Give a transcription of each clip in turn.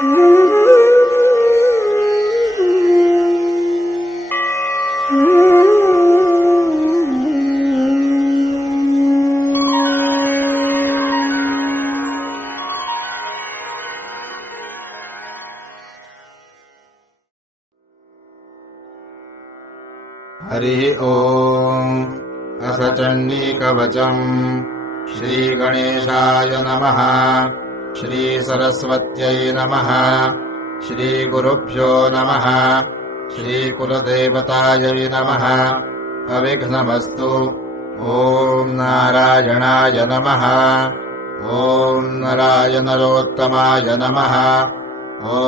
हरिः ओम्। अथ चण्डीकवचम्। श्रीगणेशाय नमः। श्रीसरस्वत्यै नमः। श्रीगुरुभ्यो नमः। श्रीकुलदेवतायै नमः। अविघ्नमस्तु। ॐ नारायणाय नमः। ॐ नराय नरोत्तमाय नमः। ॐ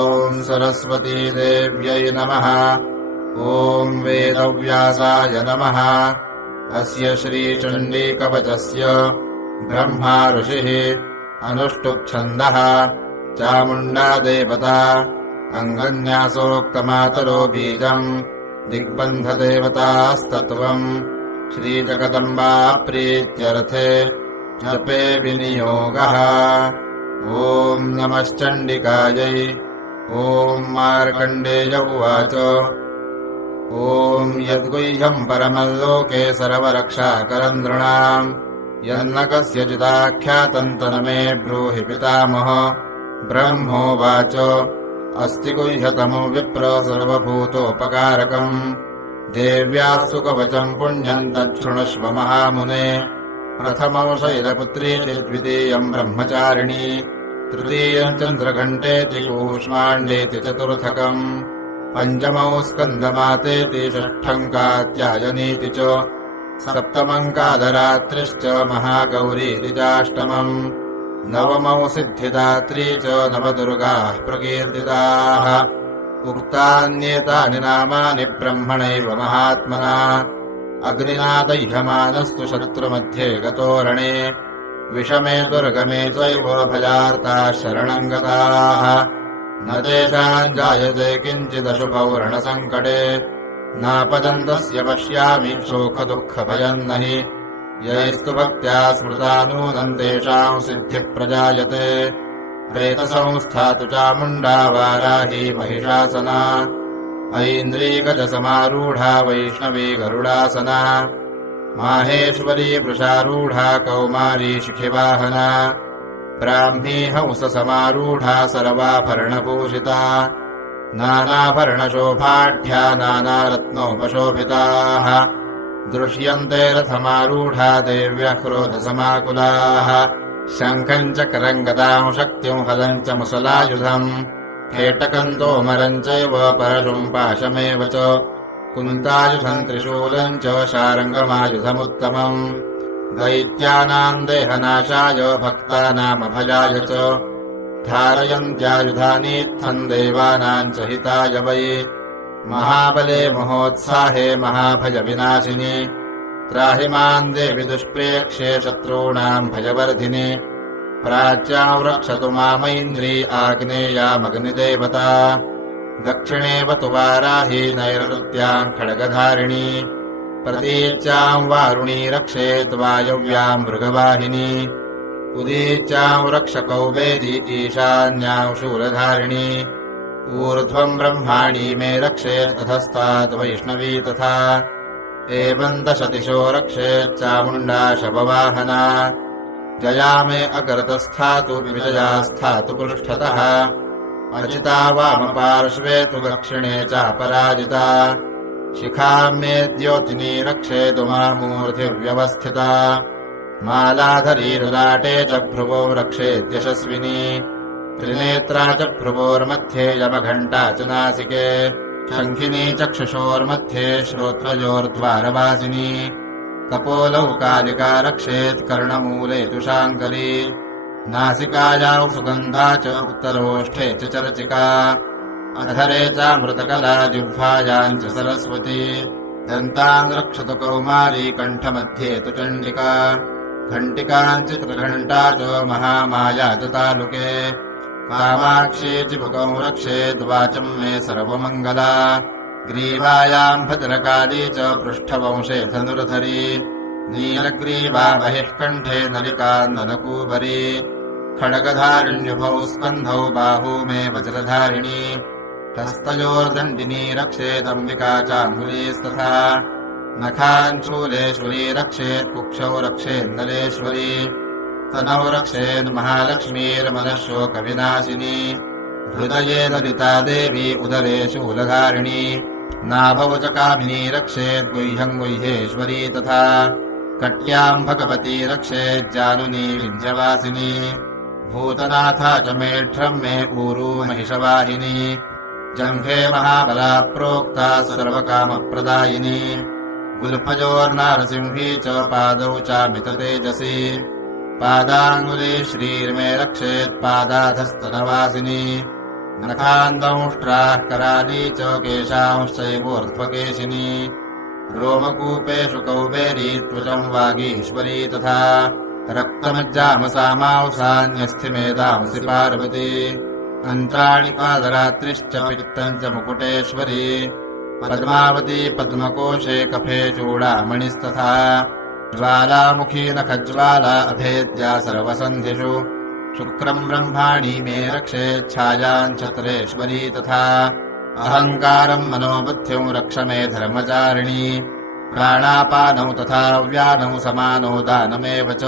सरस्वतीदेव्यै नमः। ॐ वेदव्यासाय नमः। अस्य श्रीचण्डीकवचस्य ब्रह्मा ऋषिः अनुष्टुप्छन्दः चामुण्डा देवता अङ्गन्यासोक्तमातरो बीजम् दिग्बन्धदेवतास्तत्त्वम् श्रीजगदम्बा प्रीत्यर्थे जपे विनियोगः। ॐ नमश्चण्डिकायै। ॐ मार्कण्डेय उवाच ॐ यद्गुह्यम् परमल्लोके सर्वरक्षाकरम् नृणाम् यन्न कस्यचिदाख्यातम् तन्मे ब्रूहि पितामह। ब्रह्मोवाच अस्ति गुह्यतमो विप्र सर्वभूतोपकारकम् देव्याः सुकवचम् पुण्यम् तच्छृणुष्व महामुने। प्रथमौ शैलपुत्रीति द्वितीयम् ब्रह्मचारिणी तृतीयम् चन्द्रघण्टेति कूष्माण्डेति चतुर्थकम् पञ्चमौ स्कन्दमातेति षष्ठम् कात्यायनीति च सप्तमम् कालरात्रिश्च महागौरीति चाष्टमम् नवमौ सिद्धिदात्री च नवदुर्गाः प्रकीर्तिताः। उक्तान्येतानि नामानि ब्रह्मणैव महात्मना अग्निना दह्यमानस्तु शत्रुमध्ये गतो रणे विषमे दुर्गमे चैव भयार्ताः शरणम् गताः। न तेषाम् जायते किञ्चिदशुभौ रणसङ्कटे नापदन्तस्य पश्यामि शोकदुःखभयम् नहि यैस्तु भक्त्या स्मृता नूनम् तेषाम् सिद्धिः प्रजायते। प्रेतसंस्था तु चामुण्डा वाराही महिषासना ऐन्द्रीगजसमारूढा वैष्णवी गरुडासना माहेश्वरी वृषारूढा कौमारी शिखिवाहना ब्राह्मी हंससमारूढा सर्वाभरणभूषिता नानाभरणशोभाढ्या नानारत्नोपशोभिताः दृश्यन्ते रथमारूढा देव्यः क्रोधसमाकुलाः शङ्खम् चक्रम् गदाम् शक्तिम् हलम् च मुसलायुधम् खेटकम् तोमरम् चैव परशुम् पाशमेव च कुन्तायुधम् त्रिशूलम् च शारङ्गमायुधमुत्तमम् दैत्यानाम् देहनाशाय भक्तानामभयाय च धारयन्त्यायुधानीत्थम् देवानाम् च हिताय वै महाबले महोत्साहे महाभयविनाशिनि त्राहि माम् देवि दुष्प्रेक्ष्ये शत्रूणाम् भयवर्धिनि प्राच्याम् रक्षतु मामैन्द्री आग्नेयामग्निदेवता दक्षिणे वतु वाराही नैऋत्याम् खड्गधारिणी प्रतीच्याम् वारुणी रक्षेत् वायव्याम् मृगवाहिनी उदीच्याम् रक्षकौ वेदी ईशान्याम् शूलधारिणी ऊर्ध्वम् ब्रह्माणी मे रक्षेत् ततस्तात् वैष्णवी तथा एवम् दशदिशो रक्षेत् चामुण्डा शववाहना जया मे अकरतस्थातु विजया स्थातु पृष्ठतः अर्चिता वामपार्श्वे तु दक्षिणे चापराजिता शिखाम् मे द्योतिनी रक्षेतु मामूर्धिव्यवस्थिता मालाधरी ललाटे च भ्रुवौ रक्षेद्यशस्विनी त्रिनेत्रा च भ्रुवोर्मध्ये यमघण्टा च नासिके शङ्खिनी चक्षुषोर्मध्ये श्रोत्रयोर्द्वारवासिनी कपोलौ कालिका रक्षेत् कर्णमूले तु शाङ्करी नासिकायां सुगन्धा च उत्तरोष्ठे च चर्चिका अधरे चामृतकला जिह्वायाम् च सरस्वती दन्तान् रक्षतु कौमारी कण्ठमध्ये तु चण्डिका घण्टिकाम् चित्रघण्टा च महामाया च तालुके कामाक्षी चिबुकौ रक्षेत् वाचम् मे सर्वमङ्गला ग्रीवायाम् भद्रकाली च पृष्ठवंशे धनुर्धरी नीलग्रीवा बहिः कण्ठे नलिका नलकूबरी खड्गधारिण्युभौ स्कन्धौ बाहू मे वज्रधारिणी हस्तयोर्दण्डिनी रक्षेदम्बिका चाङ्गुलीस्तथा नखाञ्चूलेश्वरी रक्षेत् कुक्षौ रक्षेन्नलेश्वरी तनौ रक्षेन्महालक्ष्मीर्मनःशोकविनाशिनी हृदये ललिता देवी उदरे शूलधारिणी नाभौ च कामिनी रक्षेद्गुह्यम् गुह्येश्वरी तथा कट्याम् भगवती रक्षेज्जानुनी विन्ध्यवासिनी भूतनाथा च मेढ्रम् मे ऊरू महिषवाहिनी जङ्घे महाबला प्रोक्ता सर्वकामप्रदायिनी गुल्फयोर्नारसिंही च पादौ चामिततेजसी पादाङ्गुली श्रीर्मे रक्षेत्पादाधस्तनवासिनी नखान्दंष्ट्राः कराली च केशांश्चैवोर्ध्वकेशिनी रोमकूपेषु कौबेरी त्वचम् वागीश्वरी तथा रक्तमज्जामसामांसान्यस्थिमेदांसि पार्वती अन्त्राणि पादरात्रिश्च पित्तम् च मुकुटेश्वरी पद्मावती पद्मकोशे कफे चूडामणिस्तथा ज्वालामुखी नखज्वाला अभेद्या सर्वसन्धिषु शुक्रम् ब्रह्माणि मे रक्षेच्छायाम् छत्रेश्वरी तथा अहङ्कारम् मनोबुद्धिम् रक्ष मे धर्मचारिणी प्राणापानौ तथा व्यानौ समानौ दानमेव च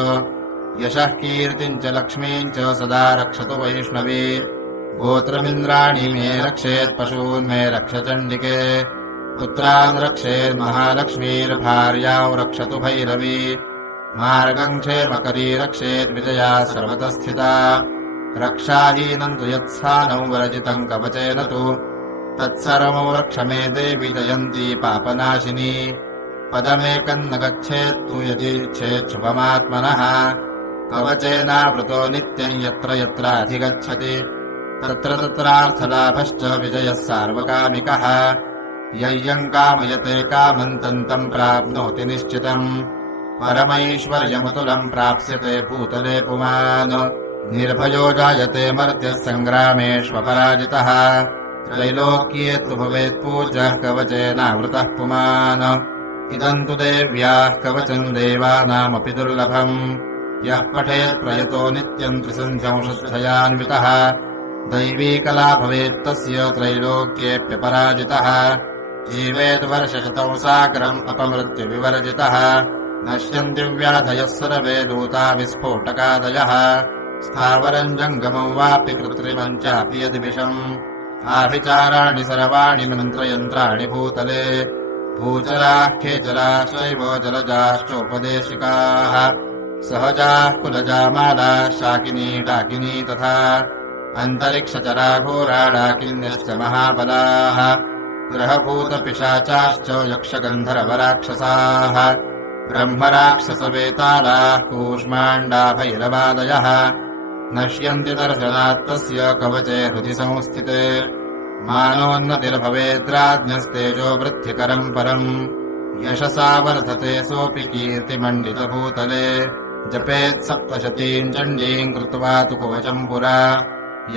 यशः कीर्तिम् च लक्ष्मीम् च सदा रक्षतु वैष्णवी गोत्रमिन्द्राणि मे रक्षेत्पशून् मे रक्ष चण्डिके पुत्रान् रक्षेन्महालक्ष्मीर्भार्याम् रक्षतु भैरवी मार्गम् क्षेमकरी रक्षेद्विजया सर्वतः स्थिता रक्षाहीनम् तु यत्स्थानौ वरजितम् कवचेन तु तत्सर्वमौ रक्ष मे देवि जयन्ती पापनाशिनी पदमेकम् न गच्छेत्तु यदीच्छेच्छुभमात्मनः कवचेनावृतो नित्यम् यत्र यत्राधिगच्छति तत्र तत्रार्थलाभश्च विजयः सार्वकामिकः यय्यम् कामयते कामम् तम् प्राप्नोति निश्चितम् परमैश्वर्यमतुलम् प्राप्स्यते भूतले पुमान् निर्भयो जायते मर्त्यः सङ्ग्रामेष्वपराजितः त्रैलोक्ये तु भवेत्पूज्यः कवचेनावृतः पुमान् इदम् तु देव्याः कवचम् देवानामपि दुर्लभम् यः पठेत् प्रयतो नित्यम् त्रिसन्ध्यम् शुद्धयान्वितः दैवी कला भवेत्तस्य त्रैलोक्येऽप्यपराजितः जीवेद्वर्षशतम् साकरम् अपमृत्युविवर्जितः नश्यन्ति व्याधयः सर्वे दूता विस्फोटकादयः स्थावरम् जङ्गमम् वापि कृत्रिमम् चापि यद्विषम् आभिचाराणि सर्वाणि मन्त्रयन्त्राणि भूतले भूचराः खेचराश्चैव जलजाश्चोपदेशिकाः सहजाः कुलजामालाः शाकिनी डाकिनी तथा अन्तरिक्षचरा घोरा डाकिन्यश्च महाबलाः ग्रहभूतपिशाचाश्च यक्षगन्धर्वराक्षसाः ब्रह्मराक्षसवेतालाः कूष्माण्डाभैरवादयः नश्यन्ति दर्शनात्तस्य कवचे हृदि संस्थिते मानोन्नतिर्भवेद्राज्ञस्तेजो वृद्धिकरम् परम् यशसा वर्धते सोऽपि कीर्तिमण्डितभूतले जपेत् सप्तशतीम् चण्डीम् कृत्वा तु कवचम् पुरा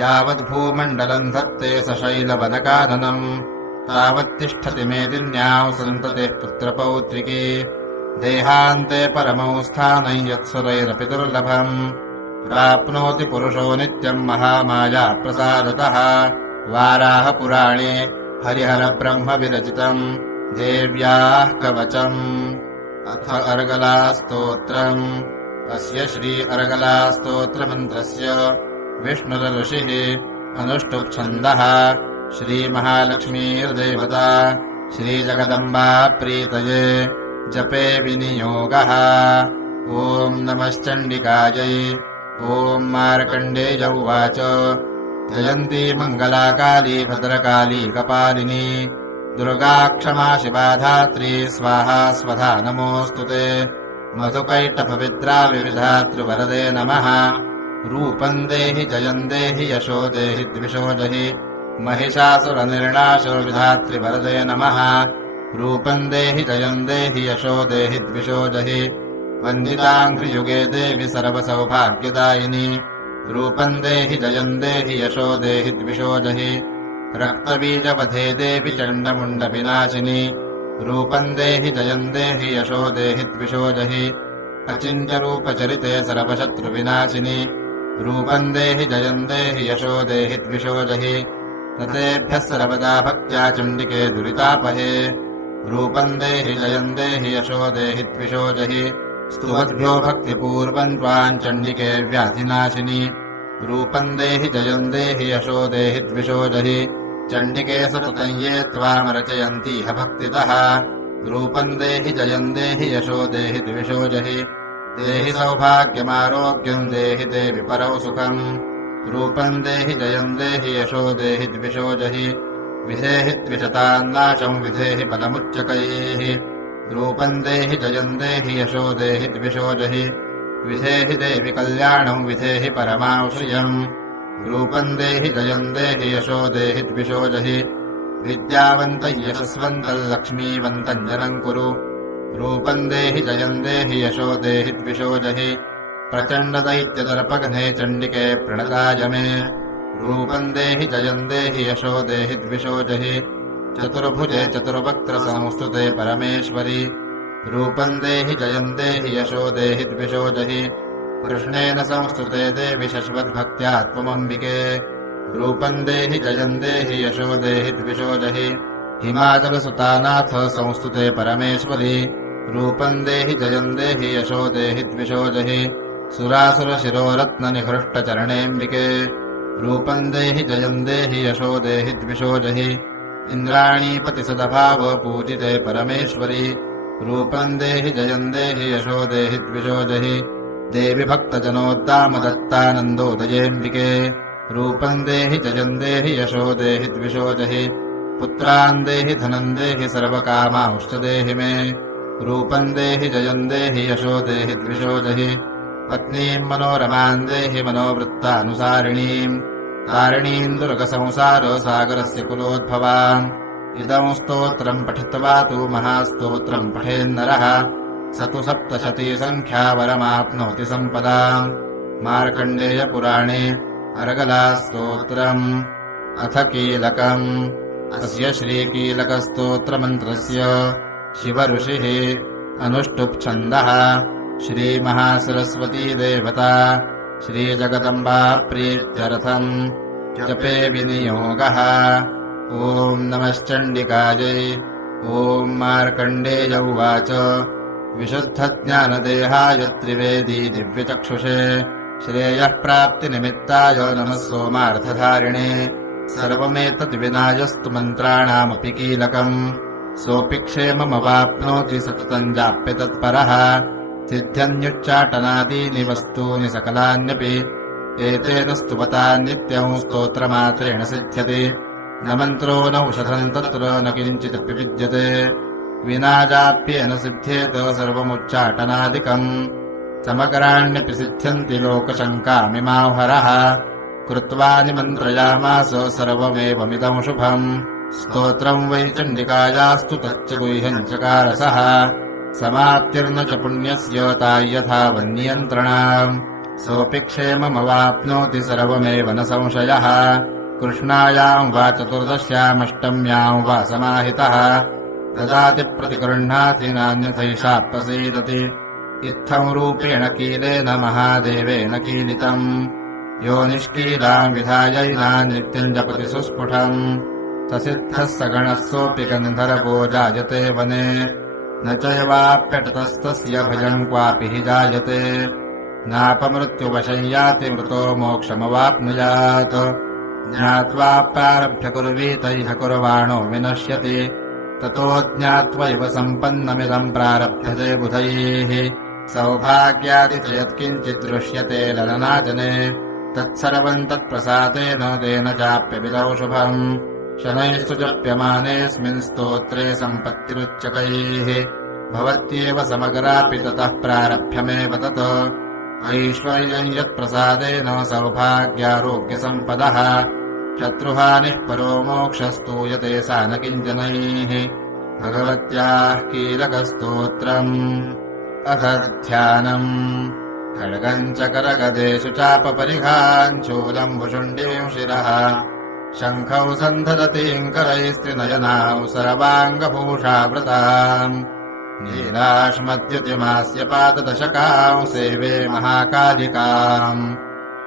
यावद्भूमण्डलम् धत्ते स शैलवनकाननम् तावत्तिष्ठति मेदिन्याम् सन्ततिः पुत्रपौत्रिकी देहान्ते परमौ स्थानम् यत्सुरैरपि दुर्लभम् प्राप्नोति पुरुषो नित्यम् महामाया प्रसादतः वाराह पुराणे हरिहरब्रह्म विरचितम् देव्याः कवचम् अथ अर्गलास्तोत्रम् अस्य श्री अर्गलास्तोत्रमन्त्रस्य विष्णुरऋषिः अनुष्टुप्छन्दः श्रीमहालक्ष्मीर्देवता श्रीजगदम्बा प्रीतये जपे विनियोगः ॐ नमश्चण्डिकायै ॐ मार्कण्डेय उवाच जयन्ती मङ्गलाकाली भद्रकाली कपालिनी दुर्गा क्षमा शिवा धात्री स्वाहा स्वधा नमोऽस्तु ते मधुकैटभविद्रा विविधातृवरदे नमः रूपम् देहि जयम् देहि यशो देहि द्विषो जहि महिषासुरनिर्णाशो विधातृवरदे नमः रूपम् देहि जयम् देहि यशो देहि द्विषो जहि वन्दिताङ्घ्रियुगे देवि सर्वसौभाग्यदायिनी रूपम् देहि जयम् देहि यशो देहि द्विषो जहि रक्तबीजवधे देवि चण्डमुण्डविनाशिनी रूपम् देहि जयम् देहि यशो देहि द्विषो जहि अचिन्त्यरूपचरिते सर्वशत्रुविनाशिनी रूपम् देहि जयम् देहि यशो देहि द्विषो जहि ततेभ्यः सर्वदा भक्त्या चण्डिके दुरितापहे रूपम् देहि जयम् देहि यशो देहि द्विषो जहि स्तुवद्भ्यो भक्तिपूर्वम् त्वाम् चण्डिके व्याधिनाशिनि रूपम् देहि जयम् देहि यशो देहि द्विषो जहि चण्डिके सततम् ये त्वामरचयन्तीह भक्तितः रूपम् देहि जयम् देहि यशो देहि द्विषो जहि देहि सौभाग्यमारोग्यम् देहि देवि परौ सुखम् रूपम् देहि जयम् देहि यशो देहि द्विषो जहि विधेहि द्विषतान्नाशम् विधेहि बलमुच्चकैः रूपम् देहि जयम् देहि यशो देहि द्विषो जहि विधेहि देवि कल्याणम् विधेहि परमाश्रियम् रूपम् देहि जयम् देहि यशो देहि द्विषो जहि विद्यावन्तम् यशस्वन्तम् लक्ष्मीवन्तम् जनम् कुरु रूपम् देहि जयम् देहि यशो देहि द्विषो जहि प्रचण्डदैत्यदर्पघ्ने चण्डिके प्रणताय मे रूपम् देहि जयम् देहि यशो देहि द्विषो जहि चतुर्भुजे चतुर्वक्त्रसंस्तुते परमेश्वरि रूपम् देहि जयम् देहि यशो देहि द्विषो जहि कृष्णेन संस्तुते देवि शश्वद्भक्त्या त्वमम्बिके रूपम् देहि जयम् देहि यशो देहि द्विषो जहि हिमाचलसुतानाथ संस्तुते परमेश्वरि रूपम् देहि जयम् देहि यशो देहि द्विषो जहि सुरासुरशिरोरत्ननिहृष्टचरणेऽम्बिके रूपम् देहि जयम् देहि यशो देहि द्विषो जहि इन्द्राणीपतिसदभाव पूजिते परमेश्वरि रूपम् देहि जयम् देहि यशो देहि द्विषो जहि देवि भक्तजनोद्दामदत्तानन्दोदयेऽम्बिके रूपम् देहि जयम् देहि यशो देहि द्विषो जहि पुत्रान् देहि धनम् देहि सर्वकामांश्च देहि मे रूपम् देहि जयम् देहि यशो देहि द्विषो जहि पत्नीम् मनोरमाम् देहि मनोवृत्तानुसारिणीम् तारिणीम् दुर्गसंसारसागरस्य कुलोद्भवाम् इदम् स्तोत्रम् पठित्वा तु महास्तोत्रम् पठेन्नरः स तु सप्तशतीसङ्ख्यावरमाप्नोति सम्पदाम् मार्कण्डेयपुराणे अर्गलास्तोत्रम् अथ कीलकम् अस्य श्रीकीलकस्तोत्रमन्त्रस्य शिवऋषिः अनुष्टुप्छन्दः श्रीमहासरस्वती देवता श्रीजगदम्बा प्रीत्यर्थम् जपे विनियोगः ॐ नमश्चण्डिकायै ॐ मार्कण्डेय उवाच विशुद्धज्ञानदेहाय त्रिवेदी दिव्यचक्षुषे श्रेयः प्राप्तिनिमित्ताय नमः सोमार्थधारिणे सर्वमेतद्विनायस्तु मन्त्राणामपि कीलकम् सोऽपि क्षेममवाप्नोति सततम् जाप्य तत्परः सिद्ध्यन्युच्चाटनादीनि वस्तूनि सकलान्यपि एतेन स्तुवता नित्यम् स्तोत्रमात्रेण सिद्ध्यति न मन्त्रो नौषधम् तत्र न किञ्चिदपि विद्यते विना जाप्येन सिद्ध्येत सर्वमुच्चाटनादिकम् समकराण्यपि सिद्ध्यन्ति लोकशङ्कामिमाहरः कृत्वा निमन्त्रयामास सर्वमेवमिदम् शुभम् स्तोत्रम् वै चण्डिकायास्तु तच्च गुह्यम् चकारसः समाप्तिर्न च पुण्यस्य तायथा वन्नियन्त्रणाम् सोऽपि क्षेममवाप्नोति सर्वमेव न संशयः कृष्णायाम् वा चतुर्दश्यामष्टम्याम् वा समाहितः ददाति प्रतिगृह्णाति नान्यथैषा प्रसीदति इत्थम् रूपेण कीलेन महादेवेन कीलितम् यो निष्कीलाम् विधायैनाम् नित्यम् जपति सुस्फुटम् ससिद्धः सगणः सोऽपि गन्धर्वो जायते वने न चैवाप्यटतस्तस्य भयम् क्वापि हि जायते नापमृत्युवशम् याति मृतो मोक्षमवाप्नुयात् ज्ञात्वा प्रारभ्य कुर्वीत इह कुर्वाणो विनश्यति ततो ज्ञात्वैव सम्पन्नमिदम् प्रारभ्यते बुधैः सौभाग्यादिच यत्किञ्चित् दृश्यते ललनाजने तत्सर्वम् तत्प्रसादेन तेन चाप्यविदौ शुभम् शनैस्तु जप्यमानेऽस्मिन् स्तोत्रे सम्पत्तिरुच्चकैः भवत्येव समग्रापि ततः प्रारभ्यमेव तत् ऐश्वर्यम् यत्प्रसादेन सौभाग्यारोग्यसम्पदः शत्रुहानिः परो मोक्षस्तूयते सा न किञ्चनैः भगवत्याः कीलकस्तोत्रम् अथ ध्यानम् खड्गम् च करगदेषु चापपरिघाम् शूलम् भुषुण्डीम् शिरः शङ्खौ सन्धरतीम् करैस्त्रिनयनाौ सर्वाङ्गभूषावृताम् नीलाश्मद्युतिमास्य पाददशकाम् सेवे महाकालिकाम्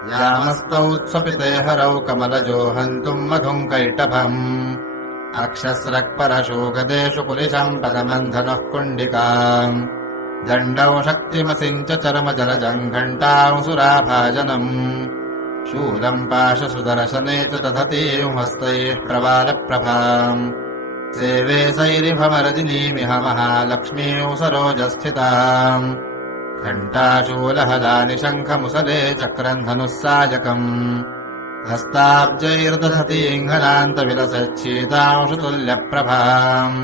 यामस्तौ स्वपिते हरौ कमलजो हन्तुम् मधुम् कैटभम् अक्षस्रक्परशो गदेषु कुलिशम् पदमन्धनः कुण्डिकाम् दण्डौ शक्तिमसिञ्च चर्मजलजम् घण्टांसुराभाजनम् शूलम् पाशसुदर्शने च दधतीम् हस्तैः प्रवालप्रभाम् सेवे सैरिभमरदिनीमिह महालक्ष्मीं सरोजस्थिताम् घण्टाशूलहलानि शङ्खमुसले चक्रन्धनुः सायकम् हस्ताब्जैर्दधतीङ्घनान्तविलसच्छीतांशुतुल्यप्रभाम्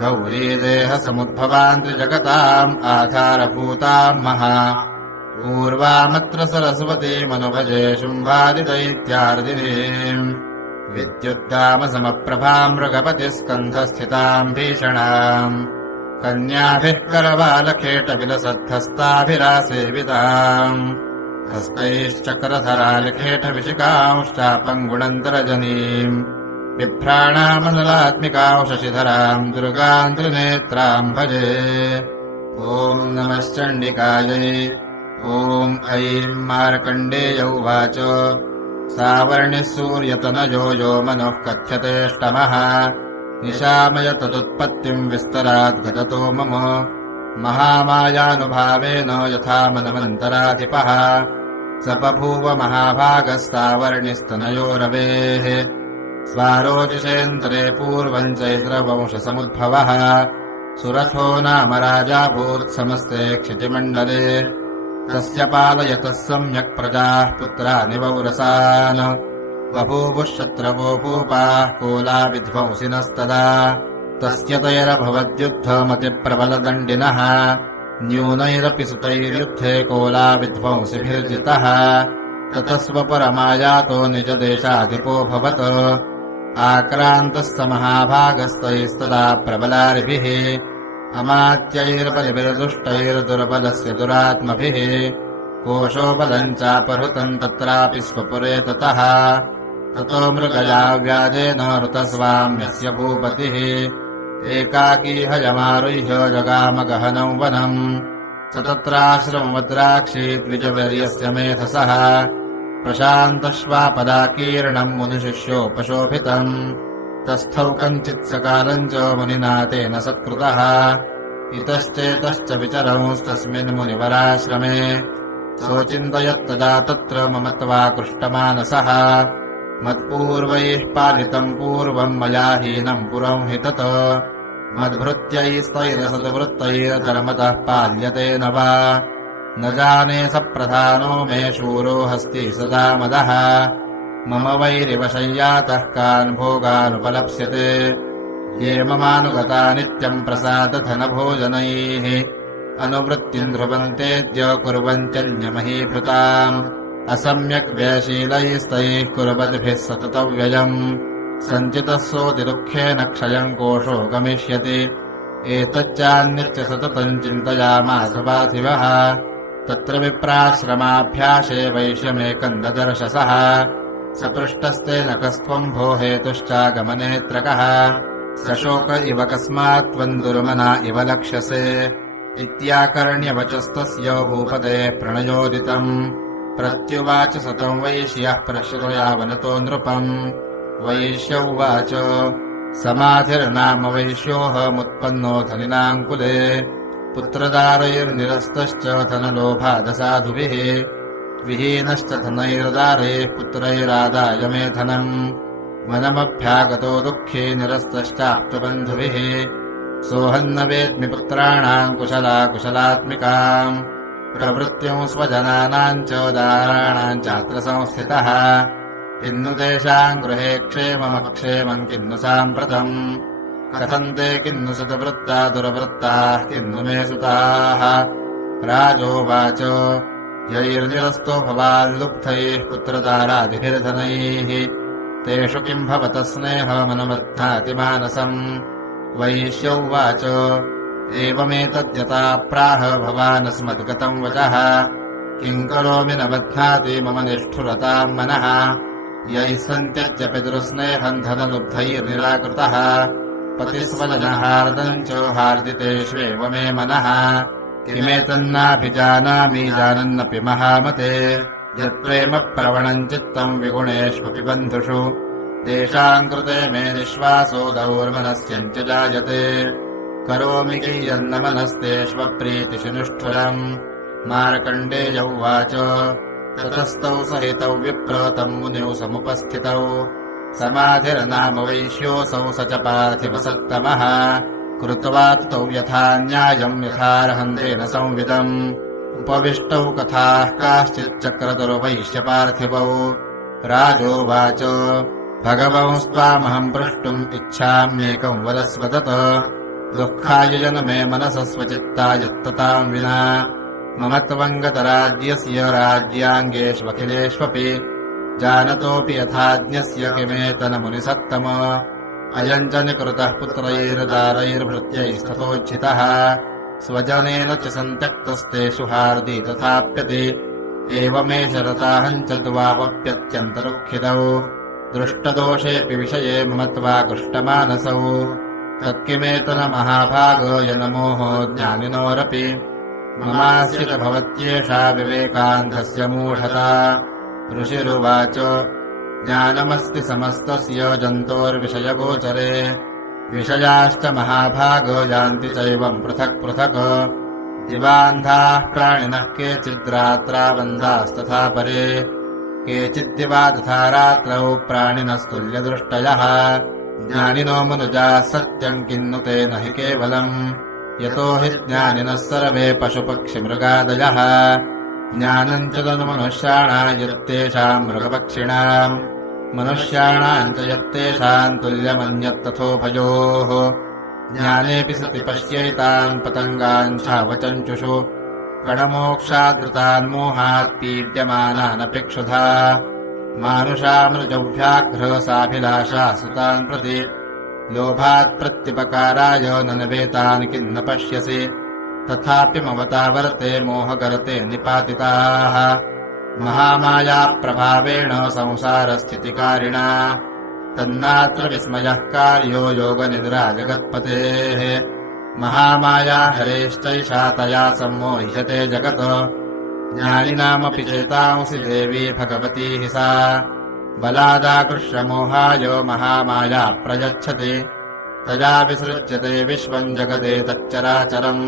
गौरी देहसमुद्भवान् त्रिजगताम् आधारभूताम् महा पूर्वामत्र सरस्वतीमनुभजे शुम्भादिदैत्यार्दिनीम् विद्युद्गामसमप्रभाम् मृगपतिस्कन्धस्थिताम् भीषणाम् कन्याभिः करवालखेटविलसद्धस्ताभिरासेविताम् हस्तैश्चक्रधरालिखेटविशिकांश्चापम् गुणन्तरजनीम् बिभ्राणामनलात्मिकाम् शशिधराम् दुर्गाम् त्रिनेत्राम् भजे ॐ नमश्चण्डिकायै ॐ ऐं मार्कण्डेय उवाच सावर्णिः सूर्यतनयो यो मनः कथ्यतेष्टमः निशामय तदुत्पत्तिम् विस्तरात् गततो मम महामायानुभावेन यथा मनमन्तराधिपः स बभूव महाभागः सावर्णिस्तनयो रवेः स्वारोचिषेऽन्तरे पूर्वम् चैत्रवंशसमुद्भवः सुरथो नाम राजाभूत्समस्ते क्षितिमण्डले तस्य पालयतः सम्यक् प्रजाः पुत्राणि वौरसान् बभूवुः शत्रवो भूपाः कोलाविध्वंसिनस्तदा तस्य तैरभवद्युद्धमतिप्रबलदण्डिनः न्यूनैरपि सुतैर्युद्धे कोलाविध्वंसिभिर्जितः ततः स्वपरमायातो निजदेशाधिपोऽभवत् आक्रान्तः स महाभागस्तैस्तदा प्रबलारिभिः अमात्यैर्बलिभिर्दुष्टैर्दुर्बलस्य दुरात्मभिः कोशोबलम् चापहृतम् तत्रापि स्वपुरे ततः ततो मृगया व्याजेन हृतस्वाम्यस्य भूपतिः एकाकी हयमारुह्य जगामगहनम् वनम् स तत्राश्रमवद्राक्षी द्विजवर्यस्य मेधसः प्रशान्तश्वापदाकीर्णम् मुनिशिष्योपशोभितम् तस्थौ कञ्चित्सकालम् च मुनिना तेन सत्कृतः इतश्चेतश्च विचरंस्तस्मिन् मुनिवराश्रमे सोचिन्तयत्तदा तत्र ममत्वाकृष्टमानसः मत्पूर्वैः पालितम् पूर्वम् मया हीनम् पुरम् हि तत् मद्भृत्यैस्तैरसद्वृत्तैर्धर्मतः पाल्यते न वा न जाने स प्रधानो मे शूरो हस्ति सदा मदः मम वैरिवशय्यातः कान् भोगानुपलप्स्यते ये ममानुगता नित्यम् प्रसादधनभोजनैः अनुवृत्तिम् ध्रुवन्तेऽद्य कुर्वन्त्यन्यमहीभृताम् असम्यक् व्ययशीलैस्तैः कुर्वद्भिः सततव्ययम् सञ्चितः सोऽतिदुःखेन क्षयम् कोशो गमिष्यति एतच्चान्यच्च सततम् चिन्तयामास पार्थिवः तत्र विप्राश्रमाभ्यासे वैश्यमेकम् ददर्शसः सपृष्टस्तेन कस्त्वम् भो हेतुश्चागमनेऽत्रकः सशोक इव कस्मात् त्वम् दुर्मना इव लक्ष्यसे इत्याकर्ण्यवचस्तस्य भूपते प्रणयोदितम् प्रत्युवाच सतम् वैश्यः प्रश्रयावनतो नृपम् वैश्य उवाच समाधिर्नाम वैश्योऽहमुत्पन्नो धनिनाम् कुले पुत्रदारैर्निरस्तश्च धनलोभादसाधुभिः विहीनश्च धनैर्दारैः पुत्रैरादाय मे धनम् वनमभ्यागतो दुःखी निरस्तश्चाप्तबन्धुभिः सोऽहन्न वेद्मि पुत्राणाम् कुशलाकुशलात्मिकाम् प्रवृत्तिम् स्वजनानाम् च दाराणाम् चात्र संस्थितः किन्नु तेषाम् गृहे क्षेममक्षेमम् किन्नु साम्प्रतम् कथम् ते किन्नु सुतवृत्ता दुर्वृत्ताः किन्नु मे सुताः राजोवाच यैर्निरस्तो भवाल्लुब्धैः पुत्रदारादिभिर्धनैः तेषु किम् भवतः स्नेहमनुबध्नाति मानसम् वैश्य उवाच एवमेतद्यथा प्राह भवानस्मद्गतम् वचः किम् करोमि न बध्नाति मम निष्ठुरताम् मनः यैः सन्त्यज्य पितृस्नेहम् धनलुब्धैर्निराकृतः पतिस्वजनहार्दम् च हार्दितेष्वेव मे मनः किमेतन्नाभिजानामि जानन्नपि महामते यत्प्रेम प्रवणम् चित्तम् विगुणेष्वपि बन्धुषु तेषाम् कृते मे निःश्वासो दौर्मनस्यम् च जायते करोमि कियन्न मनस्तेष्वप्रीतिषु निष्ठुरम् मार्कण्डेय उवाच ततस्तौ सहितौ विप्रोतम् मुनिौ समुपस्थितौ समाधिर्नाम वैश्योऽसौ स च पार्थिवसत्तमः कृत्वा तौ यथा न्यायम् यथार्हन्तेन संविदम् उपविष्टौ कथाः काश्चिच्चक्रतुर्वैश्यपार्थिवौ राजोवाच भगवंस्त्वामहम् प्रष्टुम् इच्छाम्येकम् वदस्व तत् दुःखाय जनमे मनसः स्वचित्तायत्तताम् विना मम त्वम् गतराज्यस्य राज्याङ्गेष्वखिलेष्वपि जानतोऽपि यथाज्ञस्य किमेतनमुनिसत्तम अयम् च निकृतः पुत्रैर्दारैर्भृत्यैस्तथोज्झितः स्वजनेन च सन्त्यक्तस्तेषु हार्दी तथाप्यति एवमेष रताहम् च त्वावप्यत्यन्तरुत्थितौ दृष्टदोषेऽपि विषये मम त्वाकृष्टमानसौ तत्किमेतनमहाभागो यनमोहो ज्ञानिनोरपि ममाश्रित भवत्येषा विवेकान्धस्य मूढता ऋषिरुवाच ज्ञानमस्ति समस्तस्य जन्तोर्विषयगोचरे विषयाश्च महाभागो यान्ति चैवम् पृथक् पृथक् दिवान्धाः प्राणिनः केचिद्रात्राबन्धास्तथा परे केचिद्दिवा तथा रात्रौ प्राणिनस्तुल्यदृष्टयः ज्ञानिनो मनुजाः सत्यम् किन्नु तेन हि केवलम् यतो हि ज्ञानिनः सर्वे पशुपक्षिमृगादयः ज्ञानम् च तन्मनुष्याणाम् यत्तेषाम् मृगपक्षिणाम् मनुष्याणाम् च यत्तेषाम् तुल्यमन्यत्तथोभयोः ज्ञानेऽपि सति पश्यैतान् पतङ्गान् छावचञ्चुषु कणमोक्षादृतान् मोहात् पीड्यमानानपि क्षुधा मानुषामृजव्याघ्रसाभिलाषा सुतान् प्रति लोभात् प्रत्युपकाराय न निवेतान् किन्न पश्यसि तथापि ममतावर्ते मोहगर्ते निपातिताः महामायाप्रभावेण संसारस्थितिकारिणा तन्नात्र विस्मयः कार्यो योगनिद्रा जगत्पतेः महामाया हरेश्चैषा तया सम्मोह्यते जगत् ज्ञानिनामपि चेतांसि देवी भगवती हि सा बलादाकृष्यमोहाय महामाया प्रयच्छति तया विसृज्यते विश्वम् जगदेतच्चराचरम्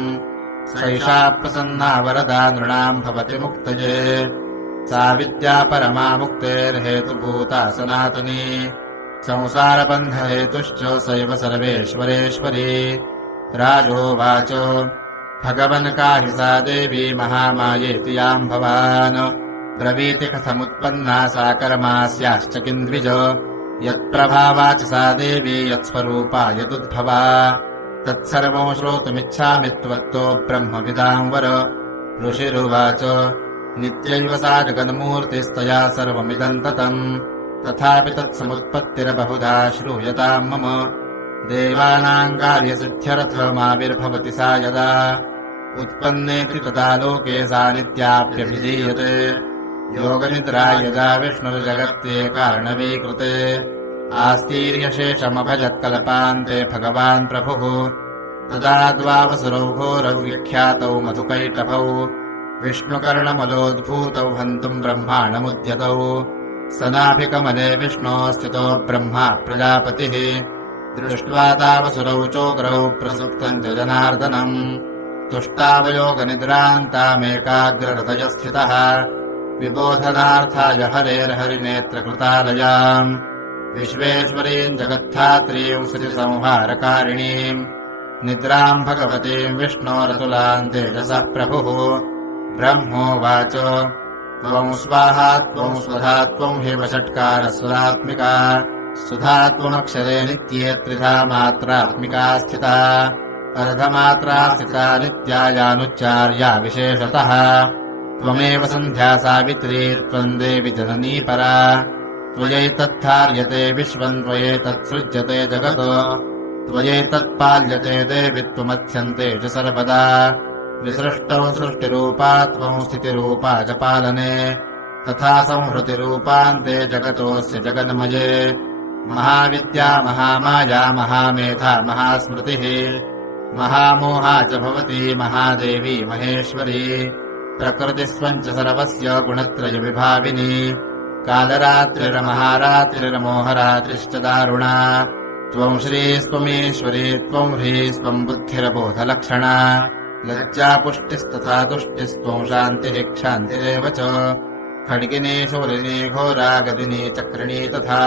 सैषा प्रसन्ना वरदा नृणाम् भवति मुक्तये सा विद्या परमा मुक्तेर्हेतुभूता सनातनी संसारबन्धहेतुश्च सैव सर्वेश्वरेश्वरी राजोवाच भगवन् का हि सा देवी महामायेति याम् भवान् ब्रवीति कथमुत्पन्ना सा कर्मास्याश्च किन्द्विज यत्प्रभावा च सा देवी यत्स्वरूपा यदुद्भवा तत्सर्वम् श्रोतुमिच्छामि त्वत्तो ब्रह्मविदाम् वर ऋषिरुवाच नित्यैव सा जगन्मूर्तिस्तया सर्वमिदम् ततम् तथापि तत्समुत्पत्तिर्बहुधा श्रूयताम् मम देवानाम् कार्यसिद्ध्यर्थमाविर्भवति सा यदा उत्पन्नेति तदा लोके सा नित्याप्यभिधीयते योगनिद्रा यदा विष्णुर्जगत्ते कारणवीकृते आस्तीर्यशेषमभजत्कल्पान्ते भगवान् प्रभुः तदा द्वावसुरौ घोरौ विख्यातौ मधुकैटभौ विष्णुकर्णमलोद्भूतौ हन्तुम् ब्रह्माणमुद्यतौ सनाभिकमले विष्णोः स्थितो ब्रह्मा प्रजापतिः दृष्ट्वा तावसुरौ चोग्रौ प्रसुप्तम् च जनार्दनम् तुष्टावयोगनिद्रान्तामेकाग्रहृदय स्थितः विबोधनार्थाय हरेर्हरिनेत्रकृतालयाम् विश्वेश्वरीम् जगत्धात्रीम् श्रुतिसंहारकारिणीम् निद्राम् भगवतीम् विष्णोरतुलाम् तेजसः प्रभुः ब्रह्मोवाच त्वम् स्वाहा त्वम् स्वधा त्वम् हि वषट्कारस्वरात्मिका सुधा त्वमक्षरे नित्ये त्रिधा मात्रात्मिका स्थिता अर्धमात्रा स्थिता नित्यायानुच्चार्या विशेषतः त्वमेव सन्ध्या सावित्री त्वम् देवि जननी परा त्वयैतत्धार्यते विश्वम् त्वयैतत्सृज्यते जगत् त्वयैतत्पाल्यते देवि त्वमत्स्यन्ते च सर्वदा विसृष्टौ सृष्टिरूपा त्वम् स्थितिरूपा च पालने तथा संहृतिरूपान्ते जगतोऽस्य जगन्मये महाविद्या महामाया महामेधा महास्मृतिः महामोहा च भवती महादेवी महेश्वरी प्रकृतिस्त्वम् च सर्वस्य गुणत्रयविभाविनी कालरात्रिरमहारात्रिरमोहरात्रिश्च दारुणा त्वम् श्रीस्त्वमीश्वरी त्वम् ह्रीस्त्वम् बुद्धिरबोधलक्षणा लज्जापुष्टिस्तथा तुष्टिस्त्वम् शान्तिः क्षान्तिरेव च खड्गिनी शूलिनी घोरा गदिनी चक्रिणी तथा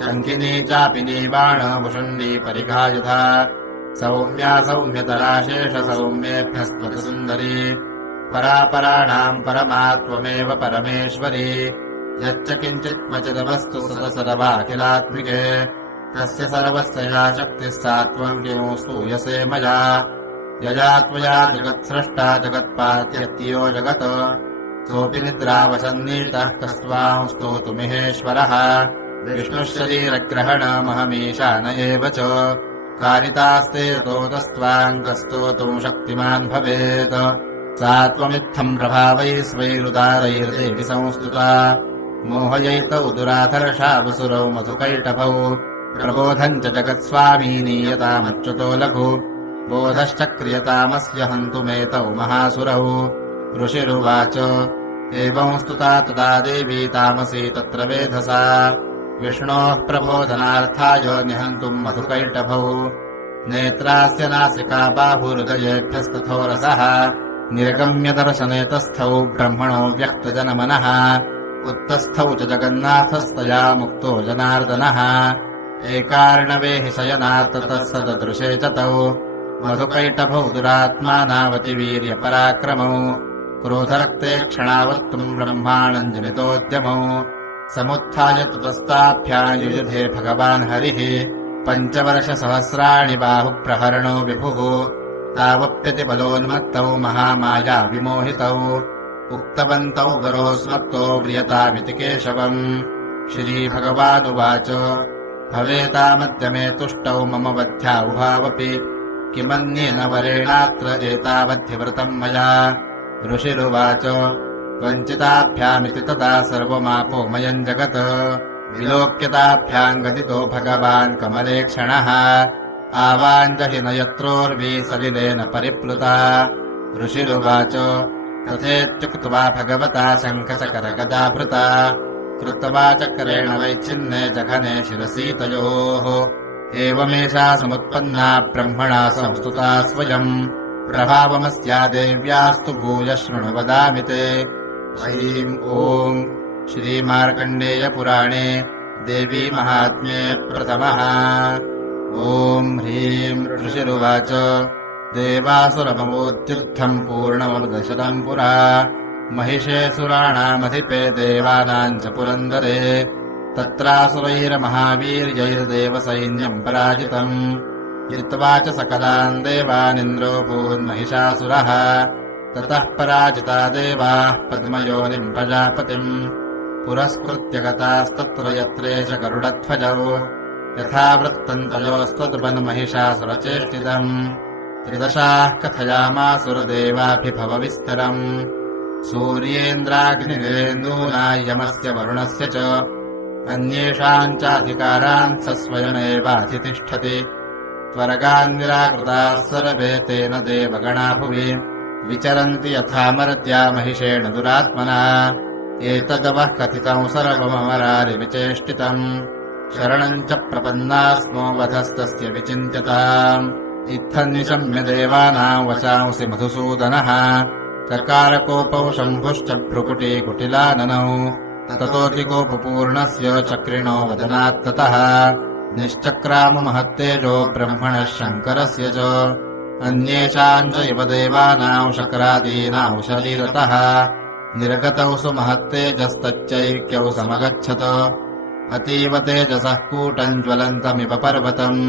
शङ्खिनी चापिनी बाणभुषुण्डी परिघा यथा सौम्या सौम्यतरा शेष सौम्येभ्यस्त्वत् सुन्दरी परापराणाम् परमा त्वमेव परमेश्वरी यच्च किञ्चित् क्वचिदवस्तु सदसर्वाखिलात्मिके तस्य सर्वस्य या शक्तिः सा त्वम् किमु स्तूयसे मया यया त्वया जगत्स्रष्टा जगत्पात्यत्यो जगत् सोऽपि निद्रावसन्नीतः कस्त्वाम् स्तोतुमिहेश्वरः विष्णुशरीरग्रहणमहमीशान एव च कारितास्ते तोतस्त्वाम् कस्तोतुम् शक्तिमान् भवेत् सा त्वमित्थम् प्रभावैः स्वैरुदारैर्देवि संस्तुता मोहयैत उदुराधर्षा वसुरौ मधुकैटभौ प्रबोधम् च जगत्स्वामी नीयतामच्युतो लघु बोधश्च क्रियतामस्य हन्तुमेतौ महासुरौ ऋषिरुवाच एवं स्तुता तदा देवी तामसी तत्र वेधसा विष्णोः प्रबोधनार्थाय निहन्तुम् मधुकैटभौ नेत्रास्य नासिका बाहुहृदयेभ्यस्तथोरसः निर्गम्यदर्शनेतस्थौ ब्रह्मणो व्यक्तजनमनः उत्तस्थौ च जगन्नाथस्तया मुक्तो जनार्दनः एकार्णवे हि शयनात् ततः स ददृशे च तौ मधुकैटभौ दुरात्मानावतिवीर्यपराक्रमौ क्रोधरक्ते क्षणावत्तुम् ब्रह्माणम् जनितोद्यमौ समुत्थाय तुतस्ताभ्यायुयुधे भगवान् हरिः पञ्चवर्षसहस्राणि बाहुप्रहरणो विभुः तावप्यतिबलोन्मत्तौ महामाया विमोहितौ उक्तवन्तौ गरोस्मत्तो व्रियतामिति केशवम् श्रीभगवानुवाच भवेतामद्य मे तुष्टौ मम वध्या उभावपि किमन्येन वरेणात्र एतावद्धिव्रतम् मया ऋषिरुवाच वञ्चिताभ्यामिति तदा सर्वमापोमयम् जगत् विलोक्यताभ्याम् गदितो भगवान् कमले क्षणः आवाञ्जहि न यत्रोर्वी सलिलेन परिप्लुता ऋषिरुवाच तथेत्युक्त्वा भगवता शङ्खचकरगदाभृता कृत्वा चक्रेण वैच्छिन्ने जघने शिरसि तयोः एवमेषा समुत्पन्ना ब्रह्मणा संस्तुता स्वयम् प्रभावमस्या देव्यास्तु भूय शृणु वदामि ते ऐं ॐ श्रीमार्कण्डेयपुराणे देवी महात्म्ये प्रथमः ॐ ह्रीं ऋषिरुवाच देवासुरमवोत्युत्थम् पूर्णमनुदशतम् पुरा महिषेऽसुराणामधिपे देवानाम् च पुरन्दरे तत्रासुरैर्महावीर्यैर्देवसैन्यम् पराजितम् जित्वा च सकलान् देवानिन्द्रो भून्महिषासुरः ततः पराजिता देवाः पद्मयोनिम् प्रजापतिम् पुरस्कृत्य गतास्तत्र यत्रे च गरुडध्वजौ यथा वृत्तम् तयोस्तद्वन्महिषासुरचेष्टितम् त्रिदशाः कथयामासुरदेवाभिभवविस्तरम् सूर्येन्द्राग्निरेन्दूना यमस्य वरुणस्य च अन्येषाम् चाधिकारान् स स्वयमेवाधितिष्ठति त्वरगान् निराकृताः सर्वे तेन देवगणा भुवि विचरन्ति यथा मर्त्या महिषेण दुरात्मना एतदवः कथितम् सर्वममरारिविचेष्टितम् शरणम् च प्रपन्नास्मो वधस्तस्य विचिन्त्यताम् इत्थम् निशम्य देवानाम् वचांसि मधुसूदनः चकारकोपौ शम्भुश्च भ्रुकुटीकुटिलाननौ ततोऽतिकोपपूर्णस्य चक्रिणो वदनात्ततः निश्चक्राम महत्तेजो ब्रह्मणः शङ्करस्य च अन्येषाम् च इव देवानाम् शक्रादीनाम् शरीरतः निर्गतौ सुमहत्तेजस्तच्चैक्यौ समगच्छत अतीव तेजसः कूटम् ज्वलन्तमिव पर्वतम्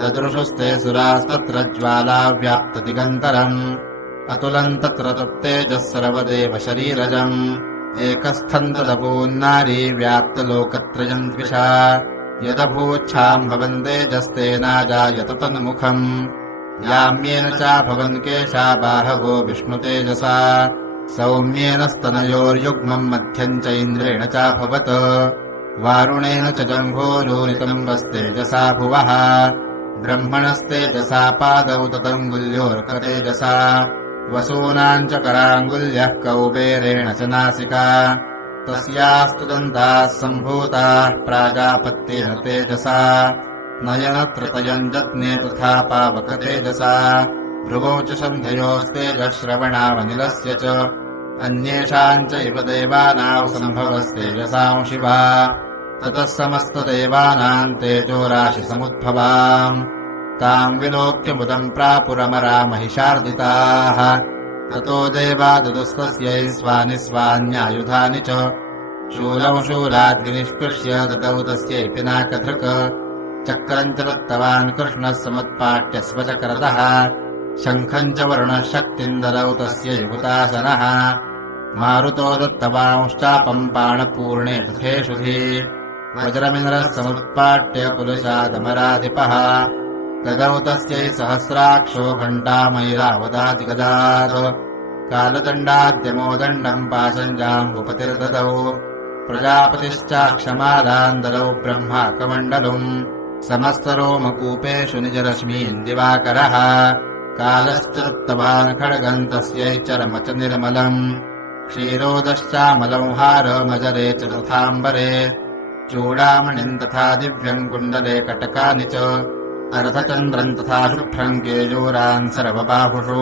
ददृशुस्ते सुरास्तत्र ज्वालाव्याप्तदिगन्तरम् अतुलम् तत्र तत्तेजः सर्वदेव शरीरजम् एकस्थम् तदभून्नारी व्याप्तलोकत्रयम् द्विषा यदभूच्छाम् भवन् तेजस्तेनाजायत तन्मुखम् याम्येन चाभवन् केशा बाहवो विष्णुतेजसा सौम्येन स्तनयोर्युग्मम् मध्यम् च इन्द्रेण चाभवत् वारुणेन च जम्भोरोनितम्बस्तेजसा भुवः ब्रह्मणस्तेजसा पादौ तदङ्गुल्योऽर्कतेजसा वसूनाम् च कराङ्गुल्यः कौबेरेण च नासिका तस्यास्तु दन्ताः सम्भूताः प्राजापत्येन तेजसा नयनत्रतयम् जत्ने तथा पावकतेजसा भ्रुवौ च सन्धयोस्तेजः श्रवणावनिलस्य च अन्येषाम् च इव देवानाम् सम्भवस्तेजसाम् शिवा ततः समस्तदेवानाम् तेजोराशिसमुद्भवाम् ताम् विलोक्य मुदम् प्रापुरमरा महिषार्दिताः ततो देवा ददुस्तस्यै स्वानि स्वान्यायुधानि च शूलम् शूलाद्विनिष्कृष्य ददौ तस्यै पिनाकधृक् चक्रम् च दत्तवान् कृष्णः समुत्पाट्य स्वचक्रतः शङ्खम् च वरुणः शक्तिम् ददौ तस्यै हुतासनः मारुतो दत्तवांश्चापम् बाणपूर्णे तथेषुधि वज्रमिन्द्रः समुत्पाट्य कुलशादमराधिपः ददौ तस्यै सहस्राक्षो घण्टामयिरावदादिगदात् कालदण्डाद्यमोदण्डम् पाशञ्जाम्बुपतिर्ददौ प्रजापतिश्चाक्षमालान् ददौ ब्रह्माकमण्डलम् समस्तरोमकूपेषु निजरश्मीन् दिवाकरः कालश्च दत्तवान् खड्गम् तस्यै चरम च निर्मलम् क्षीरोदश्चामलम् हारमजरे च तथाम्बरे चूडामणिम् तथा दिव्यम् कुण्डले कटकानि च अर्धचन्द्रम् तथा शुभ्रम् केजूरान् सर्वबाहुषु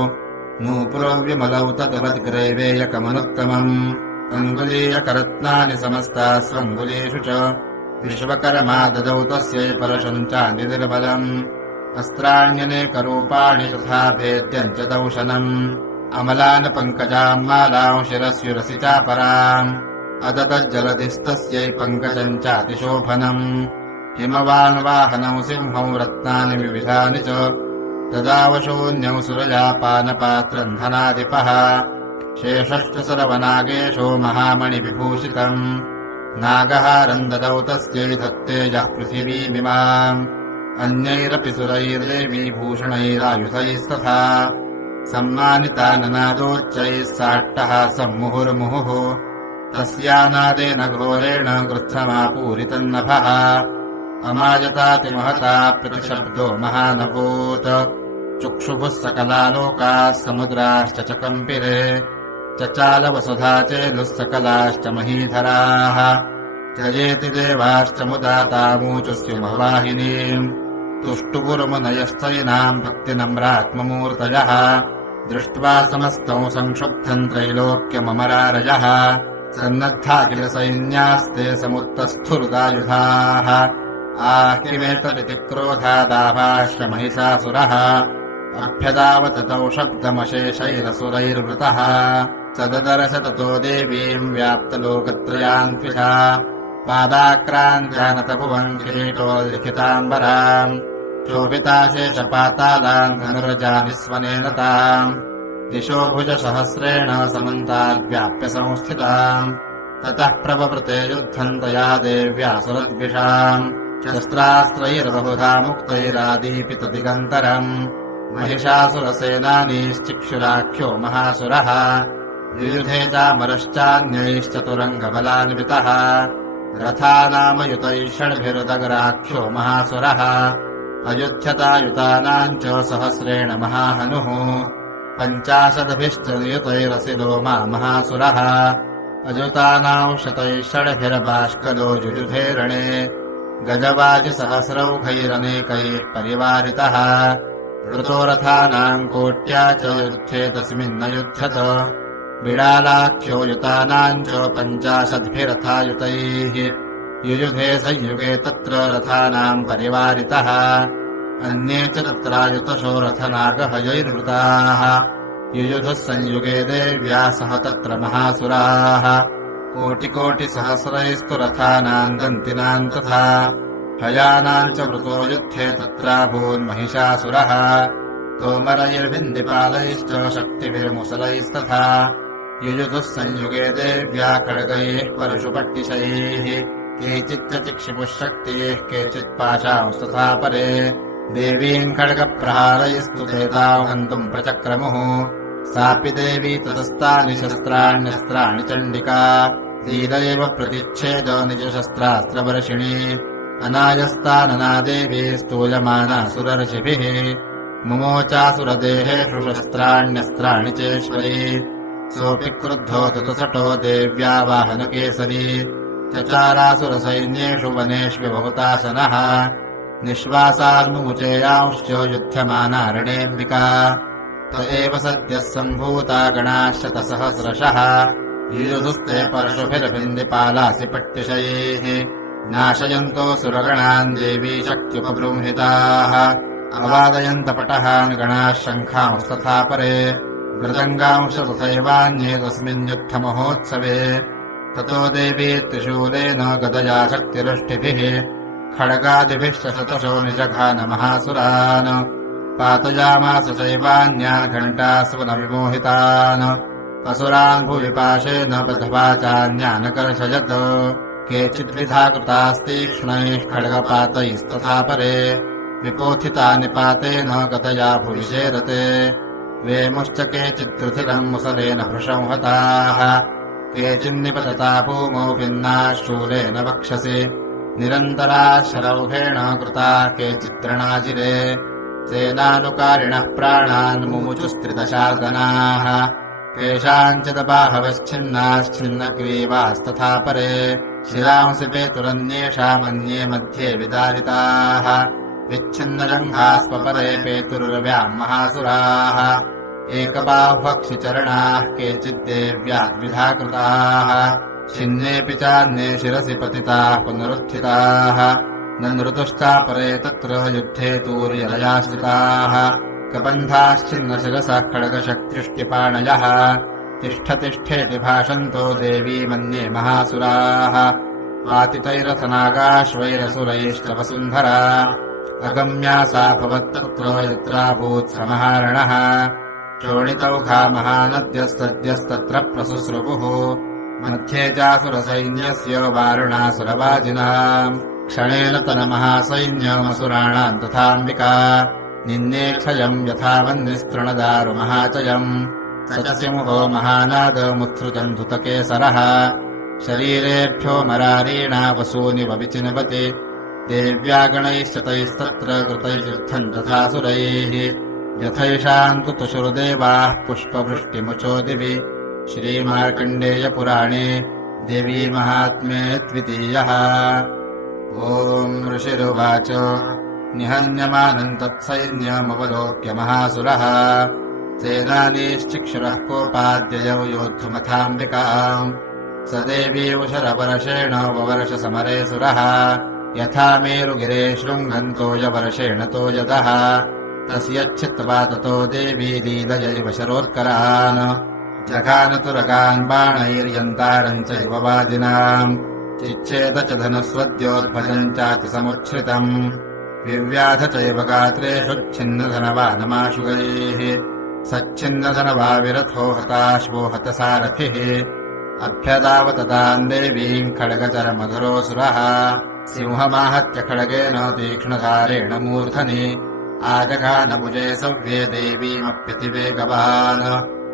नूपुरो विमलौ तद्वद्ग्रैवेयकमनुत्तमम् अङ्गुलीयकरत्नानि समस्तास्वङ्गुलीषु च विश्वकर्मा ददौ तस्यै परशम् चान्दिनिर्मलम् अस्त्राण्यनेकरूपाणि तथा भेद्यम् च दौशनम् अमलान् पङ्कजाम् मालाम् शिरस्युरसि चापराम् अदतज्जलधिस्तस्यै पङ्कजम् चातिशोभनम् हिमवान्वाहनौ सिंहौ रत्नानि विविधानि च तदावशून्यौ सुरजापानपात्रम् धनाधिपः शेषश्च सर्वनागेशो महामणिविभूषितम् नागहारम् ददौ तस्यै धत्तेजः पृथिवीमिमाम् अन्यैरपि सुरैर्देवी भूषणैरायुधैस्तथा सम्मानिता ननादोच्चैः साट्टः सम्मुहुर्मुहुः तस्यानादेन घोरेण गृत्थमापूरितम् नभः अमायतातिमहता प्रतिशब्दो महानभूत् चुक्षुभुः सकलालोकाः समुद्राश्च च कम्पिरे चचालवसुधा चेलुः सकलाश्च महीधराः जयेति देवाश्च मुदा तामूचुस्युमवाहिनीम् तुष्टुपुर्मुनयश्चैनाम् भक्तिनम्रात्ममूर्तयः दृष्ट्वा समस्तौ संक्षुब्धम् त्रैलोक्यममरारयः सन्नद्धा किल सैन्यास्ते समुत्तस्थुरुदायुधाः किमेतदिति क्रोधादाभाश्च महिषासुरः अभ्यदावततौ शब्दमशेषैरसुरैर्वृतः स ददर्श ततो देवीम् व्याप्तलोकत्रयान्त्विषा पादाक्रान्त्यानतभुवम् किरीटोल्लिखिताम्बराम् शोभिताशेषपातालान् धनुर्जानिस्वनेन ताम् दिशो भुजसहस्रेण समन्ताद्व्याप्य संस्थिताम् ततः प्रववृते युद्धम् तया देव्यासुरद्विषाम् शस्त्रास्त्रैर्बहुधा मुक्तैरादीपितदिगन्तरम् महिषासुरसेनानीश्चिक्षुराख्यो महासुरः युयुधे चामरश्चान्यैश्चतुरङ्गबलान्वितः रथानामयुतैः षड्भिरुदग्राख्यो महासुरः अयुध्यतायुतानाम् च सहस्रेण महाहनुः 50 नियुतैरसिलो महासुरः अयुतानाम् शतैः षड्भिर्बाष्कलो युयुधे रणे गजवाजिसहस्रौघैरनेकैः परिवारितः ऋतो रथानाम् कोट्या च युध्ये तस्मिन्न युध्यत बिडालाख्यो युतानाम् च 50 युयुधे संयुगे तत्र रथानाम् परिवारितः अन्ये च तत्रायुतशो रथनागहयैर्वृताः युयुधः संयुगे देव्या सह तत्र महासुराः कोटिकोटिसहस्रैस्तु रथानाम् दन्तिनाम् तथा हयानाम् च वृतो युद्धे तत्राभून्महिषासुरः तोमरैर्भिन्दिपालैश्च शक्तिभिर्मुसलैस्तथा युयुधः संयुगे देव्या खड्गैः परशुपट्टिशैः केचिच्च चिक्षिपुः शक्तिः केचित् पाशांस्तथा परे देवीम् खड्गप्रहारैस्तु तेताम् हन्तुम् प्रचक्रमुः सापि देवी ततस्तानि शस्त्राण्यस्त्राणि चण्डिका धीरैव प्रतिच्छेद निजशस्त्रास्त्रवर्षिणी अनायस्तानना देवी स्तूयमाना सुरर्षिभिः मुमोचासुरदेहेषु शस्त्राण्यस्त्राणि चेश्वरी सोऽपि क्रुद्धो तुतसटो देव्या वाहनकेसरी चचारासुरसैन्येषु वनेष्वि बहुताशनः निःश्वासान्मुमुचेयांश्चो युध्यमानारणेऽम्बिका त एव सद्यः सम्भूता गणाः शतसहस्रशः युयुधुस्ते परशुभिरभिन्दिपालासि पट्टिशयैः नाशयन्तो सुरगणान् देवी शक्त्युपबृंहिताः अवादयन्तपटहान् गणाः शङ्खांस्तथा परे मृदङ्गांश तथैवान्ये तस्मिन्युत्थमहोत्सवे ततो देवी त्रिशूलेन गदया शक्तिरष्टिभिः खड्गादिभिश्च शतशो निजघानमहासुरान् पातयामास चैवान्यान् घण्टास्वनविमोहितान् असुरान् भुवि पाशेन बद्धवाचान्यानकर्षयत् केचिद्विधा कृतास्तीक्ष्णैः खड्गपातैस्तथा परे विपोथितानि पातेन गतया भुवि शेरते वेमुश्च केचित्कृथिरम् मुसलेन भृशंहताः केचिन्निपतता भूमौ भिन्नाः शूलेन वक्षसि निरन्तराः शरौघेण कृताः केचित्तृणाजिरे सेनानुकारिणः प्राणान् मुमुचुस्त्रिदशार्दनाः केषाञ्चिदबाहवश्छिन्नाश्छिन्नग्रीवास्तथा परे शिरांसि पेतुरन्येषामन्ये मध्ये विदारिताः विच्छिन्नजङ्घास्वपरे पेतुरुरव्याम् महासुराः एकबाह्वक्षिचरणाः केचिद्देव्याद्विधा कृताः छिन्नेऽपि चान्ये शिरसि पतिताः पुनरुत्थिताः न नृतुश्चापरे तत्र युद्धे तूर्यलयाश्रिताः कबन्धाश्चिन्नशिरसः खड्गशक्तिष्टिपाणयः तिष्ठतिष्ठेति भाषन्तो देवी मन्ये महासुराः पातितैरथनागाश्वैरसुरैश्च वसुन्धरा अगम्या सा भवत्तत्र यत्राभूत्समहारणः शोणितौघा महानद्यस्तद्यस्तत्र प्रसुस्रुवुः मध्ये चासुरसैन्यस्य वारुणासुरवाजिनाम् क्षणेन तनमहासैन्यमसुराणाम् तथाम्बिका निन्नेक्षयम् यथा वह्निस्तृणदारुमहाचयम् स च सिंहो महानादमुत्सृजम् धुतकेसरः शरीरेभ्यो मरारीणा वसूनि वविचिनवति देव्या गणैश्च तैस्तत्र कृतैर्युद्धम् तथासुरैः यथैषाम् तुतुषुर्देवाः पुष्पवृष्टिमुचो दिवि श्रीमार्कण्डेयपुराणे देवी महात्म्ये द्वितीयः। ॐ ऋषिरुवाच निहन्यमानम् तत्सैन्यमवलोक्य महासुरः सेनानीश्चिक्षुरः कोपाद्ययौ योद्धुमथाम्बिकाम् स देवी उशरवर्षेण ववर्षसमरे सुरः यथा मेरुगिरे शृङ्गन्तोजवर्षेण तोजदः तस्यच्छित्वा ततो देवी लीलयैव शरोत्करान् जघानतुरगान् बाणैर्यन्तारम् चैव वादिनाम् चिच्छेद च धनुस्वद्योद्भजम् चातिसमुच्छ्रितम् विव्याध चैव गात्रेषु छिन्नधनवानमाशुगैः सच्छिन्नधनवा विरथो हताश्वो हतसारथिः अभ्यदावतताम् देवीम् खड्गचरमधुरोऽसुरः सिंहमाहत्य खड्गेन तीक्ष्णधारेण मूर्धनि आजघानभुजे सव्ये देवीमप्यतिवेगवान्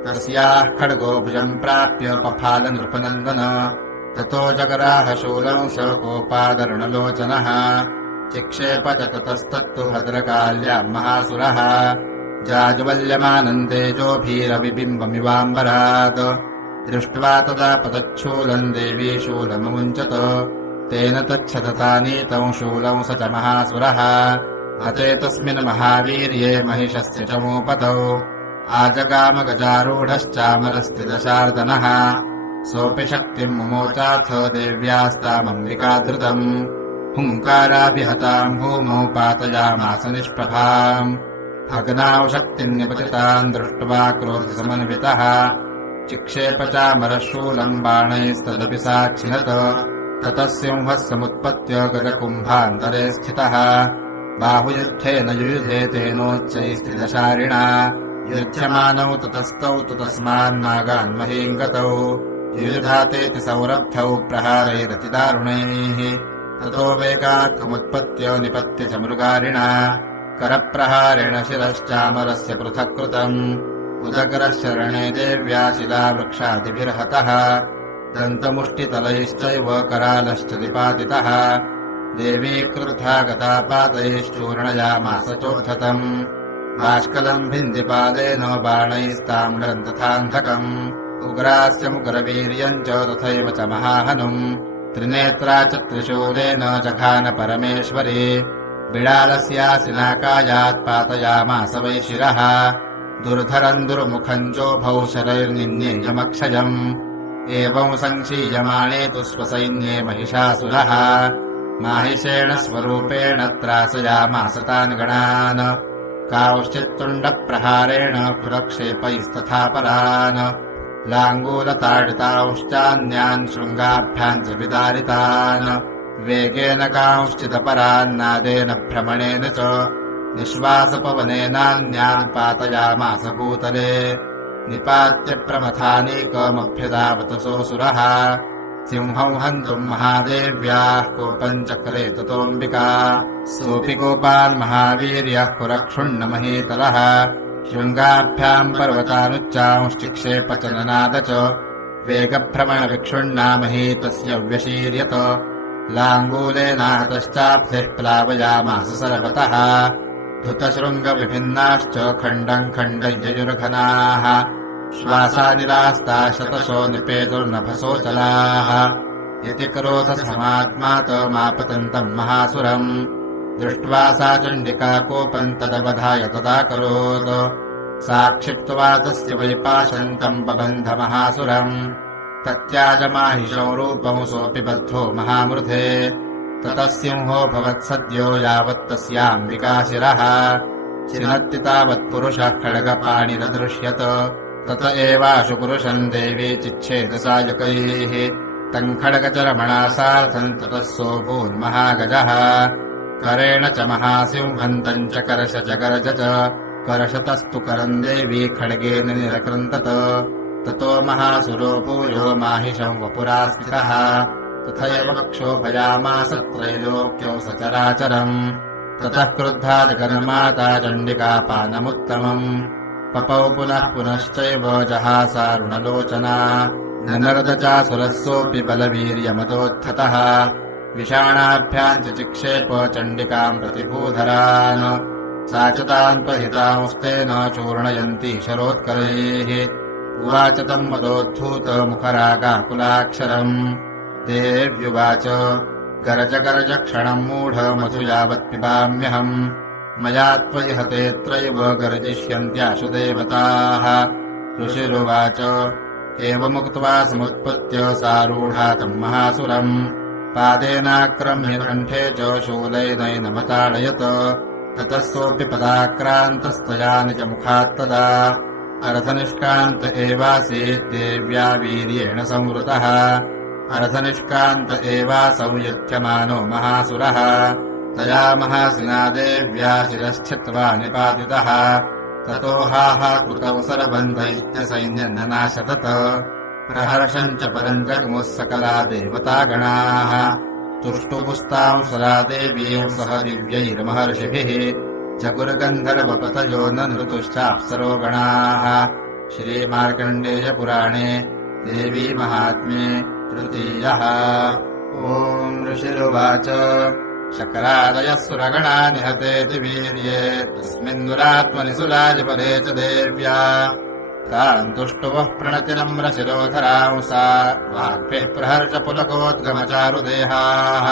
तस्याः खड्गो भुजम् प्राप्य पफालनृपनन्दन ततो जगराह शूलम् स कोपादरुणलोचनः चिक्षेप च ततस्तत्तु भद्रकाल्याम् महासुरः जाज्वल्यमानम् तेजोभीरविबिम्बमिवाम्बरात् दृष्ट्वा तदा पतच्छूलम् देवी शूलममुञ्चत तेन तच्छततानीतम् शूलम् स च महासुरः हते तस्मिन् महावीर्ये महिषस्य च मूपतौ आजगामगजारूढश्चामरस्थितशार्दनः सोऽपि शक्तिम् मुमोचाथ देव्यास्तामम्बिकाधृतम् हुङ्काराभिहताम् भूमौ पातयामास निष्प्रभाम् भग्नाौ शक्तिम् निपतिताम् दृष्ट्वा क्रोधसमन्वितः चिक्षेप चामरशूलम् बाणैस्तदपि साक्षिणत ततः सिंहः समुत्पत्य गजकुम्भान्तरे स्थितः बाहुयुद्धेन युयुधे तेनोच्चैस्थितशारिणा युध्यमानौ ततस्तौ तु तस्मान्नागान्महीम् गतौ युयुधातेति सौरब्धौ प्रहारैरतिदारुणैः ततो वेगात्मुत्पत्य निपत्य च मृगारिणा करप्रहारेण शिरश्चामरस्य पृथक् कृतम् उदकरशरणे देव्या शिलावृक्षादिभिर्हतः दन्तमुष्टितलैश्चैव करालश्च निपातितः देवी क्रुद्धा गता पातैश्चूर्णयामास चोद्धतम् बाष्कलम् भिन्दिपादेन बाणैस्ताम्रम् तथान्धकम् उग्रास्य मुकरवीर्यम् च तथैव च महाहनुम् त्रिनेत्रा च त्रिशूलेन जघान परमेश्वरी बिडालस्यासि नाकायात् पातयामास वै शिरः दुर्धरम् दुर्मुखम् चोभौ शरैर्निन्येयमक्षयम् एवं सङ्क्षीयमाणे तु स्वसैन्ये महिषासुरः माहिषेण स्वरूपेण त्रासयामास तान् गणान् कांश्चित्तुण्डप्रहारेण पुरक्षेपैस्तथा परान् लाङ्गूलताडितांश्चान्यान् शृङ्गाभ्याम् च विदारितान् वेगेन कांश्चिदपरान्नादेन भ्रमणेन च निःश्वासपवनेनान्यान् पातयामास भूतले निपात्य प्रमथानीकमभ्युदावतसोऽसुरः सिंहं हन्तुम् महादेव्याः कोपम् चक्रे ततोऽम्बिका सोऽपि कोपान् महावीर्यः पुरक्षुण्णमहीतलः शृङ्गाभ्याम् पर्वतानुच्चांश्चिक्षेप च ननाद च वेगभ्रमणविक्षुण्णामहीतस्य व्यशीर्यत लाङ्गूलेनाहतश्चाब्धिः प्लावयामास सर्वतः धृतशृङ्गविभिन्नाश्च खण्डम् खण्डय्ययुर्घनाः श्वासानिलास्ता शतशो निपेतुर्नभसोचलाः यति क्रोधसमात्मातमापतन्तम् महासुरम् दृष्ट्वा सा चण्डिका कोपम् तदवधाय तदाकरोत् साक्षिप्त्वा तस्य वैपाशन्तम् बबन्ध महासुरम् तत्याजमाहिषौ रूपम् सोऽपि बद्धो महामृधे ततः सिंहो भवत्सद्यो यावत्तस्याम्बिका शिरः चिनत्ति तावत्पुरुषः खड्गपाणिरदृश्यत तत एवाशु पुरुषम् देवी चिच्छेदसायकैः तम् खड्गचरमणा सार्धम् ततः सोऽभून्महागजः करेण च महासिंहम् तम् च करश जगरज च करशतस्तु करम् देवी खड्गेन निरक्रन्तत ततो महासुरो भूयो माहिषम् वपुरास्थितः तथैव क्षोभयामास त्रैलोक्यौ सचराचरम् ततः क्रुद्धादिकर्माता चण्डिकापानमुत्तमम् पपौ पुनः पुनश्चैव जहासारुणलोचना ननर्दचासुरः सोऽपि बलवीर्यमदोत्थतः विषाणाभ्याम् च चिक्षेप चण्डिकाम् प्रतिभूधरान् सा च तान् प्रहितांस्तेन चूर्णयन्ती शरोत्करैः उवाच तम् मदोद्धूतमुखरागाकुलाक्षरम् देव्युवाच गरज गरज क्षणम् मूढ मधु यावत् पिबाम्यहम् मया त्वयि हतेऽत्रैव गर्जिष्यन्त्याशु देवताः ऋषिरुवाच एवमुक्त्वा समुत्पत्य सारूढा तम् महासुरम् पादेनाक्रम्य कण्ठे च शूलैनैनमताडयत ततः सोऽपि पदाक्रान्तस्तया निजमुखात्तदा अर्धनिष्कान्त एवासीत् देव्या वीर्येण संवृतः अर्धनिष्कान्त एवासौ युध्यमानो महासुरः तया महासिना देव्या शिरश्चित्वा निपातितः ततो हाहाकृतौ सरबन्धैत्यसैन्यन्ननाशतत प्रहर्षम् च परम् जग्मुः सकला देवतागणाः तुष्टुपुस्ताम् सदा देवीं सह दिव्यैर्महर्षिभिः जगुर्गन्धर्वपतयो न नृतुश्चाप्सरो गणाः श्रीमार्कण्डेयपुराणे देवी महात्म्ये तृतीयः। ॐ ऋषिरुवाच शक्रादयः सुरगणा निहतेति वीर्ये तस्मिन्नुरात्मनि सुराजपदे च देव्या तान् तुष्टुवः प्रणतिनम्रशिरोधरांसा वाग्भिः प्रहर्ष पुलकोद्गमचारुदेहाः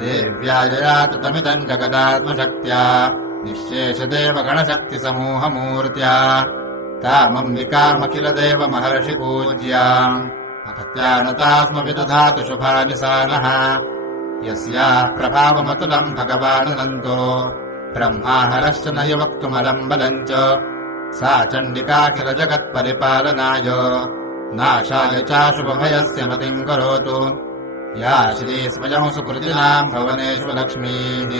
देव्या जयात तमिदम् जगदात्मशक्त्या निःशेषदेवगणशक्तिसमूहमूर्त्या तामम्बिकामखिल देवमहर्षिपूज्याम् अभक्त्या स्म विदधातु शुभानि सानः यस्याः प्रभावमतुलम् भगवाननन्तो ब्रह्माहरश्च न हि वक्तुमलम् बलम् च सा चण्डिकाखिल जगत्परिपालनाय नाशाय चाशुभभयस्य मतिम् करोतु या श्रीस्वयम् सुकृतिनाम् भवनेषु लक्ष्मीः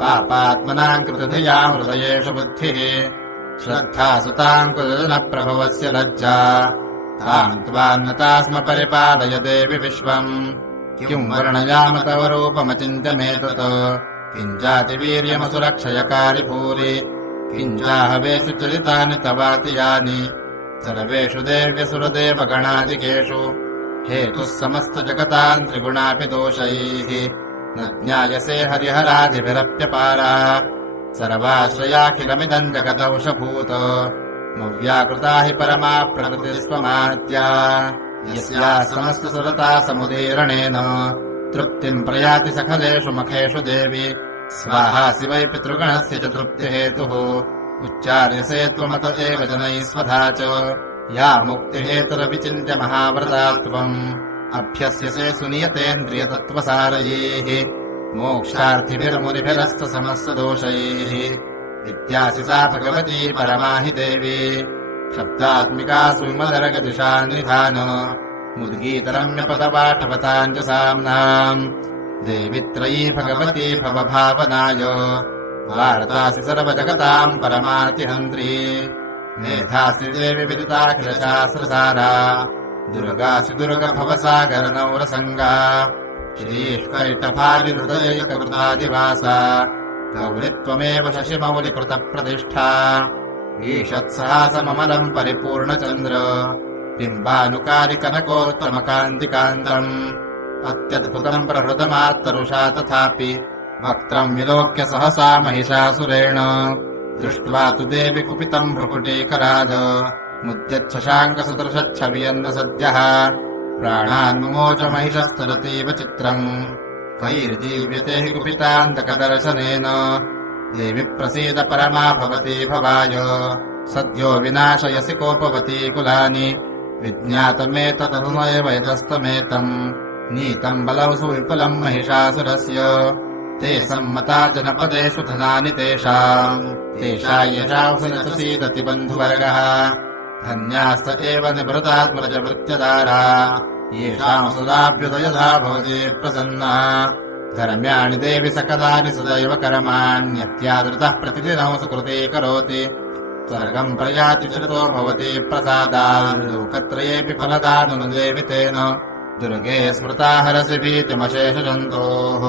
पापात्मनाम् कृतधियाम् हृदयेषु बुद्धिः श्रद्धा सुताम् कृतजनप्रभवस्य लज्जा ताम् त्वान्नता स्म परिपालय देवि विश्वम् किम् वर्णयाम तव रूपमचिन्त्यमेतत् किञ्चातिवीर्यमसुरक्षयकारि भूरि किञ्चाहवेषु चरितानि तवातियानि सर्वेषु देव्यसुरदेवगणादिकेषु हेतुः समस्तजगताम् त्रिगुणापि दोषैः न ज्ञायसे हरिहरादिभिरप्यपारा सर्वाश्रयाखिलमिदम् जगदंशभूत मव्याकृता हि परमा प्रकृतिस्त्वमाद्या यस्या समस्तसुरता समुदीरणेन तृप्तिम् प्रयाति सकलेषु मखेषु देवि स्वाहासि वै पितृगणस्य च तृप्तिहेतुः उच्चार्यसे त्वमत एव जनैः स्वधा च या मुक्तिहेतुरविचिन्त्य महाव्रता त्वम् अभ्यस्यसे सुनियतेन्द्रियतत्त्वसारयैः मोक्षार्थिभिर्मुनिभिरस्तसमस्तदोषैः इत्यासि सा भगवती परमा हि देवी शब्दात्मिका सुमदरगदिशान्निधान मुद्गीतरम्यपदपाठवताञ्जसाम्नाम् देवि त्रयी भगवती भवभावनाय वार्तासि सर्वजगताम् परमातिहन्त्री मेधासि देवि विदिताखिलशास्त्रसारा दुर्गासि दुर्गभवसागरनौरसङ्गा श्रीष्कैटभारिहृदयैककृतादिवासा गौरित्वमेव शशिमौलिकृतप्रतिष्ठा ईषत्सहासममलम् परिपूर्णचन्द्र बिम्बानुकारिकनकोत्तमकान्तिकान्तम् अत्यद्भुतम् प्रहृतमात्तरुषा तथापि वक्त्रम् विलोक्य सहसा महिषासुरेण दृष्ट्वा तु देवि कुपितम् भ्रुकुटीकराद मुद्यच्छशाङ्कसदृशच्छवियन्न सद्यः प्राणान्मुमोच महिषस्तरतीव चित्रम् कैर्जीव्यते हि कुपितान्तकदर्शनेन देवि प्रसीद परमा भवती भवाय सद्यो विनाशयसि कोपवती कुलानि विज्ञातमेतदनुमेव यतस्तमेतम् नीतम् बलौ सुविपुलम् महिषासुरस्य ते सम्मता जनपदेषु धनानि तेषाम् तेषा यशांसि बन्धुवर्गः धन्यास्त एव निभृतात्मरजवृत्यदारा येषाम् सदाभ्युदयधा भवति प्रसन्ना धर्म्याणि देवि सकलानि सदैव कर्माण्यत्यादृतः प्रतिदिनौ सुकृते करोति स्वर्गम् प्रयाति श्रुतो भवति प्रसादात् लोकत्रयेऽपि फलदानुदेवि तेन दुर्गे स्मृता हरसि भीतिमशेषजन्तोः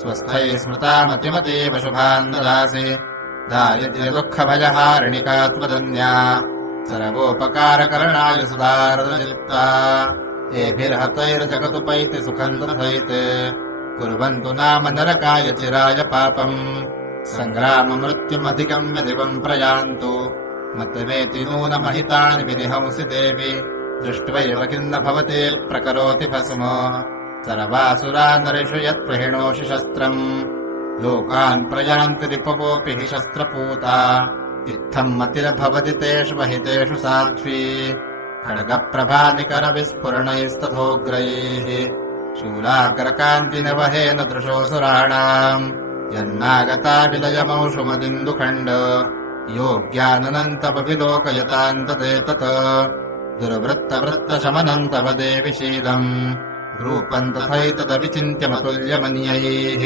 स्वस्थैः स्मृता मतिमतीव शुभान् ददासि दारिद्र्यदुःखभयहारिणिका त्वदन्या सर्वोपकारकरणाय सुदारदचित्ता एभिर्हतैर्जगतुपैति सुखम् तथैते कुर्वन्तु नाम नरकाय चिराय पापम् सङ्ग्राममृत्युमधिगम्य दिवम् प्रयान्तु मतवेति नूनमहितानि विनिहंसि देवि दृष्ट्वैव किन्न भवते प्रकरोति भस्म सर्वासुरा नरेषु यत्प्रहिणोषि शस्त्रम् लोकान् प्रयान्ति रिपवोऽपि हि शस्त्रपूता इत्थम् मतिर्भवति तेषु वहितेषु साध्वी खड्गप्रभानिकरविस्फुरणैस्तथोग्रैः शूलाग्रकान्तिनवहेन दृशोऽसुराणाम् यन्नागता विलयमौषुमदिन्दुखण्ड योग्याननन्तमविलोकयतान्तदेतत् दुर्वृत्तवृत्तशमनम् तव देवि शीलम् रूपम् तथैतदविचिन्त्यमतुल्यमन्यैः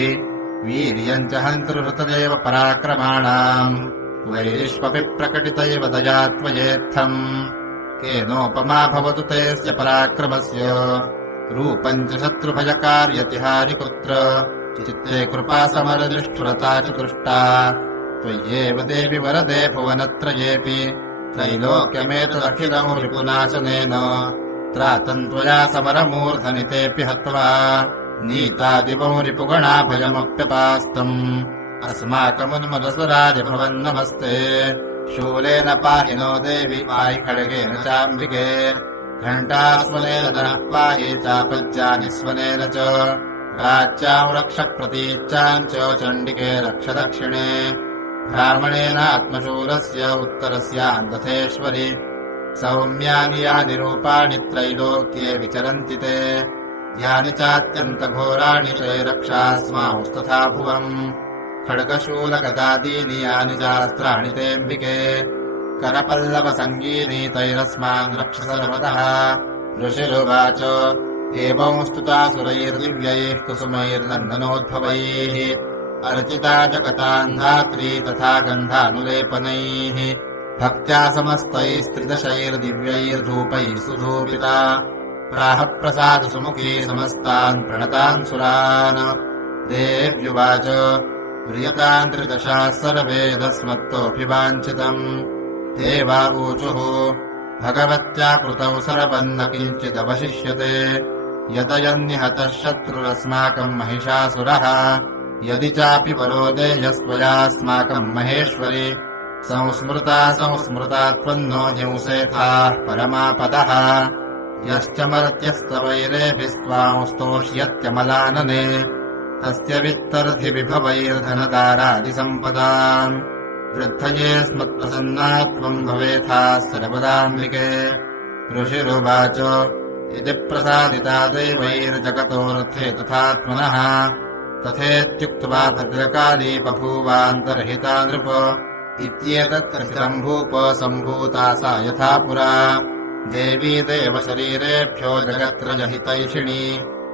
वीर्यम् च हन्तृहृतदेव पराक्रमाणाम् वैरिष्वपि प्रकटितैव दया त्वयेत्थम् केनोपमा भवतु तेऽस्य पराक्रमस्य रूपम् च शत्रुभयकार्यतिहारि कुत्र चित्ते कृपा समरदृष्टुरता च दृष्टा त्वय्येव देवि वरदे भुवनत्रयेऽपि त्रैलोक्यमेतदखिलम् रिपुनाशनेन त्रातम् त्वया समरमूर्धनितेऽपि हत्वा नीतादिवौ रिपुगणा भयमप्यपास्तम् अस्माकमुन्मदसुराज भवन्नमस्ते शूलेन पाहि नो देवि पाहि खड्गेन चाम्बिके घण्टास्वनेन नः पाहि चापज्यानि स्वनेन च राज्याम् रक्ष प्रतीच्चाम् च चण्डिके रक्ष दक्षिणे ब्राह्मणेनात्मशूलस्य उत्तरस्यान्तथेश्वरि सौम्यानि यानि रूपाणि त्रैलोक्ये विचरन्ति ते यानि चात्यन्तघोराणि ते रक्षास्मांस्तथा भुवम् खड्गशूलगदादीनि यानि चास्त्राणि तेऽम्बिके करपल्लवसङ्गीनि तैरस्मान् रक्ष सर्वतः ऋषिरुवाच एवं स्तुतासुरैर्दिव्यैः कुसुमैर्नन्दनोद्भवैः अर्चिता जगताम् धात्री तथा गन्धानुलेपनैः भक्त्या समस्तैस्त्रिदशैर्दिव्यैर्धूपैः सुधूपिता प्राह प्रसाद सुमुखी समस्तान् प्रणतान् सुरान् देव्युवाच प्रियताम् त्रिदशाः सर्वे दस्मत्तोऽभिवाञ्छितम् देवावूचुः भगवत्या कृतौ सर्वन्न किञ्चिदवशिष्यते यदयन्निहतः शत्रुरस्माकम् महिषासुरः यदि चापि परो देयस्त्वयास्माकम् महेश्वरि संस्मृता त्वन्नो हिंसेथाः परमापदः यश्च मर्त्यस्तवैरेभिस्त्वां स्तोष्यत्यमलानने तस्य वित्तर्थिविभवैर्धनदारादिसम्पदाम् वृद्धये स्मत्प्रसन्ना त्वम् भवेथाः सर्वदाम्बिके ऋषिरुवाच इति प्रसादिता देवैर्जगतोऽर्थे तथात्मनः तथेत्युक्त्वा भद्रकाली बभूवान्तर्हिता नृप इत्येतत्कथितम् भूप सम्भूता सा यथा पुरा देवी देवशरीरेभ्यो जगत्रजहितैषिणी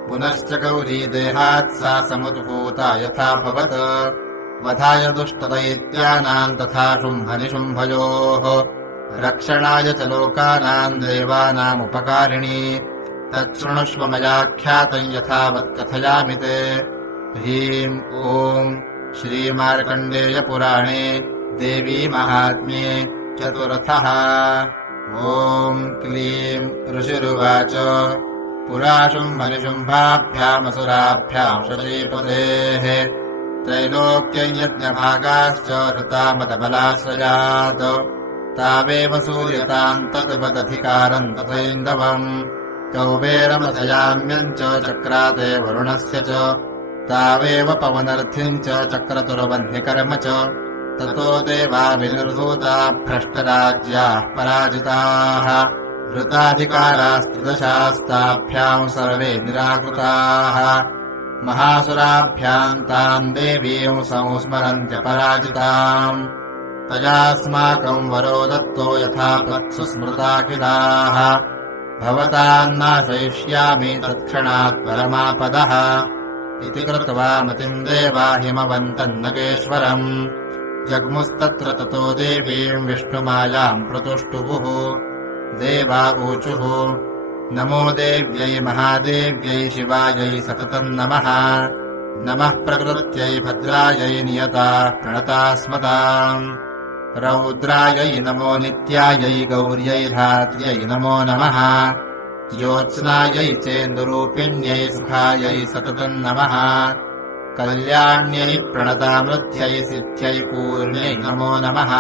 पुनश्च गौरी देहात् सा समुद्भूता यथाभवत् वधाय दुष्टदैत्यानाम् तथा शुम्भनिशुम्भयोः रक्षणाय च लोकानाम् देवानामुपकारिणी तच्छृणुष्व मयाख्यातम् यथावत् कथयामि ते ह्रीम् ॐ श्रीमार्कण्डेयपुराणे देवी महात्म्ये चतुर्थः ॐ क्लीम् ऋषिरुवाच पुरा शुम्भनिशुम्भाभ्यामसुराभ्याम् शचीपतेः त्रैलोक्यम् यज्ञभागाश्च हृतामदबलाश्रयात् तावेव सूर्यताम् तद्वदधिकारम् तथैन्दवम् कौबेरमथयाम्यम् च चक्राते वरुणस्य च तावेव पवनर्थिम् च चक्रतुर्वह्निकर्म च ततो देवा विनिर्धूता भ्रष्टराज्याः पराजिताः वृताधिकारास्त्रिदशास्ताभ्याम् सर्वे निराकृताः महासुराभ्याम् ताम् देवीम् संस्मरन्त्यपराजिताम् तयास्माकम् वरो दत्तो यथावत्सु स्मृताखिलाः भवतान्नाशयिष्यामि तत्क्षणात् परमापदः इति कृत्वा मतिम् देवा हिमवन्तम् नगेश्वरम् जग्मुस्तत्र ततो देवीम् विष्णुमायाम् प्रतुष्टुवुः देवा ऊचुः नमो देव्यै महादेव्यै शिवायै सततम् नमः नमः प्रकृत्यै भद्रायै नियताः प्रणतास्मताम् रौद्रायै नमो नित्यायै गौर्यै धात्र्यै नमो नमः ज्योत्स्नायै चेन्दुरूपिण्यै सुखायै सततम् नमः कल्याण्यै प्रणतामृत्यै सिद्ध्यै पूर्ण्यै नमो नमः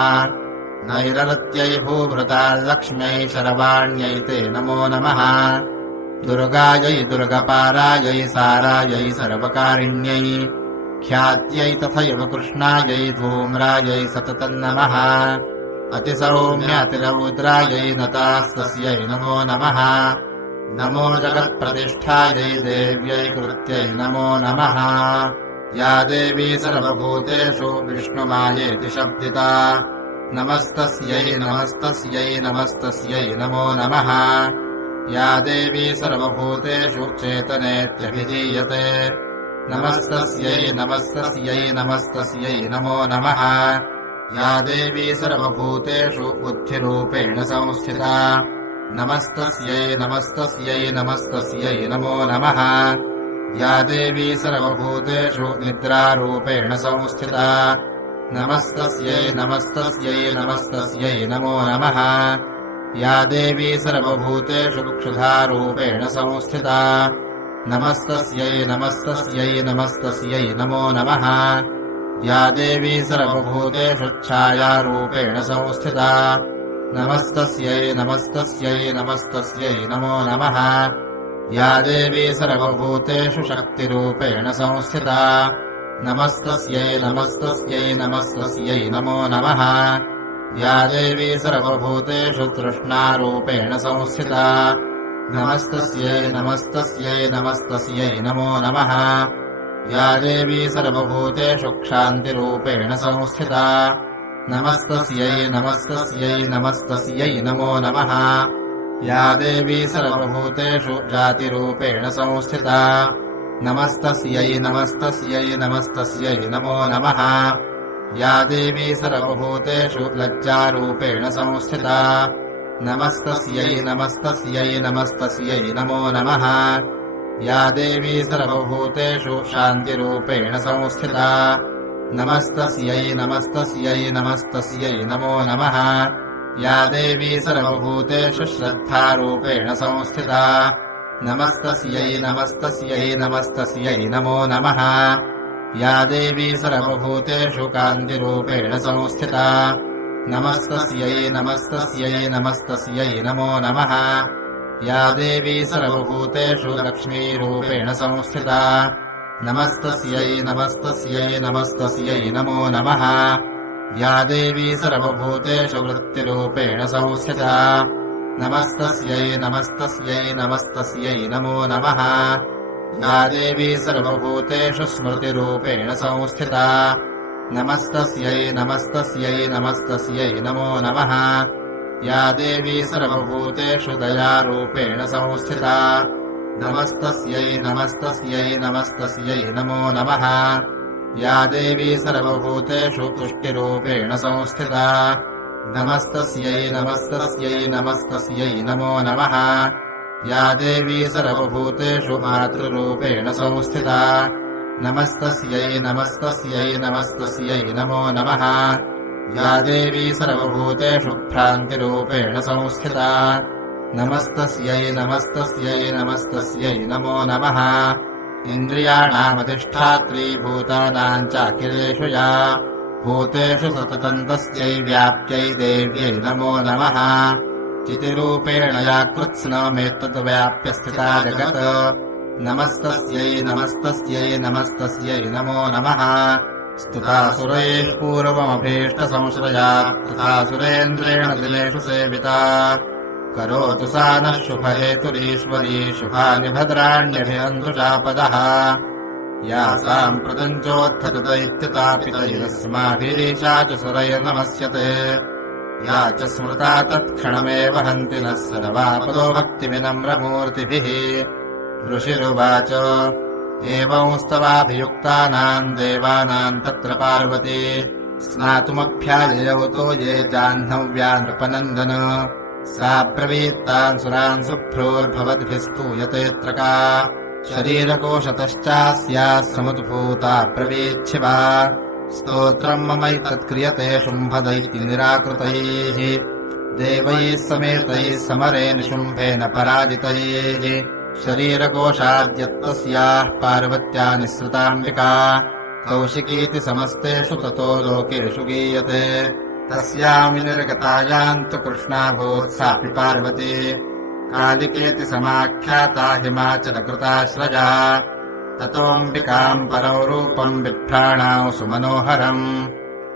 नैरृत्यै भूभृताल्लक्ष्म्यै शरवाण्यै ते नमो नमः दुर्गायै दुर्गपारायै सारायै सर्वकारिण्यै ख्यात्यै तथैव कृष्णायै धूम्रायै सततम् नमः अतिसौम्यातिरौद्रायै नतास्तस्यै नमो नमः नमो जगत्प्रतिष्ठायै देव्यै कृत्यै नमो नमः या देवी सर्वभूतेषु विष्णुमायेति शब्दिता नमस्तस्यै नमस्तस्यै नमस्तस्यै नमो नमः या देवी सर्वभूतेषु चेतनेत्यभिधीयते नमस्तस्यै नमस्तस्यै नमस्तस्यै नमो नमः या देवी सर्वभूतेषु बुद्धिरूपेण संस्थिता नमस्तस्यै नमस्तस्यै नमस्तस्यै नमो नमः या देवी सर्वभूतेषु निद्रारूपेण संस्थिता नमस्तस्यै नमस्तस्यै नमस्तस्यै नमो नमः या देवी सर्वभूतेषु क्षुधारूपेण संस्थिता नमस्तस्यै नमस्तस्यै नमस्तस्यै नमो नमः या देवी सर्वभूतेषु छायारूपेण संस्थिता नमस्तस्यै नमस्तस्यै नमस्तस्यै नमो नमः या देवी सर्वभूतेषु शक्तिरूपेण संस्थिता नमस्तस्यै नमस्तस्यै नमस्तस्यै नमो नमः या देवी सर्वभूतेषु तृष्णारूपेण संस्थिता नमस्तस्यै नमस्तस्यै नमस्तस्यै नमो नमः या देवी सर्वभूतेषु क्षान्तिरूपेण संस्थिता नमस्तस्यै नमस्तस्यै नमस्तस्यै नमो नमः या देवी सर्वभूतेषु जातिरूपेण संस्थिता नमस्तस्यै नमस्तस्यै नमस्तस्यै नमो नमः या देवी सर्वभूतेषु लज्जारूपेण संस्थिता नमस्तस्यै नमस्तस्यै नमस्तस्यै नमो नमः या देवी सर्वभूतेषु शान्तिरूपेण संस्थिता नमस्तस्यै नमस्तस्यै नमस्तस्यै नमो नमः या देवी सर्वभूतेषु श्रद्धारूपेण संस्थिता नमस्तस्यै नमस्तस्यै नमस्तस्यै नमो नमः या देवी सर्वभूतेषु कान्तिरूपेण संस्थिता नमस्तस्यै नमस्तस्यै नमस्तस्यै नमो नमः या देवी सर्वभूतेषु लक्ष्मीरूपेण संस्थिता नमस्तस्यै नमस्तस्यै नमस्तस्यै नमो नमः या देवी सर्वभूतेषु वृत्तिरूपेण संस्थिता नमस्तस्यै नमस्तस्यै नमस्तस्यै नमो नमः या देवी सर्वभूतेषु स्मृतिरूपेण संस्थिता नमस्तस्यै नमस्तस्यै नमस्तस्यै नमो नमः या देवी सर्वभूतेषु दयारूपेण संस्थिता नमस्तस्यै नमस्तस्यै नमस्तस्यै नमो नमः या देवी सर्वभूतेषु तुष्टिरूपेण संस्थिता नमस्तस्यै नमस्तस्यै नमस्तस्यै नमो नमः या देवी सर्वभूतेषु मातृरूपेण संस्थिता नमस्तस्यै नमस्तस्यै नमस्तस्यै नमो नमः या देवी सर्वभूतेषु भ्रान्तिरूपेण संस्थिता नमस्तस्यै नमस्तस्यै नमस्तस्यै नमो नमः इन्द्रियाणामधिष्ठात्री भूतानाम् चाखिलेषु या भूतेषु सततम् तस्यै व्याप्त्यै देव्यै नमो नमः चितिरूपेण या कृत्स्नमेतत् व्याप्य स्थिता जगत् नमस्तस्यै नमस्तस्यै नमस्तस्यै नमो नमः स्तुतासुरैः पूर्वमभीष्टसंश्रया तथा सुरेन्द्रेण दिनेषु सेविता करोतु सा नः शुभहेतुरीश्वरी शुभानि भद्राण्यभिहन्तु चापदः या साम्प्रतञ्चोत्थतदैत्यतापितैरस्माभिरीशा च सुरैर्नमस्यते या च स्मृता तत्क्षणमेव हन्ति नः सर्वापदो भक्तिविनम्रमूर्तिभिः ऋषिरुवाच एवंस्तवाभियुक्तानाम् देवानाम् तत्र पार्वती स्नातुमभ्याजयौतो ये जाह्नव्या नृपनन्दन सा ब्रवीत्तान् सुरान् सुभ्रूर्भवद्भिस्तूयतेऽत्र का शरीरकोशतश्चास्याः समुद्भूता ब्रवीच्छिवा स्तोत्रम् ममैतत्क्रियते शुम्भदैत्यनिराकृतैः देवैः समेतैः समरे निशुम्भेन पराजितैः शरीरकोशाद्यत्तस्याः पार्वत्या निःसृताम्बिका कौशिकीति समस्तेषु ततो लोकेषु गीयते तस्याम् विनिर्गतायाम् तु कृष्णाभूत् सापि पार्वती कालिकेति समाख्याता हिमाचलकृताश्रया ततोऽम्बिकाम् परौ रूपम् बिभ्राणाौ सुमनोहरम्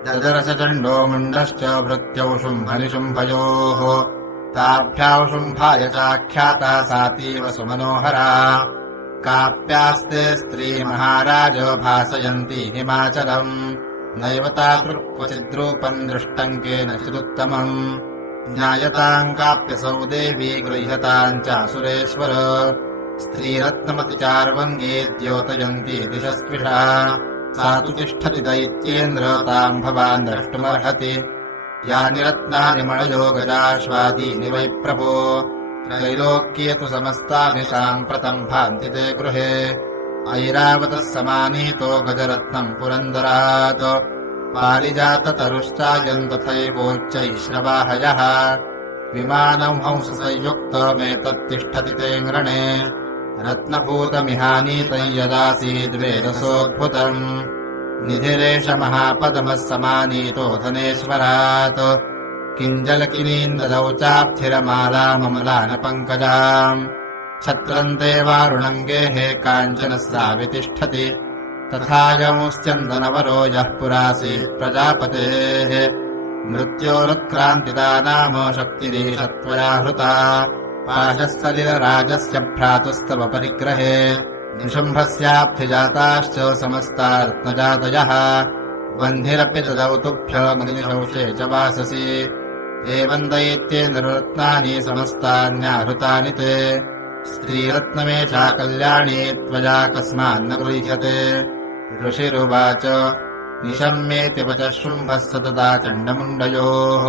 ददरसचण्डो मुण्डश्च भृत्यौ शुम्भनिशुम्भयोः ताभ्याौ शुम्भाय चाख्याता सातीव सुमनोहरा काप्यास्ते स्त्री महाराज भासयन्ती हिमाचलम् नैव तादृक्क्वचिद्रूपम् दृष्टम् केनचिदुत्तमम् ज्ञायताम् काप्यसौ देवी गृह्यताम् चासुरेश्वर स्त्रीरत्नमतिचार्वङ्गी द्योतयन्ती दिशस्पृशा सा तु तिष्ठति दैत्येन्द्र ताम् भवान् द्रष्टुमर्हति यानि रत्नानि मणयो गजाश्वादीनि वै प्रभो त्रैलोक्ये तु समस्तानि साम्प्रतम् भान्ति ते गृहे ऐरावतः समानीतो गजरत्नम् पुरन्दरात् पारिजाततरुश्चायम् तथैवोच्चैश्रवाहयः विमानम् हंससंयुक्तमेतत्तिष्ठति तेऽङ्गणे रत्नभूतमिहानीतम् यदासीद्वेदसोद्भुतम् निधिरेष महापदमः समानीतो धनेश्वरात् किञ्जलकिनीन्ददौ चाब्धिरमालाममलानपङ्कजाम् छत्रन्ते वारुणङ्गेः काञ्चन सा वितिष्ठति तथायमुश्चन्दनवरो यः पुरासीत् प्रजापतेः मृत्योरुत्क्रान्तिदा नाम शक्तिरीशत्वया हृता पाशस्थलिलराजस्य भ्रातुस्तव परिग्रहे निशुम्भस्याब्धिजाताश्च समस्ता रत्नजातयः वह्निरपि ददौ तुभ्यमग्निशौचे च वाससि एवम् दैत्येन्द्ररत्नानि समस्तान्याहृतानि ते स्त्रीरत्नमेषा कल्याणी त्वया कस्मान्न गृह्यते ऋषिरुवाच निशम्येति वचः शुम्भः सतता चण्डमुण्डयोः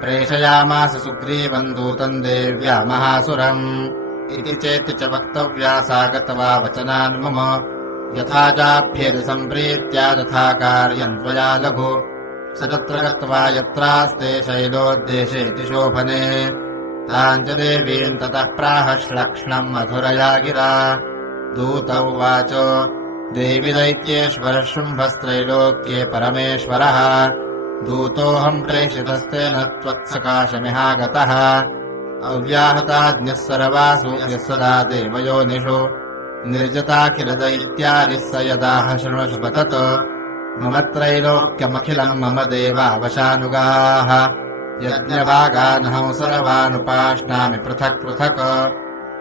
प्रेषयामास सुग्रीवम् दूतम् देव्या महासुरम् इति चेति च वक्तव्या सा गत्वा वचनान् मम यथा चाभ्येति सम्प्रीत्या तथा कार्यम् त्वया लघु स तत्र गत्वा यत्रास्ते शैलोद्देशेति शोभने ताम् च देवीम् ततः प्राह श्लक्ष्णम् मधुरया गिरा दूत उवाच देवि दैत्येश्वरः शुम्भस्त्रैलोक्ये परमेश्वरः दूतोऽहम् प्रेषितस्तेन त्वत्सकाशमिहागतः अव्याहताज्ञः सर्वासु यः सदा देवयोनिषु निर्जताखिलदैत्यादिः स यदाह शृणुषु पतत् मम त्रैलोक्यमखिलम् मम देवावशानुगाः यज्ञभागानहं सर्वानुपाश्नामि पृथक् पृथक्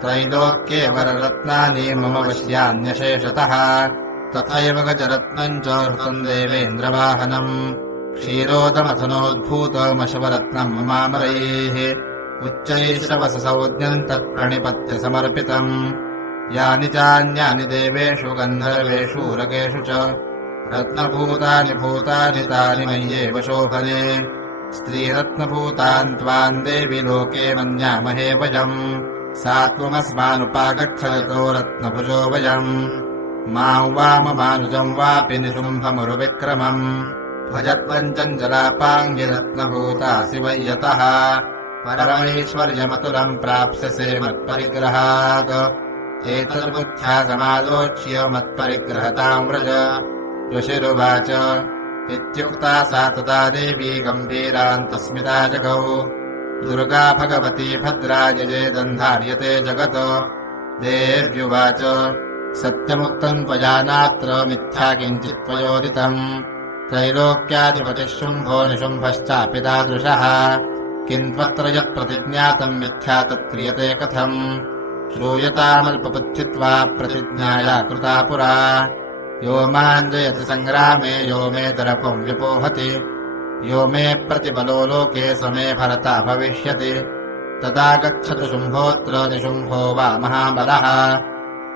त्रैलोक्ये वररत्नानि मम वश्यान्यशेषतः तथैव गजरत्नम् च हृतम् देवेन्द्रवाहनम् क्षीरोदमथनोद्भूतमशवरत्नम् ममामरैः उच्चैश्रवससंज्ञम् तत्प्रणिपत्य समर्पितम् यानि चान्यानि देवेषु गन्धर्वेषु उरगेषु च रत्नभूतानि भूतानि तानि मय्येव शोभने स्त्रीरत्नभूतान् त्वाम् देवि लोके मन्यामहे वयम् सा त्वमस्मानुपागच्छतो रत्नभुजो वयम् माम् वाममानुजम् वापि निशुम्भमुरुविक्रमम् भजत्वञ्चम् जलापाङ्गिरत्नभूतासि वै यतः परमैश्वर्यमतुलम् प्राप्स्यसे मत्परिग्रहात् एतद्बुद्ध्या समालोच्य मत्परिग्रहताम् व्रज ऋषिरुवाच इत्युक्ता सा तदा देवी गम्भीरान्तस्मिता जगौ दुर्गा भगवती भद्रा यजेदन्धार्यते जगत् देव्युवाच सत्यमुक्तम् त्वया नात्र मिथ्या किञ्चित् त्वयोदितम् त्रैलोक्याधिपतिः शुम्भो निशुम्भश्चापि तादृशः किन्त्वत्र यत्प्रतिज्ञातम् मिथ्या तत्क्रियते कथम् श्रूयतामल्पबुद्धित्वा प्रतिज्ञाया कृता पुरा यो माम् जयति सङ्ग्रामे यो मे दर्पम् विपोहति यो मे प्रतिबलो लोके स मे भरता भविष्यति तदा गच्छतु शुम्भोऽत्र निशुम्भो वा महाबलः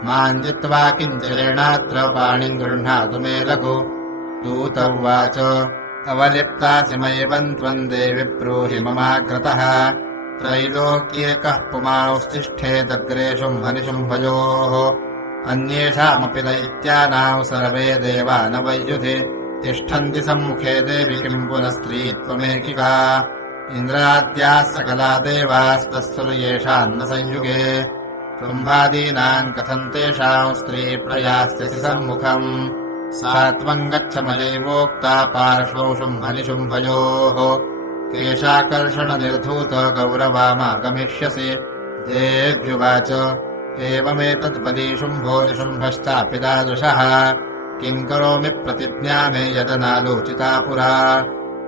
माम् जित्वा किञ्चिरेणात्र पाणिम् गृह्णातु मे लघु दूत उवाच अवलिप्तासि मयैवम् त्वम् देवि ब्रूहि ममाग्रतः त्रैलोक्ये कः पुमांस्तिष्ठेदग्रे शुम्भनिशुम्भयोः अन्येषामपि दैत्यानाम् सर्वे देवा न वैयुधि तिष्ठन्ति सम्मुखे देवि किम् पुनः स्त्री त्वमेकिका इन्द्राद्याः सकला देवास्तस्सु येषाम् न संयुगे तुम्भादीनाम् कथम् तेषाम् स्त्री प्रयास्यसि सम्मुखम् सा त्वम् गच्छ मयैवोक्ता पार्श्वौ शुम्भनिशुम्भयोः केशाकर्षणनिर्धूत गौरवामागमिष्यसि देव्युवाच एवमेतत्पदी शुम्भो निशुम्भश्चापि तादृशः किम् करोमि प्रतिज्ञा मे यदनालोचिता पुरा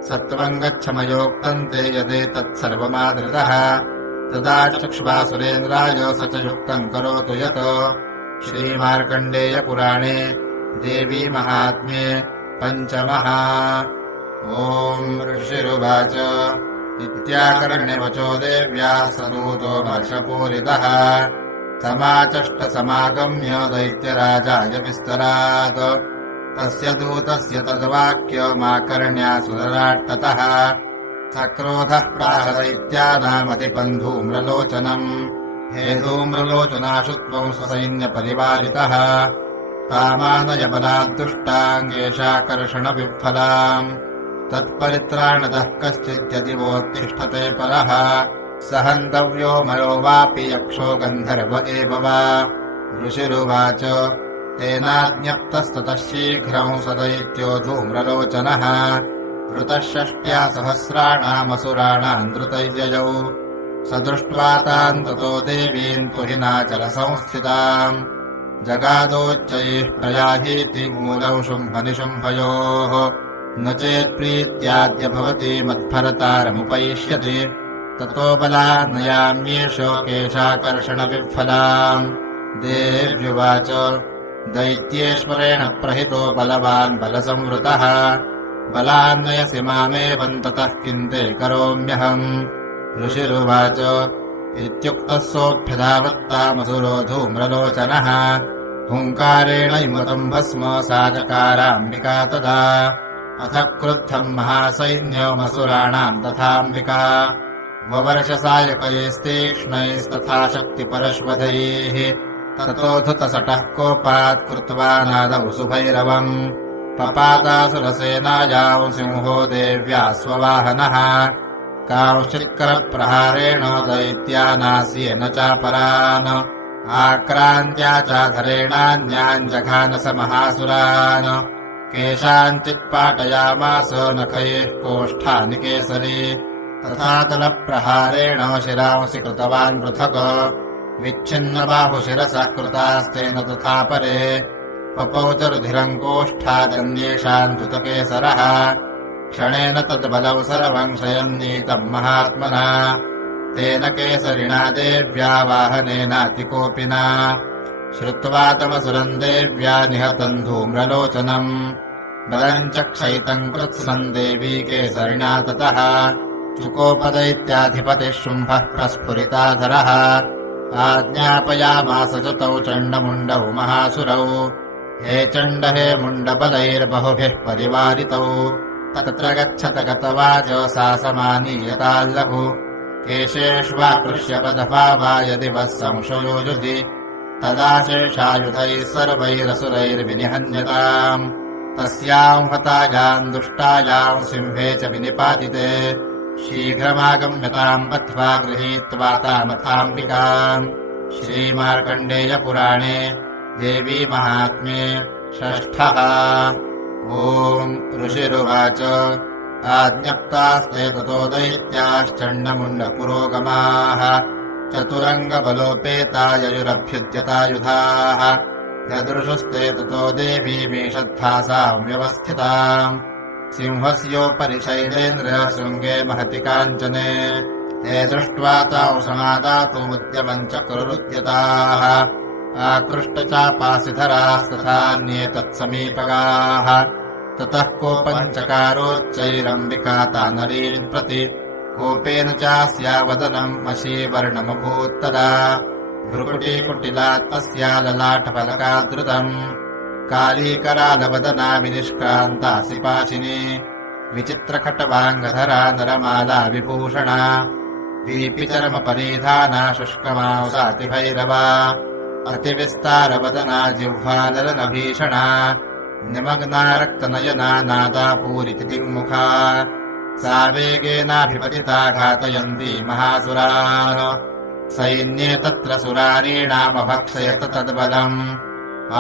सत्त्वम् गच्छ मयोक्तम् ते यदेतत्सर्वमादृतः तदा चक्ष्वासुरेन्द्राय स च युक्तम् करोतु यत् श्रीमार्कण्डेयपुराणे देवी महात्म्ये पञ्चमः ॐ ऋषिरुवाच इत्याकर्ण्यवचो देव्याः सदूतो वर्षपूरितः समाचष्टसमागम्य दैत्यराजाय विस्तरात् तस्य दूतस्य तद्वाक्यमाकर्ण्यासुरराट्टतः सक्रोधः प्राह दैत्यानामतिपन्धूम्रलोचनम् हे धूम्रलोचनाशु त्वम् स्वसैन्यपरिवारितः तामानय बलाद्दुष्टाङ्गेशाकर्षणविह्वलाम् तत्परित्राणतः कश्चिद्यदि वोत्तिष्ठते परः स हन्तव्यो मयो वापि यक्षो गन्धर्व एव वा ऋषिरुवाच तेनाज्ञप्तस्ततः शीघ्रम् स दैत्यो धूम्रलोचनः ऋतः 6 सहस्राणामसुराणाम् धृतैर्ययौ स दृष्ट्वा ताम् ततो देवीम् तुहिनाचलसंस्थिताम् जगादोच्चैः प्रयाहीति मूलौ शुम्भनिशुम्भयोः न चेत्प्रीत्याद्य भवति मद्भरतारमुपैष्यति ततो बलान्नयाम्येष केशाकर्षणविह्वलाम् देव्युवाच दैत्येश्वरेण प्रहितो बलवान् बलसंवृतः बलान्नयसि मामेवम् ततः किम् ते करोम्यहम् ऋषिरुवाच इत्युक्तः सोऽभ्यधावत्तामसुरो धूम्रलोचनः हुङ्कारेण इमतम् भस्म सागकाराम्बिका तदा अथ क्रुद्धम् महासैन्यमसुराणाम् तथाम्बिका ववर्षसायकैस्तीक्ष्णैस्तथा शक्तिपरश्वधैः ततोऽधुतसटः कोपात् कृत्वा नादौ सुभैरवम् पपातासुरसेनायाम् सिंहो देव्या स्ववाहनः कांश्चित्करप्रहारेण दैत्यानास्येन चापरान् आक्रान्त्या चाधरेणान्याञ्जघान स महासुरान् केषाञ्चित्पाटयामास नखैः कोष्ठानि केसरी तथा तलप्रहारेण शिरांसि कृतवान् पृथक् विच्छिन्नबाहुशिरसः कृतास्तेन तथा परे पपौ च रुधिरम् कोष्ठादन्येषाम् धृतकेसरः क्षणेन तद्बलौ सर्वम् क्षयन्नीतम् महात्मना तेन केसरिणा देव्या वाहनेनातिकोपिना श्रुत्वा तमसुरम् देव्या निहतम् धूम्रलोचनम् बलम् च क्षयितम् कृत्स्नम् देवी केसरिणा ततः चुकोपदैत्याधिपतिः शुम्भः प्रस्फुरिताधरः आज्ञापयामास च तौ चण्डमुण्डौ महासुरौ हे चण्ड हे मुण्डबलैर्बहुभिः परिवारितौ तत्र गच्छत गतवाच सा समानीयताल्लघु केशेष्वाकृष्यपदभा वा यदि वः संशयो युधि तदा शेषायुधैः सर्वैरसुरैर्विनिहन्यताम् तस्याम् हतायाम् दुष्टायाम् सिंहे च विनिपातिते शीघ्रमागम्यताम् बद्ध्वा गृहीत्वा तामथाम्बिकाम् श्रीमार्कण्डेयपुराणे देवी महात्म्ये षष्ठः ॐ ऋषिरुवाच आज्ञप्तास्ते ततो दैत्याश्चण्डमुण्डपुरोगमाः चतुरङ्गबलोपेता ययुरभ्युद्यतायुधाः यदृशुस्ते ततो देवीमीषद्भासाम् व्यवस्थिताम् सिंहस्योपरि शैलेन्द्रशृङ्गे महति काञ्चने ते दृष्ट्वा ताौ समादातुमुद्यमम् चक्रुरुद्यताः आकृष्टचापासिधरास्तथान्ये तत्समीपगाः ततः कोपम् चकारोच्चैरम्बिका तानरीम् प्रति कोपेन चास्या वदनम् मशीवर्णमभूत्तदा भ्रुकुटीकुटिलात्मस्या ललाटफलकादृतम् कालीकरालवदना विनिष्क्रान्तासि पाशिनी विचित्रखट्वाङ्गधरा नरमाला विभूषणा वीपिचरमपरिधाना शुष्कमांसातिभैरवा अतिविस्तारवदना जिह्वानलनभीषणा निमग्ना रक्तनयना नादापूरिति दिङ्मुखा सा वेगेनाभिपतिता घातयन्ती महासुरान् सैन्ये तत्र सुरारीणामभक्षयत तद्बलम्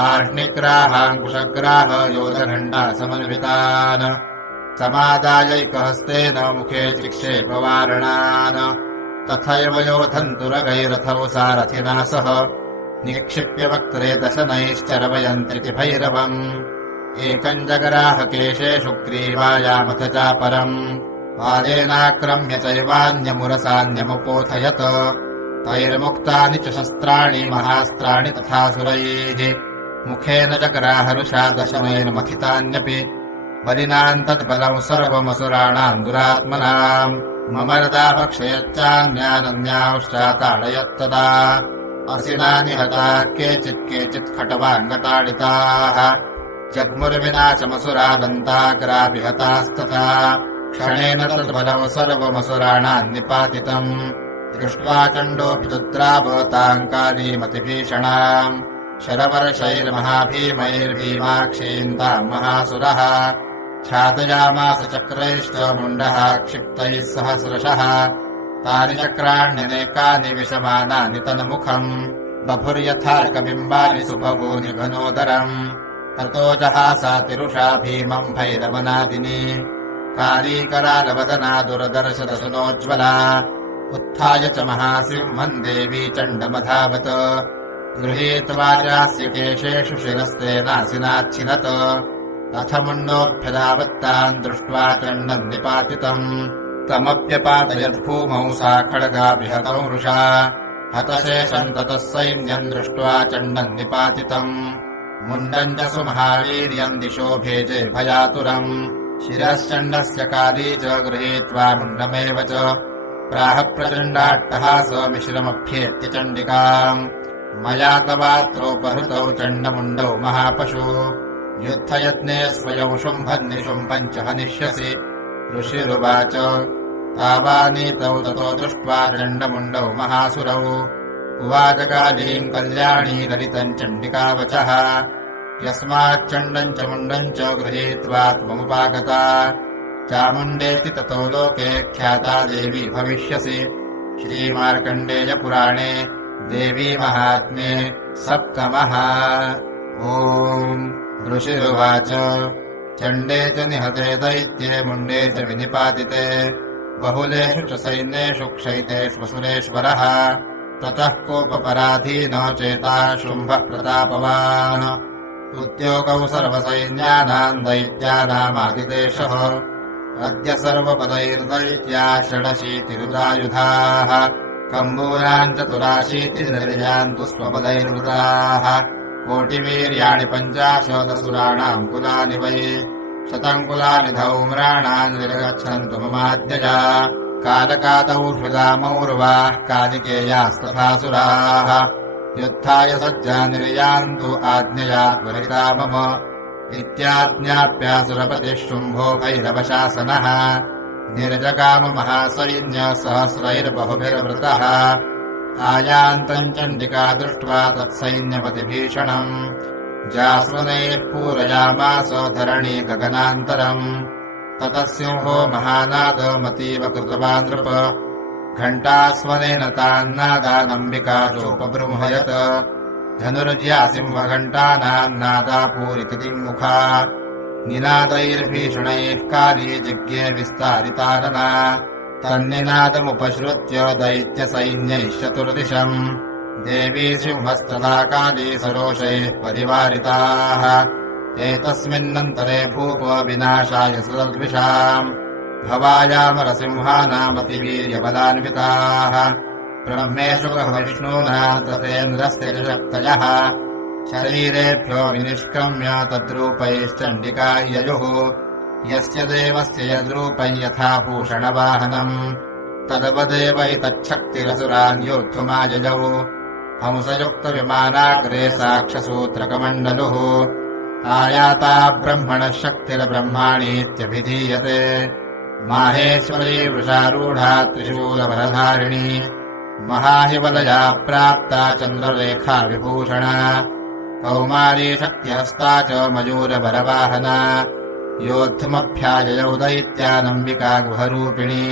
आर्ष्णिग्राहाङ्कुशग्राह योधघण्टा समन्वितान् समादायैकहस्तेन मुखे चिक्षेपवारणान् तथैव योधन्तुरगैरथौ सारथिना सह निक्षिप्य वक्त्रे दशनैश्चरवयन्त्रिति भैरवम् एकम् जगराह केशेषु ग्रीवायामथ चापरम् पादेनाक्रम्य चैवान्यमुरसान्यमुपोथयत् तैर्मुक्तानि च शस्त्राणि महास्त्राणि तथासुरैः मुखेन जगराहरुषा दशनैर्मथितान्यपि बलिनाम् तद्बलम् सर्वमसुराणाम् दुरात्मनाम् ममरदाभक्षयच्चान्यानन्यांश्चाताडयत्तदा असिना निहताः केचित् खट्वाङ्गताडिताः जग्मुर्विनाशमसुरादन्ताग्राभिहतास्तथा क्षणेन तद्बलम् सर्वमसुराणाम् निपातितम् दृष्ट्वा चण्डोऽपि तत्रावताङ्कारीमतिभीषणाम् शरवर्षैर्महाभीमैर्भीमाक्षीन्ताम् महासुरः छादयामास चक्रैश्च मुण्डः क्षिप्तैः सहस्रशः तानि चक्राण्यनेकानि विशमानानि तन्मुखम् बभुर्यथा कबिम्बानि सुबहूनि घनोदरम् ततो जहासातिरुषा भीमम् भैरवनादिनी कालीकरालवदना दुरदर्शदशनोज्ज्वला उत्थाय च महासिंहम् देवी चण्डमधावत् गृहीत्वा चास्य केशेषु शिरस्तेनासिनाच्छिनत् अथ मुण्डोऽभ्यधावत्ताम् दृष्ट्वा चण्डम् निपातितम् तमप्यपातयद्भूमौ सा खड्गाभिहतौ वृषा हतशेषम् ततः सैन्यम् दृष्ट्वा चण्डम् निपातितम् मुण्डम् च सुमहावीर्यम् दिशो भेजे भयातुरम् शिरश्चण्डस्य काली च गृहीत्वा मुण्डमेव च प्राह प्रचण्डाट्टहासमिश्रमभ्येत्य चण्डिकाम् मया तवात्रोपहृतौ चण्डमुण्डौ महापशु युद्धयत्ने स्वयं शुम्भन्निशुम्भम् च हनिष्यसि ऋषिरुवाच तावानीतौ ततो दृष्ट्वा चण्डमुण्डौ महासुरौ उवाचकालीम् कल्याणी ललितम् चण्डिकावचः यस्माच्चण्डम् च मुण्डम् च गृहीत्वा त्वमुपागता चामुण्डेति ततो लोके ख्याता देवी भविष्यसि श्रीमार्कण्डेयपुराणे देवी महात्म्ये सप्तमः। ॐ ऋषिरुवाच चण्डे च निहते दैत्ये मुण्डे च विनिपातिते बहुलेषु च सैन्येषु क्षयितेष्वसुरेश्वरः ततः कोपपराधीनो चेता शुम्भः प्रतापवान् उद्योगौ सर्वसैन्यानाम् दैत्यानामादिदेशः अद्य सर्वपदैर्दैत्या षडशीतिरुदायुधाः कम्बूरान् चतुराशीतिर्निर्यान् तु स्वपदैर्वृताः कोटिवीर्याणि 50 कुलानि वै 100 कुलानि धौम्राणान् निर्गच्छन्तु ममाद्यया कालकादौ हृदामौर्वाः कालिकेयास्तथासुराः युद्धाय सज्जा निर्यान्तु आज्ञया त्वरिता मम इत्याज्ञाप्यासुरपतिः शुम्भो भैरवशासनः निर्जगाममहासैन्यसहस्रैर्बहुभिर्वृतः आयान्तम् चण्डिका दृष्ट्वा तत्सैन्यपतिभीषणम् जास्वनैः पूरयामास धरणी गगनान्तरम् ततः सिंहो महानादमतीव कृतवान् नृप घण्टास्वनेन तान्नादानम्बिका चोपबृंहयत् धनुर्ज्या सिंहघण्टानाम् नादा पूरितदिङ्मुखा निनादैर्भीषणैः काली जिज्ञे विस्तारितानना तन्निनादमुपश्रुत्य दैत्यसैन्यैः चतुर्दिशम् देवी सिंहस्तथा काली सरोषैः परिवारिताः एतस्मिन्नन्तरे भूप विनाशाय सुरद्विषाम् भवायामरसिंहानामतिवीर्यबलान्विताः ब्रह्मेषु विष्णूना तथेन्द्रस्य च शक्तयः शरीरेभ्यो विनिष्क्रम्य तद्रूपैश्चण्डिका ययुः यस्य देवस्य यद्रूपम् यथा भूषणवाहनम् तदवदेवैतच्छक्तिरसुरान् योद्धुमाययौ हंसयुक्तविमानाग्रे साक्षसूत्रकमण्डलुः आयाता ब्रह्मणः शक्तिर्ब्रह्माणीत्यभिधीयते माहेश्वरी वृषारूढा त्रिशूलवरधारिणी महाहिवलया प्राप्ता चन्द्ररेखा विभूषणा कौमारी शक्तिहस्ता च मयूरवरवाहना योद्धुमभ्याययौ दैत्यानम्बिका गुहरूपिणी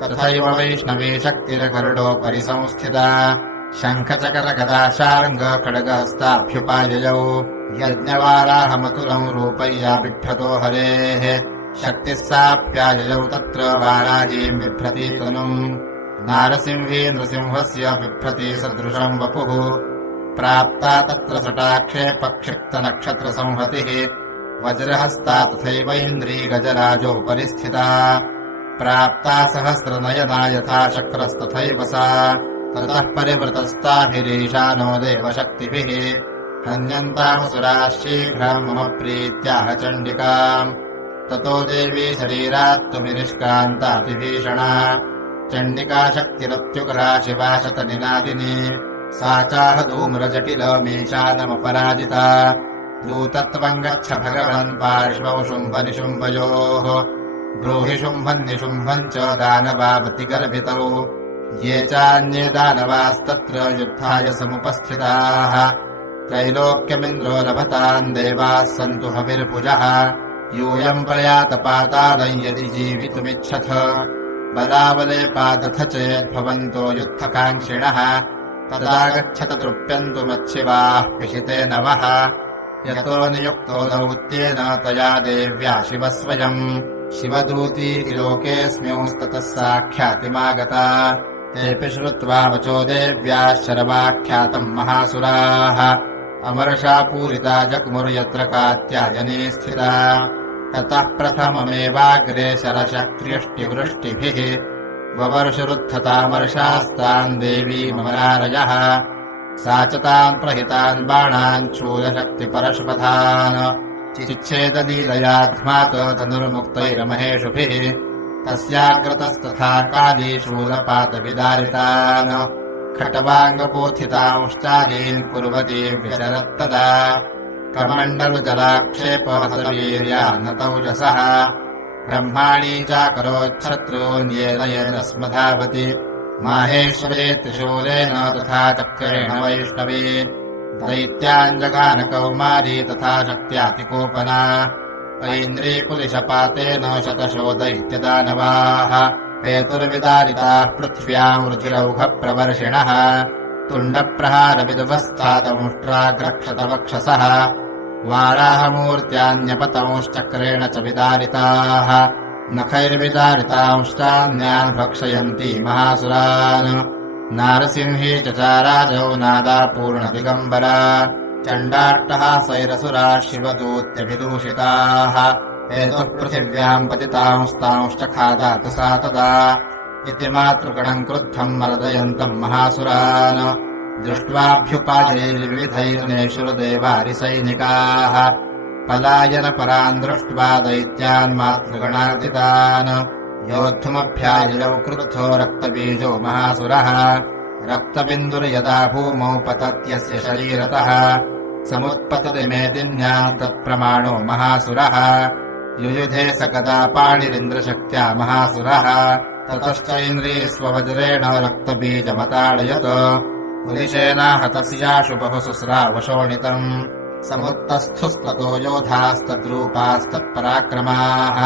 तथैव वैष्णवी शक्तिर्गरुडोपरि संस्थिता शङ्खचकरगदा शार्ङ्गखड्गहस्ताभ्युपाययौ यज्ञवाराहमतुलम् रूपय्या बिभ्रतो हरेः शक्तिः साप्याययौ तत्र वाराहीम् बिभ्रती तनुम् नारसिंही नृसिंहस्य बिभ्रती सदृशम् वपुः प्राप्ता तत्र सटाक्षेपक्षिप्तनक्षत्रसंहतिः वज्रहस्ता तथैवैन्द्री गजराजोपरि स्थिता प्राप्ता सहस्रनयना यथा शक्रस्तथैव सा ततः परिवृतस्ताभिरीशानो देवशक्तिभिः हन्यन्तामसुराः शीघ्रम् मम प्रीत्याह चण्डिकाम् ततो देवी शरीरात्तुमिनिष्कान्तातिभीषणा चण्डिका शक्तिरत्युग्रा शिवा शतनिनादिनी सा चाह धूम्रजटिलमीशानमपराजिता दूतत्वम् गच्छ भगवन् पार्श्वौ शुम्भनिशुम्भयोः ब्रूहि शुम्भन्निशुम्भम् च दानवावतिगर्भितौ ये चान्ये दानवास्तत्र युद्धाय समुपस्थिताः त्रैलोक्यमिन्द्रो लभताम् देवाः सन्तु हविर्भुजः यूयम् प्रयातपातालम् यदि जीवितुमिच्छथ बलाबले पादथ चेद्भवन्तो युद्धकाङ्क्षिणः तदा गच्छत तृप्यन्तु मच्छिवाः पिशिते नवः यतो नियुक्तो दौत्येन तया देव्या शिवस्वयम् शिवदूतीति लोकेऽस्म्योस्ततः साख्यातिमागता तेऽपि श्रुत्वा वचो देव्याः शरवाख्यातम् महासुराः अमर्षा पूरिता जग्मुर्यत्र कात्यायनी स्थिता ततः प्रथममेवाग्रे शरशक्त्र्यष्टिवृष्टिभिः ववर्षरुत्थतामर्षास्तान् देवीमरारयः सा च तान् प्रहितान् बाणान् शूलशक्तिपरशुपथान् चिच्छेदलीलयाध्मात धनुर्मुक्तैरमहेषुभिः तस्याकृतस्तथा काली शूलपातविदारितान् खट्वाङ्गपोथितांश्चालीन् कुर्वती व्यचरत्तदा कमण्डलुजलाक्षेपहतवीर्यान्नतौजसः ब्रह्माणी चाकरोच्छत्रून्येन येन स्मधावति माहेश्वरे त्रिशूलेन तथा चक्रेण वैष्णवी दैत्याञ्जगानकौमारी तथा शक्त्यातिकोपना ऐन्द्रीकुलिशपातेन शतशो दैत्यदानवाः हेतुर्विदारिताः पृथ्व्याम् रुचिरौघप्रवर्षिणः तुण्डप्रहारविदुपस्थातमुष्ट्राग्रक्षतवक्षसः वाराहमूर्त्यान्यपतंश्चक्रेण च विदारिताः नखैर्विदारितांश्चान्यान् भक्षयन्ति महासुरान् नारसिंही चचाराजौ नादापूर्णदिगम्बरा चण्डाट्टहासैरसुराः शिवदूत्यभिदूषिताः हेतुः पृथिव्याम् पतितांस्तांश्च खादात सा तदा इति मातृगणम् क्रुद्धम् मर्दयन्तम् महासुरान् दृष्ट्वाभ्युपायैर्विविधैर्नेषुर्देवारिसैनिकाः पलायनपरान् दृष्ट्वा दैत्यान् मातृगणार्दितान् योद्धुमभ्याययौ क्रुद्धो रक्तबीजो महासुरः रक्तबिन्दुर्यदा भूमौ पतत्यस्य शरीरतः समुत्पतति मेदिन्याम् तत्प्रमाणो महासुरः युयुधे स कदा पाणिरिन्द्रशक्त्या महासुरः ततश्चैन्द्रियस्ववज्रेण रक्तबीजमताडयत् पुलिशेनाहतस्याशु बहुशुस्रावशोणितम् समुत्तस्थुस्ततो योधास्तद्रूपास्तत्पराक्रमाः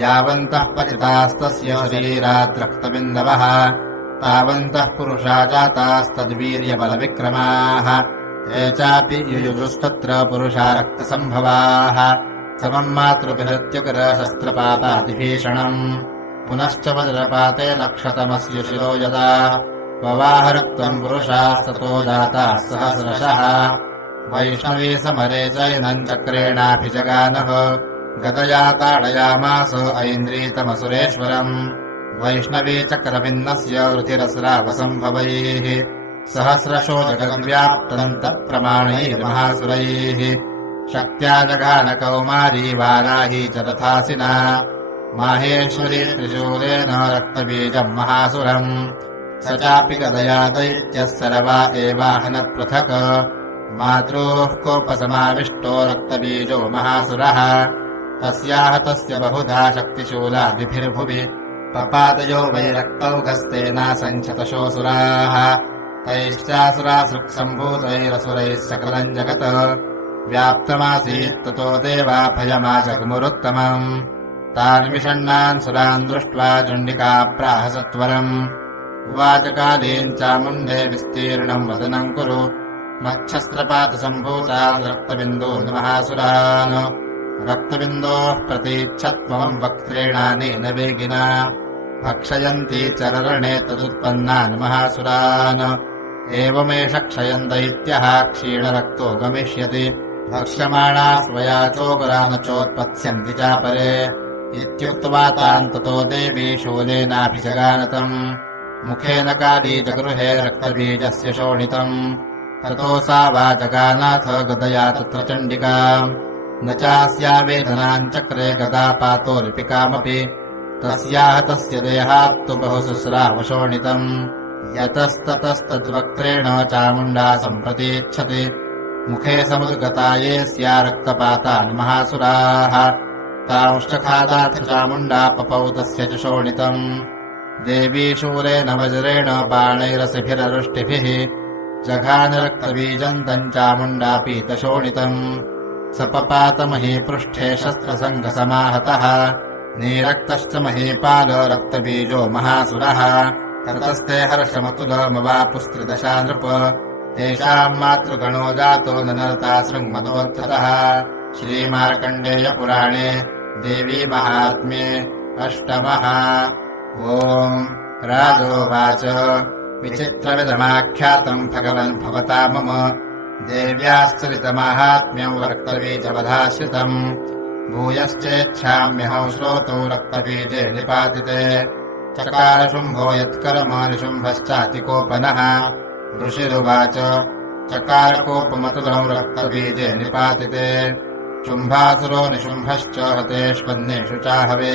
यावन्तः पतितास्तस्य शरीराद्रक्तबिन्दवः तावन्तः पुरुषा जातास्तद्वीर्यबलविक्रमाः ये चापि युयुजुस्तत्र पुरुषा रक्तसम्भवाः समम् मातृभिरत्युकरशस्त्रपातातिभीषणम् पुनश्च वज्रपातेन क्षतमस्य शिरो यदा ववाहरक्तम् पुरुषास्ततो जाताः सहस्रशः वैष्णवी समरे चैनम् चक्रेणाभिजगानः गदया ताडयामास ऐन्द्रीतमसुरेश्वरम् वैष्णवी चक्रभिन्नस्य रुधिरस्रावसम्भवैः सहस्रशो जगद्व्याप्तम् तत्प्रमाणैर्महासुरैः शक्त्या जगानकौमारी वाराही च तथासिना माहेश्वरी त्रिशूलेन रक्तबीजम् महासुरम् स चापि गदया दैत्यः सर्वा एवाहनत्पृथक् मातरोः कोपसमाविष्टो रक्तबीजो महासुरः तस्याः तस्य बहुधा शक्तिशूलादिभिर्भुवि पपातयो वै रक्तौघस्तेनासञ्चतशोऽसुराः तैश्चासुरासृक्सम्भूतैरसुरैः सकलम् जगत् व्याप्तमासीत्ततो देवाभयमाजग्मुरुत्तमम् तान् विषण्णान् सुरान् दृष्ट्वा चण्डिका प्राह सत्वरम् उवाचकालीम् चामुण्डे विस्तीर्णम् वदनम् कुरु मच्छस्त्रपातसम्भूतान् रक्तबिन्दून् महासुरान् रक्तबिन्दोः प्रतीच्छत्वम् वक्त्रेणानेन वेगिना भक्षयन्ती चररणे तदुत्पन्नान् महासुरान् एवमेष क्षयम् दैत्यः क्षीणरक्तो गमिष्यति भक्ष्यमाणा स्वया चोगरान चोत्पत्स्यन्ति चापरे इत्युक्त्वा तान् ततो देवी शूलेनाभिजगानतम् मुखेन काली जगृहे रक्तबीजस्य शोणितम् ततो सा वा जगानाथ गदया तत्र चण्डिकाम् न चास्या वेदनाम् चक्रे गदापातोऽल्पिकामपि तस्याः तस्य देहात्तु बहुशुस्रावशोणितम् यतस्ततस्तद्वक्त्रेण चामुण्डा सम्प्रतीच्छति मुखे समुद्गता ये स्या रक्तपातान् महासुराः तांश्च खादाथ चामुण्डा पपौ तस्य च शोणितम् देवी शूलेन वज्रेण बाणैरसिभिररुष्टिभिः जघान रक्तबीजम् तम् चामुण्डा पीतशोणितम् सपपातमही पृष्ठे शस्त्रसङ्घसमाहतः नीरक्तश्च महीपाल रक्तबीजो महासुरः ततस्ते हर्षमतुलमवापुस्त्रिदशा नृप तेषाम् मातृगणो जातो ननर्ता शृङ्मदोत्ततः श्रीमार्कण्डेयपुराणे देवी महात्म्ये अष्टमः। ओम् राजोवाच विचित्रविदमाख्यातम् भगवन् भवता मम देव्याश्चरितमाहात्म्यम् रक्तबीजवधाश्रितम् भूयश्चेच्छाम्यहं श्रोतौ रक्तबीजे निपातिते चकार शुम्भो यत्कर्म निशुम्भश्चातिकोपनः ऋषिरुवाच चकारकोपमतुलम् रक्तबीजे निपातिते शुम्भासुरो निशुम्भश्च हतेष्वन्येषु चाहवे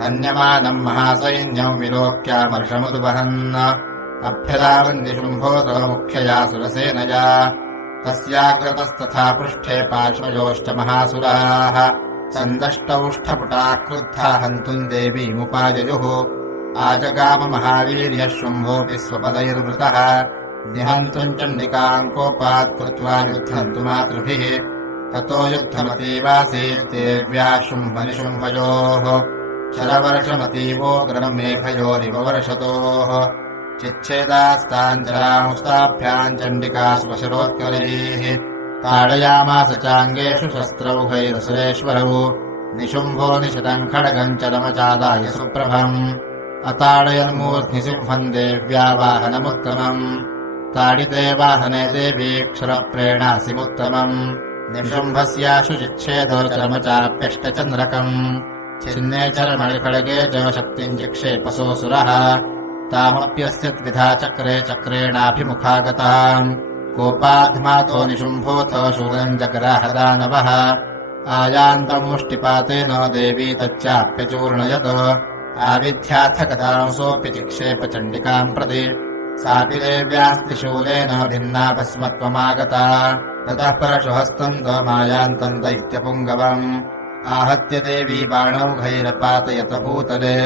हन्यमानम् महासैन्यम् विलोक्यामर्षमुद्वहन् अभ्यदावन्निशुम्भोत मुख्यया सुरसेनया तस्याकृतस्तथा पृष्ठे पार्श्वयोश्च महासुराः सन्दष्टौष्ठपुटाः क्रुद्धा हन्तुम् देवीमुपाययुः आजगाम महावीर्यः शुम्भोऽपि स्वपदैर्वृतः निहन्तुम् चण्डिकाम् कोपात् कृत्वा युद्धन्तु मातृभिः ततो युद्धमतीवासीत् देव्या शुम्भनिशुम्भयोः शरवर्षमतीवोग्रम् मेघयोरिव वर्षतोः चिच्छेदास्ताञ्चरांस्ताभ्याम् चण्डिका स्वशरोत्करैः ताडयामास चाङ्गेषु शस्त्रौघैरसुरेश्वरौ निशुम्भो निशितम् खड्गम् चरमचादाय सुप्रभम् अताडयन्मूर्ध्नि सिंहम् देव्या वाहनमुत्तमम् ताडिते वाहने देवीक्षरप्रेणासिमुत्तमम् निशुम्भस्याशु चिच्छेदोचरमचाप्यष्टचन्द्रकम् छिन्ने चरमणि खड्गे च शक्तिम् चिक्षेपसोऽसुरः तामप्यस्य द्विधा चक्रे चक्रेणाभिमुखागताम् कोपाध्मातो निशुम्भोऽथ शूलम् जग्राहदानवः आयान्तम् मुष्टिपातेन देवी तच्चाप्यचूर्णयत् आविध्याथ गदांसोऽपि चिक्षेप चण्डिकाम् प्रति सापि देव्यास्ति शूलेन भिन्ना भस्मत्वमागता ततः परशुहस्तम् मायान्तम् दैत्यपुङ्गवम् आहत्य देवी बाणौघैरपातयत भूतले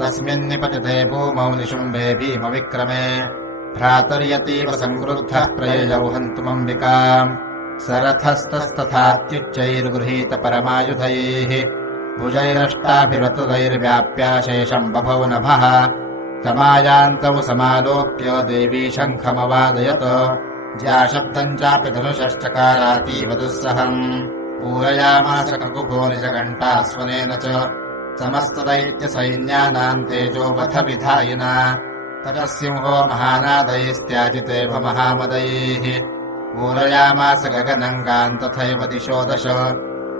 तस्मिन्निपतिते भूमौ निशुम्भे भीमविक्रमे भ्रातर्यतीव सङ्क्रुद्धः प्रययौ हन्तुमम्बिकाम् सरथस्तस्तथात्युच्चैर्गृहीत परमायुधैः भुजैरष्टाभिरतुलैर्व्याप्याशेषम् बभौ नभः तमायान्तौ समालोप्य देवी शङ्खमवादयत् ज्याशब्दम् चापि धनुषश्चकारातीव दुःसहम् पूरयामास ककुभो निजघण्टास्वनेन च समस्तदैत्यसैन्यानाम् तेजोवध विधायिना ततः सिंहो महानादैस्त्याजितेव महामदैः पूरयामास गगनङ्गान् तथैव दिशो दश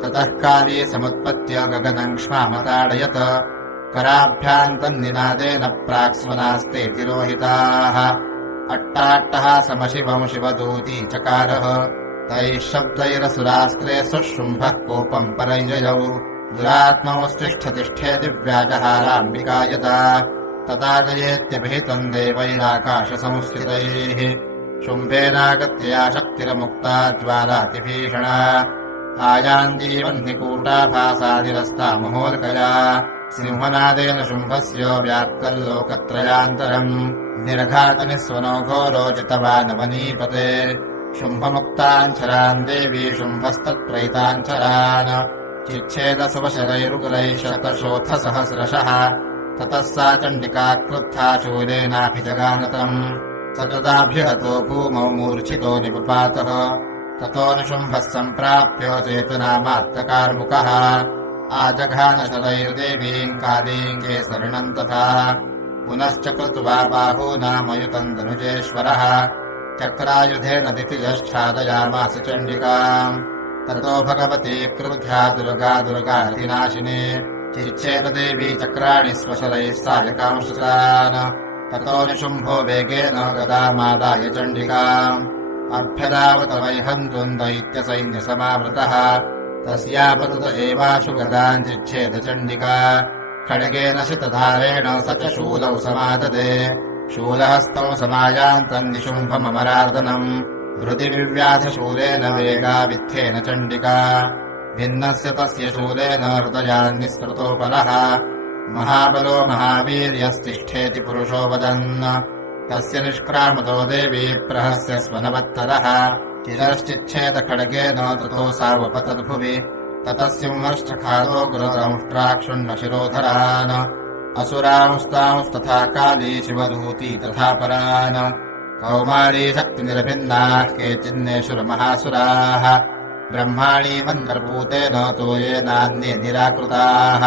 ततः काली समुत्पत्य गगनम् क्ष्मामताडयत् कराभ्याम् तन्निनादेन प्राक्स्वनास्ते तिरोहिताः अट्टाट्टहासमशिवम् शिवदूती चकारः तैः शब्दैरसुरास्त्रे सुशुम्भः कोपम् परैजयौ दुरात्मौस्तिष्ठतिष्ठे दिव्याजहाराम्बिका यदा तदा जयेत्यभिहितम् देवैराकाशसंस्थितैः शुम्भेनागत्या शक्तिरमुक्ता ज्वालातिभीषणा आयान्दीवह्निकूटाभासानिरस्ता महोल्कया सिंहनादेन शुम्भस्य व्याप्तल्लोकत्रयान्तरम् निर्घातनिस्वनो घोरोजितवानवनीपते शुम्भमुक्ताञ्छरान् देवी शुम्भस्तत्प्रैताञ्छरान् चिच्छेदसुवशरैरुग्रैः शतशोथसहस्रशः ततः सा चण्डिका क्रुद्धा शूलेनाभिजगानतम् स तदाभ्यहतो भूमौ मूर्छितो निपपातः ततो निशुम्भः सम्प्राप्य चेतनामात्तकार्मुकः आजघानशरैर्देवीम् कालीम् केसरिणम् तथा पुनश्च कृत्वा बाहूनामयुतम् धनुजेश्वरः चक्रायुधेन दितिजश्छादयामास चण्डिकाम् ततो भगवती क्रुद्धा दुर्गाधिनाशिनी चिच्छेददेवी चक्राणि स्वशरैः सायकांश्रुतान् ततो निशुम्भो वेगेन गदामादाय चण्डिकाम् अभ्यदावत वैहन्तुम् दैत्यसैन्यसमावृतः तस्यापतत एवाशु गदाम् चिच्छेद चण्डिका खड्गेन शितधारेण स च शूलौ समाददे शूलहस्तौ समायान्तम् निशुम्भममरार्दनम् हृदि विव्याधशूलेन वेगावित्थेन चण्डिका भिन्नस्य तस्य शूलेन हृदयान्निःसृतोपलः महाबलो महावीर्यस्तिष्ठेति पुरुषो वदन् तस्य निष्क्रामतो देवी प्रहस्य स्वनवत्तरः चिरश्चिच्छेद खड्गेन ततो सावपतद्भुवि ततः सिंहश्चखादो गुरुदंष्ट्राक्षुण्णशिरोधरान् असुरांस्तांस्तथा काली शिवदूती तथा परान् कौमारी शक्तिनिर्भिन्नाः केचिन्नेषुरमहासुराः ब्रह्माणी मन्दर्भूतेन तोयेनान्ये निराकृताः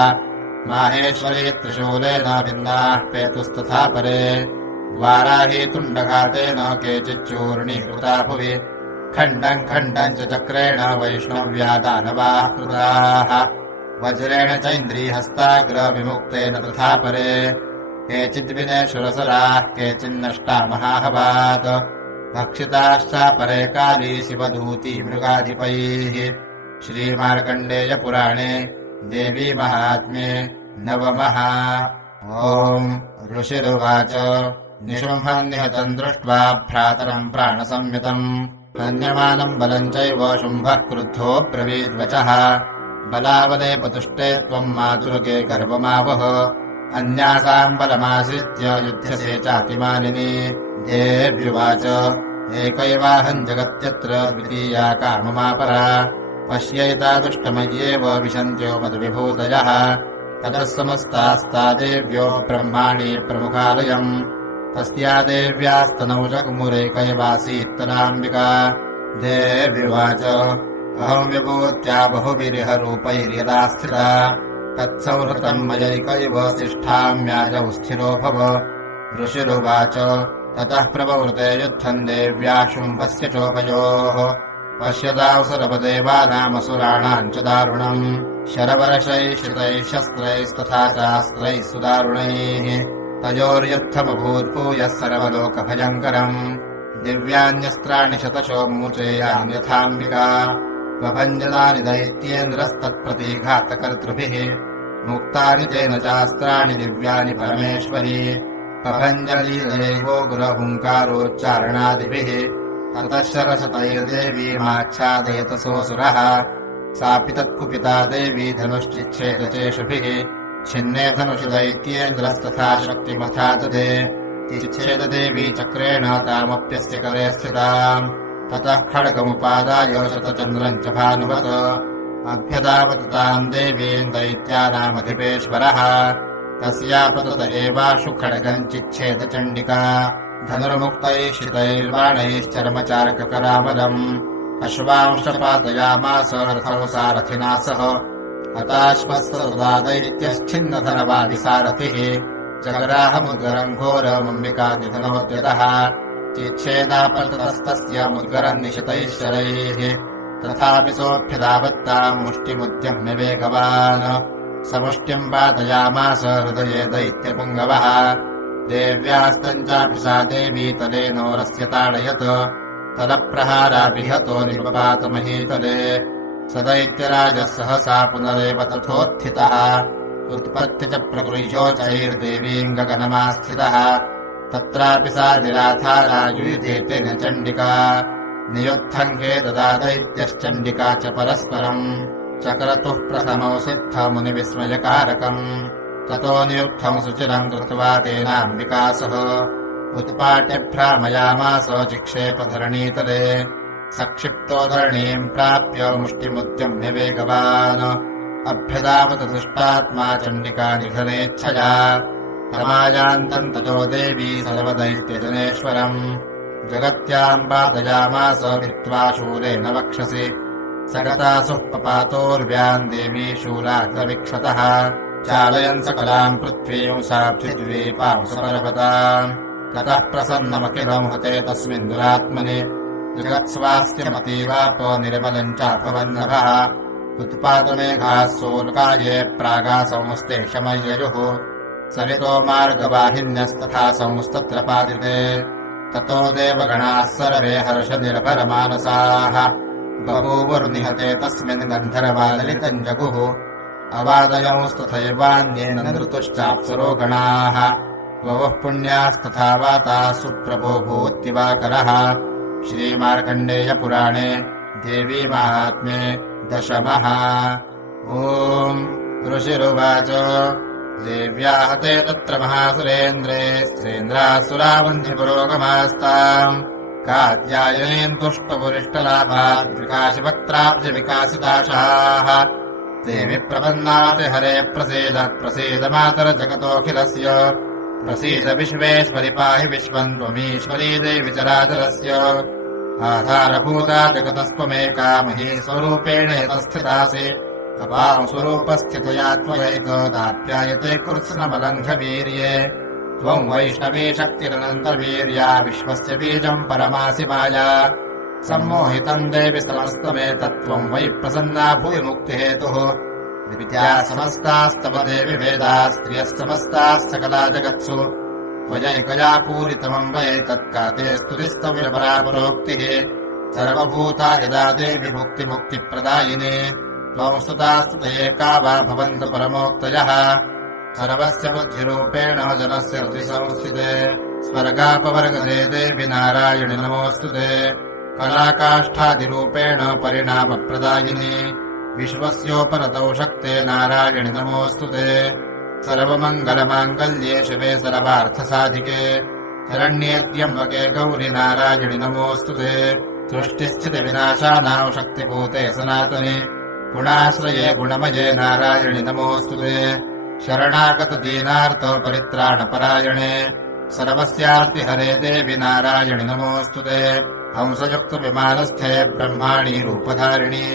माहेश्वरी त्रिशूलेन भिन्नाः पेतुस्तथा परे वाराही तुण्डघातेन केचिच्चूर्णीकृता भुवि खण्डम् खण्डम् च चक्रेण वैष्णव्या दानवाः कृताः वज्रेण चैन्द्रीहस्ताग्रविमुक्तेन तथा परे केचिद्विनेशुरसराः केचिन्नष्टा महाहवात् भक्षिताश्चापरे काली शिवदूती मृगाधिपैः श्रीमार्कण्डेयपुराणे देवी महात्म्ये नवमः। ॐ ऋषिरुवाच निशुम्भम् निहतम् दृष्ट्वा भ्रातरम् प्राणसंयुतम् हन्यमानम् बलम् चैव शुम्भः क्रुद्धो ब्रवीद्वचः बलावलेपतुष्टे त्वम् मातुर्गे गर्वमावह अन्यासाम् बलमाश्रित्य युध्यसे चातिमानिनी देव्युवाच एकैवाहम् जगत्यत्र द्वितीया काममापरा पश्यैता दुष्टमय्येव विशन्त्यो मधुविभूतयः ततः समस्तास्ता देव्यो ब्रह्माणि प्रमुखालयम् तस्या देव्यास्तनौ जग्मुरेकैवासीत्तदाम्बिका देव्युवाच अहम् विभूत्या बहुभिरिह रूपैर्यदा स्थिता तत्संहृतम् मयैकैव सिष्ठाम्याजौ स्थिरो भव ऋषिरुवाच ततः प्रववृते युद्धम् देव्या शुम्भस्य चोभयोः पश्यतां सर्वदेवानामसुराणाम् च दारुणम् शरवर्षैः श्रितैः शस्त्रैस्तथा चास्त्रैः सुदारुणैः तयोर्युद्धमभूद्भूयः सर्वलोकभयङ्करम् दिव्यान्यस्त्राणि शतशो मुचेयान्यथाम्बिका प्रभञ्जनानि दैत्येन्द्रस्तत्प्रतीघातकर्तृभिः मुक्तानि तेन चास्त्राणि दिव्यानि परमेश्वरी प्रभञ्जली देवो गुरहुङ्कारोच्चारणादिभिः ततः शरशतैर्देवीमाच्छादयतसोऽसुरः सापि तत्कुपिता देवी धनुश्चिच्छेदचेषुभिः छिन्ने धनुषि दैत्येन्द्रस्तथा शक्तिमथा ददे चिच्छेददेवी चक्रेण तामप्यस्य करे स्थिताम् ततः खड्गमुपादाय शतचन्द्रम् च भानुवत् अभ्यदावत ताम् देवीम् दैत्यानामधिपेश्वरः तस्यापतत एवाशु खड्गम् चिच्छेदचण्डिका धनुर्मुक्तैः शितैर्बाणैश्चर्मचारककरामदम् अश्वांशपातयामास रथौ सारथिना सह हताश्वस्तदा दैत्यश्छिन्नधनवादिसारथिः जगराहमुद्गरम् घोरमम्बिकानिधनोद्यतः चिच्छेदापततस्तस्य मुद्गरम् निशितैः शरैः तथापि सोऽभ्यदावत्ताम् मुष्टिमुद्यम्य वेगवान् समुष्टिम् पातयामास हृदये दैत्यपुङ्गवः देव्यास्तम् चापि सा देवी तलेनोरस्य ताडयत् तलप्रहाराभिहतो निपपातमहीतले स दैत्यराजः सहसा पुनरेव तथोत्थितः उत्पत्ति च प्रगृह्योच्चैर्देवीम् गगनमास्थितः तत्रापि सा निराधारायुयुधे तेन चण्डिका नियुद्धम् के ददा दैत्यश्चण्डिका च परस्परम् चक्रतुः प्रथमौ सिद्धमुनिविस्मयकारकम् ततो नियुद्धम् सुचिरम् कृत्वा तेनाम्बिका सह उत्पाट्य भ्रामयामास चिक्षेपधरणीतले सक्षिप्तो धरणीम् प्राप्य मुष्टिमुद्यम्य वेगवान् अभ्यदावत दुष्टात्मा चण्डिका निधनेच्छया रमायान्तम् ततो देवी सर्वदैत्यजनेश्वरम् जगत्याम् पातयामास भित्त्वा शूलेन वक्षसि सगतासुः पपातोर्व्याम् देवी शूलाग्रविक्षतः चालयन् सकलाम् पृथ्वीम् साब्धिद्वीपांसपर्वताम् ततः प्रसन्नमखिलम् हते तस्मिन् दुरात्मनि जगत्स्वास्थ्यमतीवापो निर्मलम् चापवन्नभः उत्पातमेघाः सोल्काये प्रागासंस्ते शमय्ययुः सरितो मार्गवाहिन्यस्तथा संस्तत्र पातिते ततो देवगणाः सर्वे हर्षनिर्भरमानसाः बभूवुर्निहते तस्मिन् गन्धर्वाललितम् जगुः अवादयंस्तथैवान्येन नृतुश्चाप्सरो गणाः ववुः पुण्यास्तथा वाताः सुप्रभो भूत्तिवाकरः श्रीमार्कण्डेयपुराणे देवी माहात्म्ये दशमः ॐ ऋषिरुवाच देव्या हते तत्र महासुरेन्द्रे स्त्रेन्द्रासुरावन्धिपुरोगमास्ताम् कात्यायनीम् तुष्टपुरिष्टलाभाद्विकाशिवक्त्राब्जविकासिताशाः देवि प्रपन्नाति हरे प्रसीद प्रसीद मातरजगतोऽखिलस्य प्रसीद विश्वेश्वरि पाहि विश्वम् त्वमीश्वरी देवि चराचरस्य आधारभूता जगतस्त्वमेका महीस्वरूपेण यतस्थितासि तपाम् स्वरूपस्थितया त्वयैकदाप्यायते कृत्स्नमलङ्घवीर्ये त्वम् वैष्णवी शक्तिरनन्तवीर्या विश्वस्य बीजम् परमासि माया सम्मोहितम् देवि समस्तमेतत्त्वम् वै प्रसन्ना भूय मुक्तिहेतुः विद्याः समस्तास्तव देवि वेदाः स्त्रियः समस्ताः सकला जगत्सु त्वयैकया पूरितमम् वैतत्का ते स्तुतिस्तव्यपरापरोक्तिः सर्वभूता यदा देवि भुक्तिमुक्तिप्रदायिनी त्वम् स्तुतास्तुतयेका वा भवन्तु परमोक्तयः सर्वस्य बुद्धिरूपेण जनस्य हृदि संस्थिते स्वर्गापवर्गदे देवि नारायणि नमोऽस्तु ते कलाकाष्ठादिरूपेण परिणामप्रदायिनी विश्वस्योपरतौ शक्ते नारायणि नमोऽस्तु ते सर्वमङ्गलमाङ्गल्ये शिवे सर्वार्थसाधिके शरण्येऽद्यम्बके गौरि नारायणि नमोऽस्तु ते सृष्टिस्थितिविनाशानां शक्तिभूते सनातने गुणाश्रये गुणमये नारायणि नमोऽस्तु ते शरणागतदीनार्थ परित्राणपरायणे सर्वस्यार्तिहरे देवि नारायणि नमोऽस्तु ते हंसयुक्तविमानस्थे ब्रह्माणि रूपधारिणि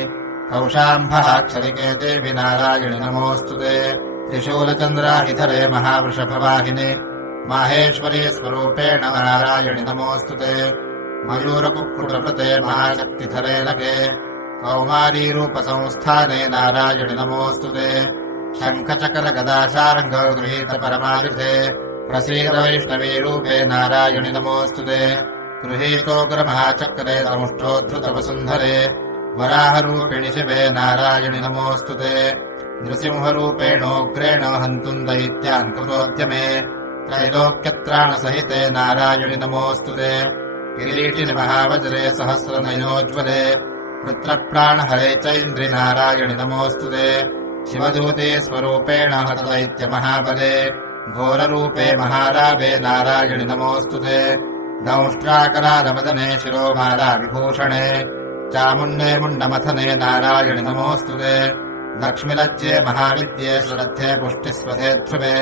कौशाम्भहाक्षरिके देवि नारायणि नमोऽस्तु ते त्रिशूलचन्द्राहिधरे महावृषभवाहिनि माहेश्वरी स्वरूपेण नारायणि नमोऽस्तु ते मयूरकुक्कुटप्रते महाशक्तिधरे लगे कौमारीरूपसंस्थाने नारायणि नमोऽस्तु ते शङ्खचक्रगदाशार्ङ्गगृहीतपरमायुधे प्रसीद वैष्णवीरूपे नारायणि नमोऽस्तु ते गृहीतोग्रमहाचक्रे दंष्टोद्धृतवसुन्धरे वराहरूपिणि शिवे नारायणि नमोऽस्तु ते नृसिंहरूपेणोग्रेण हन्तुम् दैत्यान् कृतोद्यमे त्रैलोक्यत्राणसहिते नारायणि नमोऽस्तु ते किरीटिनि महावज्रे सहस्रनयोज्ज्वले वृत्रप्राणहरे चैन्द्रि नारायणि नमोऽस्तु ते शिवदूते स्वरूपेण हतदैत्यमहाबले घोररूपे महारावे नारायणि नमोऽस्तु ते दंष्ट्राकरालवदने शिरोमाला विभूषणे चामुण्डे मुण्डमथने नारायणि नमोऽस्तु ते लक्ष्मीलज्जे महाविद्ये श्रद्धे पुष्टिस्वधे ध्रुवे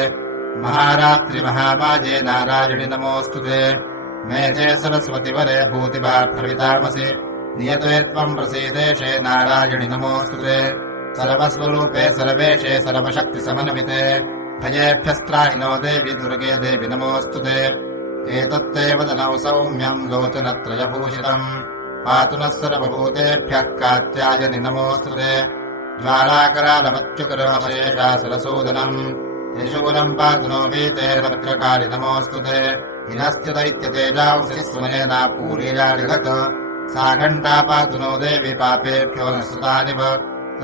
महारात्रिमहामाजे नारायणि नमोऽस्तु ते मेधे सरस्वतिवरे भूतिभाप्रवितामसि नियते त्वम् प्रसीदेशे नारायणि नमोऽस्तु ते सर्वस्वरूपे सर्वेशे सर्वशक्तिसमन्विते भयेभ्यस्त्राहिनो देवि दुर्गे देवि नमोऽस्तु ते एतत्ते वदनौ सौम्यम् लोचनत्रयभूषितम् पातु नः सर्वभूतेभ्यः कात्यायनि नमोऽस्तु ते ज्वालाकरालमत्युकरमशेषासुरसूदनम् त्रिशूलम् पातु नो भीतेर्वक्रकारि नमोऽस्तु ते हिनस्य दैत्यतेजांसि स्वनेना पूरीयारिहत सा घण्टा पातु नो देवि पापेभ्यो न सुतानिव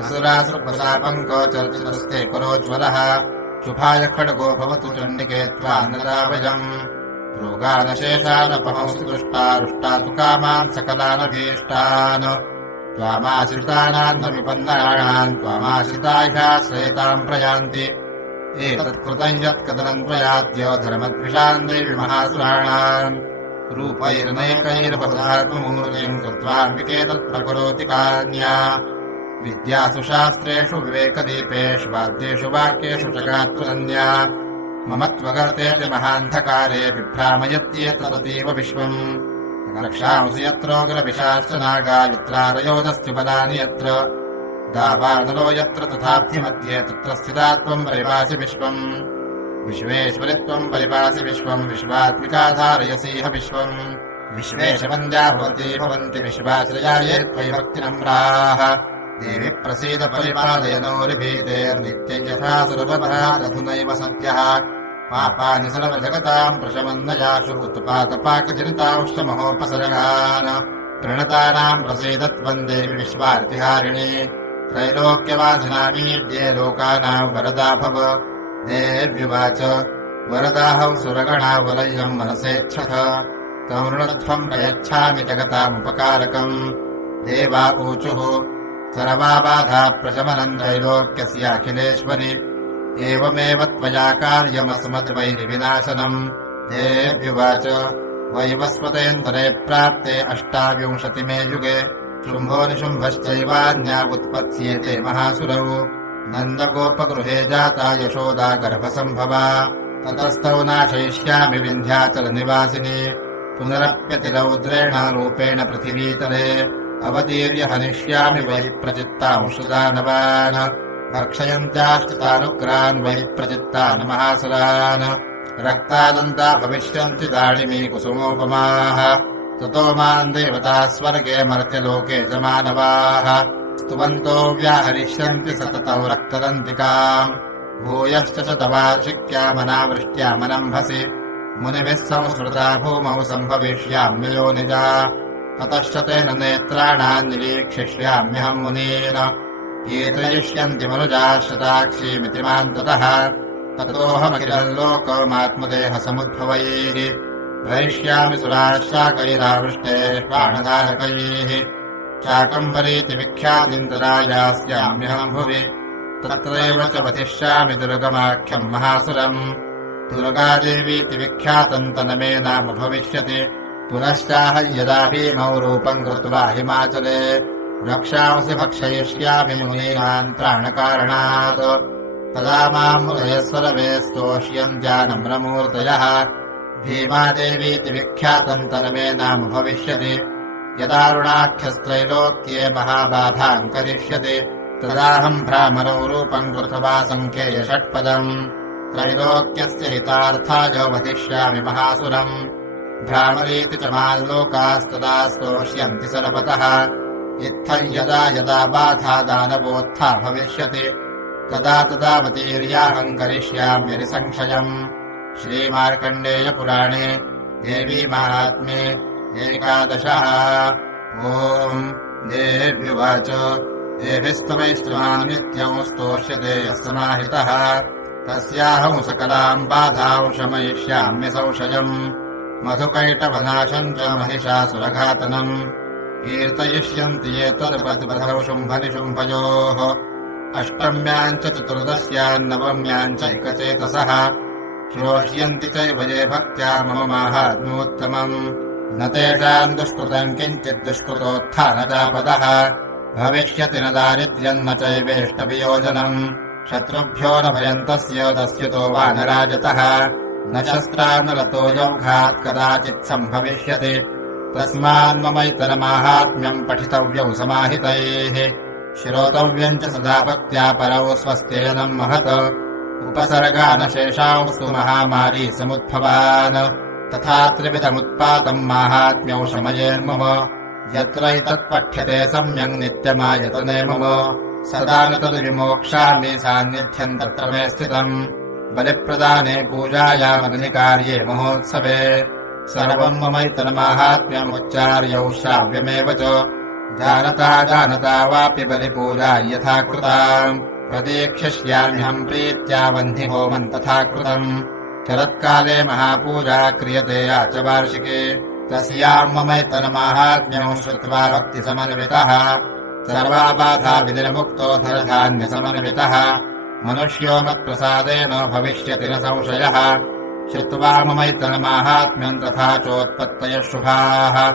असुरासुरप्रशापङ्कोचर्चितस्ते करोज्ज्वलः शुभाय खड्गो भवतु चण्डिके त्वान्नदाभयम् रोगानशेषानपहंसि दुष्टा तु कामान् सकलानभीष्टान् त्वामाश्रितानान्न विपन्नानाम् त्वामाश्रितायाश्रयताम् प्रयान्ति एतत्कृतम् यत्कथनम् त्वयाद्यो धर्मद्विषाम् देवि महासुराणाम् रूपैर्नैकैर्बहुधात्ममूर्तिम् कृत्वाम्बिकेतत्प्रकरोति कान्या विद्यासु शास्त्रेषु विवेकदीपेषु वाद्येषु वाक्येषु जगात्पुरन्या मम त्वगर्तेति महान्धकारे बिभ्रामयत्येतदतीव विश्वम् रक्षांसि यत्रोग्रविशाश्च नागा यत्रारयोदस्ति बलानि यत्र दावानलो यत्र तथाब्धिमध्ये तत्र स्थिता त्वम् परिपासि विश्वम् विश्वेश्वरि त्वम् परिपासि विश्वम् विश्वात्मिका धारयसीह विश्वम् विश्वेशवन्द्या भवती भवन्ति विश्वाश्रया ये त्वयि भक्तिनम्राः देवि प्रसीद परिपालयनोरिभीतेर्नित्यम् यथा सुरवधारधुनैव सद्यः पापानि सर्वजगताम् प्रशमन्नयाशु उत्पातपाकजनितांश्च प्रणतानाम् प्रसीदत्वम् देवि विश्वार्तिहारिणि त्रैलोक्यवासिनामीड्ये लोकानाम् वरदा भव देव्युवाच वरदाहौ सुरगणा वलयम् मनसेच्छथ करुणध्वम् प्रयच्छामि जगतामुपकारकम् देवा ऊचुः सर्वाबाधा प्रशमनम् त्रैलोक्यस्याखिलेश्वरि एवमेव त्वया कार्यमस्मद्वैरिविनाशनम् देव्युवाच वैवस्वतेऽन्तरे प्राप्ते 28 युगे शुम्भो निशुम्भश्चैवान्या उत्पत्स्येते महासुरौ नन्दगोपगृहे जाता यशोदा गर्भसम्भवा ततस्तौ नाशयिष्यामि विन्ध्याचलनिवासिनि पुनरप्यतिरौद्रेण रूपेण पृथिवीतले अवतीर्य हनिष्यामि वै प्रचित्तांशुदानवान् भक्षयन्त्याश्चितानुग्रान् वै प्रचित्तान् महासुरान् रक्तानन्दा भविष्यन्ति दाडिमी कुसुमोपमाः ततो माम् देवताः स्वर्गे मर्त्यलोके च मानवाः स्तुवन्तो व्याहरिष्यन्ति सततौ रक्तदन्तिकाम् भूयश्च शतवार्षिक्यामनावृष्ट्यामनम्भसि मुनिभिः संस्मृता भूमौ सम्भविष्याम्ययोनिजा ततश्च तेन नेत्राणाम् निरीक्षिष्याम्यहम् मुनीन् ये त्रयिष्यन्ति मनुजाः शताक्षीमिति माम् ततः ततोऽहमखिलम् लोकमात्मदेहसमुद्भवैः भविष्यामि सुराशाकैरावृष्टेः बाणधारकैः चाकम्बरीति विख्यातिम् तदा यास्याम्यहम् भुवि तत्रैव च वधिष्यामि दुर्गमाख्यम् महासुरम् दुर्गादेवीति विख्यातम् तनमे नाम भविष्यति पुनश्चाहं यदा भीमौ रूपम् कृत्वा हिमाचले रक्षांसि भक्षयिष्यामि मुनीनाम् त्राणकारणात् तदा माम् मुनयः सर्वे स्तोष्यन्त्यानम्रमूर्तयः भीमादेवीति विख्यातम् तन्मे नाम भविष्यति। यदारुणाख्यस्त्रैलोक्ये महाबाधाम् करिष्यति तदाहम् भ्रामरौ रूपम् कृत्वा सङ्ख्येय षट्पदम् त्रैलोक्यस्य हितार्थाय वदिष्यामि महासुरम्। भ्रामरीति च माल्लोकास्तदा स्तोष्यन्ति सर्वतः। इत्थम् यदा यदा बाधा दानवोत्था भविष्यति तदा तदावतीर्याहम् करिष्याम्यनि संशयम्। श्रीमार्कण्डेयपुराणे देवी महात्म्ये 11। ॐ देव्युवाच देभिस्तवैस्तवान् नित्यम् स्तोष्यते यः समाहितः तस्याहम् सकलाम् बाधाम् शमयिष्याम्यसंशयम्। मधुकैटभनाशम् च महिषासुरघातनम् कीर्तयिष्यन्ति ये तदपतिपथौ शुम्भनिशुम्भयोः। अष्टम्याम् च चतुर्दश्याम् नवम्याम् चैकचेतसः श्रोष्यन्ति चैव ये भक्त्या मम माहात्म्योत्तमम्। न तेषाम् दुष्कृतम् किञ्चित् दुष्कृतोत्थानजापदः भविष्यति न दारिद्र्यम् न चैवेष्टवियोजनम्। शत्रुभ्यो न भयम् तस्यतो वा न राजतः न शस्त्रान्नरतो यौघात् कदाचित् सम्भविष्यति। तस्मान्ममैतरमाहात्म्यम् पठितव्यम् समाहितैः श्रोतव्यम् च सदा भक्त्या परौ स्वस्तेनम् महत्। उपसर्गानशेषांस्तु महामारी समुद्भवान् तथा त्रिविधमुत्पातम् माहात्म्यौ शमयेन्मम। यत्रैतत्पठ्यते सम्यक् नित्यमायतने मम सदा न तद्विमोक्ष्यामि सान्निध्यम् तत्र मे स्थितम्। बलिप्रदाने पूजायामग्निकार्ये महोत्सवे सर्वम् ममैतन्माहात्म्यमुच्चार्यौ श्राव्यमेव च। जानता वापि बलिपूजा यथा कृताम् प्रतीक्षिष्याम्यहम् प्रीत्या वह्निहोमम् तथा कृतम्। शरत्काले महापूजा क्रियते या च वार्षिके तस्याम् ममैतन्माहात्म्यम् श्रुत्वा भक्तिसमन्वितः सर्वाबाधा विनिर्मुक्तो धनधान्यसमन्वितः। मनुष्यो मत्प्रसादेन भविष्यति न संशयः। श्रुत्वा ममैतन्माहात्म्यम् तथा चोत्पत्तयः शुभाः।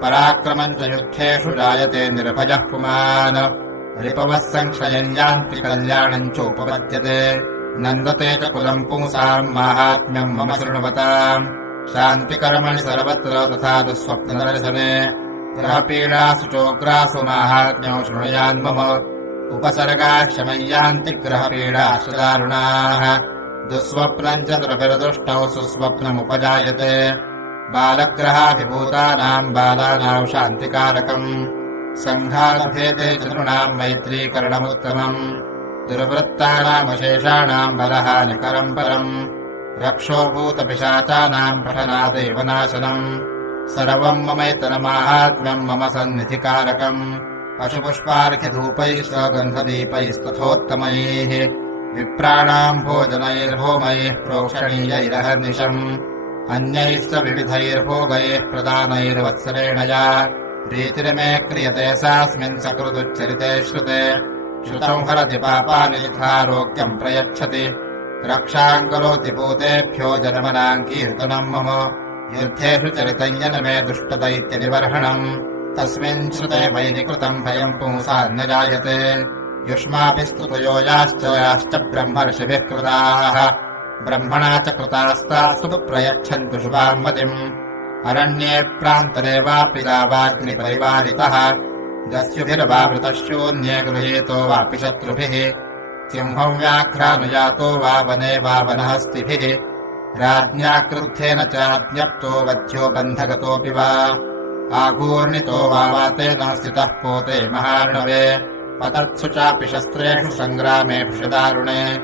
पराक्रमम् च युद्धेषु जायते निर्भयः पुमान्। रिपवः संशयम् यान्ति कल्याणम् चोपपद्यते। नन्दते च कुलम् पुंसाम् माहात्म्यम् मम शृण्वताम्। शान्तिकर्मणि सर्वत्र तथा दुःस्वप्नदर्शने ग्रहपीडासु चोग्रासु माहात्म्यम् शृणुयान्मम। उपसर्गाः शमय्यान्ति ग्रहपीडाश्च दारुणाः। दुःस्वप्नम् च द्रभिर्दुष्टौ सुस्वप्नमुपजायते। बालग्रहाभिभूतानाम् बालानाम् शान्तिकारकम्। सङ्घातभेदे च नृणाम् मैत्रीकरणमुत्तमम्। दुर्वृत्तानामशेषाणाम् बलहानिकरम् परम्। रक्षोभूतपिशाचानाम् पठनादेव नाशनम्। सर्वम् ममैतन्माहात्म्यम् मम सन्निधिकारकम्। पशुपुष्पार्घ्यधूपैश्च गन्धदीपैस्तथोत्तमैः विप्राणाम् भोजनैर्होमैः प्रोक्षणीयैरहर्निशम्। अन्यैश्च विविधैर्भोगैः प्रदानैर्वत्सरेण या प्रीतिर्मे क्रियते सास्मिन् सकृदुच्चरिते श्रुते। श्रुतम् हरति पापानि यथारोग्यम् प्रयच्छति। रक्षाम् करोति भूतेभ्यो जन्मनाम् कीर्तनम् मम। युद्धेषु चरितम् येन मे दुष्टदैत्यनिबर्हणम् तस्मिन् श्रुते वैरिकृतम् भयम् पुंसान् न जायते। युष्माभिस्तुतयो याश्च ब्रह्मर्षिभिः कृताः। ब्रह्मणा च कृतास्तास्तु प्रयच्छन्तु शुभाम् मतिम्। अरण्ये प्रान्तरे वापि लावाग्निपरिवारितः दस्युभिर्वावृतः शून्ये गृहीतो वापि शत्रुभिः। सिंहम् व्याघ्रानुयातो वा वने वा वनहस्तिभिः। राज्ञा क्रुद्धेन चाज्ञप्तो वध्यो बन्धगतोऽपि वा। आघूर्णितो वा वातेन स्थितः पोते महार्णवे। पतत्सु चापि शस्त्रेषु सङ्ग्रामे भृशदारुणे।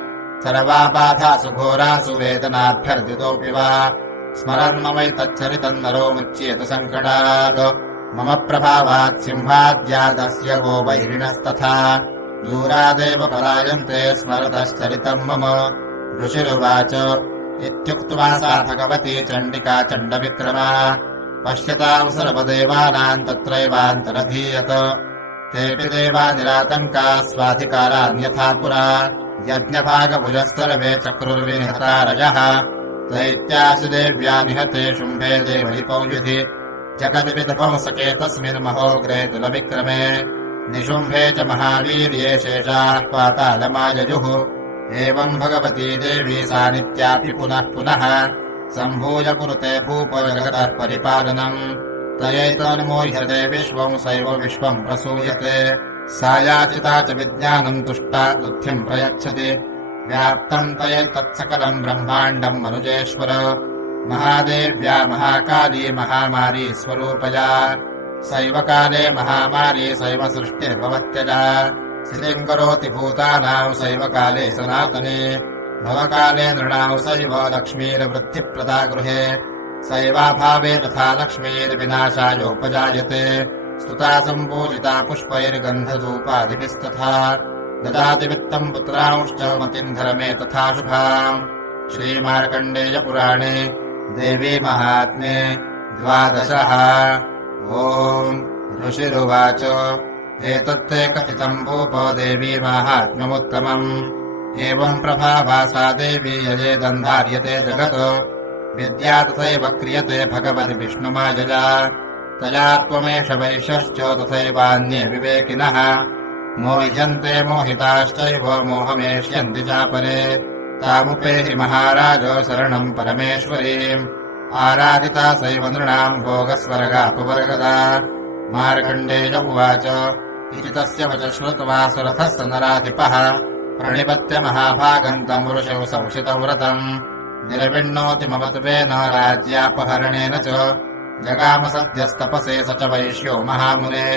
सर्वाबाधासु घोरासु वेदनाभ्यर्थितोऽपि वा। स्मरन्ममैतच्चरितम् नरो मुच्येत सङ्कटात्। मम प्रभावात् सिंहाद्यादस्य गोवैरिणस्तथा दूरादेव पलायन्ते स्मरतश्चरितम् मम। ऋषिरुवाच इत्युक्त्वा सा भगवती चण्डिका चण्डविक्रमा पश्यताम् सर्वदेवानाम् तत्रैवान्तरधीयत। तेऽपि देवा निरातङ्काः स्वाधिकारान्यथा पुरा यज्ञभागभुजः सर्वे चक्रुर्विनिहतारजः। दैत्यासु देव्या निहते शुम्भे देवलिपौ युधि जगद्विध्वंसके तस्मिन् महोग्रे तुलविक्रमे। निशुम्भे च महावीर्ये शेषाः पातालमाययुः। एवम् भगवती देवी सा नित्यापि पुनः पुनः सम्भूय कुरुते भूपो जगतः परिपालनम् तयैतन्मोह्यते विश्वम् सैव विश्वम् प्रसूयते सा याचिता च विज्ञानम् तुष्टा बुद्धिम् प्रयच्छति व्याप्तम् तयैतत्सकलम् ब्रह्माण्डम् मनुजेश्वर महादेव्या महाकाली महामारी स्वरूपया सैव काले महामारी सैव सृष्टिर्भवत्यजा स्थितिम् करोति भूतानाम् सैव काले सनातने भवकाले नृणाम् सैव लक्ष्मीर्वृद्धिप्रदा गृहे सैवाभावे तथा लक्ष्मीर्विनाशायोपजायते स्तुता सम्पूजिता पुष्पैर्गन्धधूपादिभिस्तथा ददाति वित्तम् पुत्रांश्च मतिन्धरमे तथा शुभाम् श्रीमार्कण्डेयपुराणे देवी महात्म्ये 12 ओम् ऋषिरुवाच एतत्ते कथितम् भूपो देवी माहात्म्यमुत्तमम् एवम् प्रभावा सा देवी यजेदन्धार्यते जगत् विद्या तथैव क्रियते भगवति विष्णुमायया तया त्वमेष वैश्यश्च तथैवान्ये विवेकिनः मोह्यन्ते मोहिताश्चैव मोहमेष्यन्ति चापरे तामुपेहि महाराज शरणम् परमेश्वरीम् आराधिता सैव नृणाम् भोगस्वर्गापवर्गदा मार्कण्डेय उवाच इति तस्य वच श्रुत्वा सुरथः स नराधिपः प्रणिपत्य महाभागम् तम् ऋषौ संशितव्रतम् निर्विण्णोति ममत्वेन राज्यापहरणेन च जगाम सद्यस्तपसे स च वैश्यो महामुने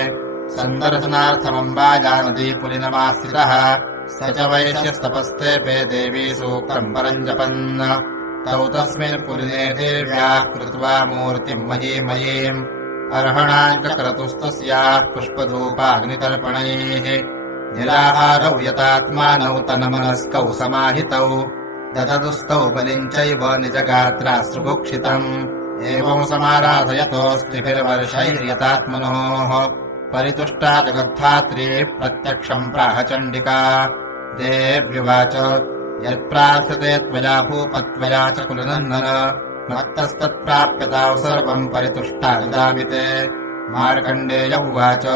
सन्दर्शनार्थमम्बाजानदीपुलिनमास्थितः स च वैश्यस्तपस्तेऽपे देवी सूक्तम् परम् जपन् तौ तस्मिन् पुलिने देव्याः कृत्वा मूर्तिम् महीमयीम् अर्हणाम् च क्रतुस्तस्याः पुष्पधूपाग्नितर्पणैः निराहारौ यतात्मानौ तन्मनस्कौ समाहितौ दददुस्तौ बलिम् चैव निजगात्राश्रुकुक्षितम् एवम् समाराधयतोऽस्तिभिर्वर्षैर्यतात्मनोः परितुष्टा जगद्धात्री प्रत्यक्षम् प्राह चण्डिका देव्युवाच यत्प्रार्थ्यते त्वया भूपत्वया च कुलनन्दन मत्तस्तत्प्राप्यताम् सर्वम् परितुष्टा ददामि ते मार्कण्डेय उवाच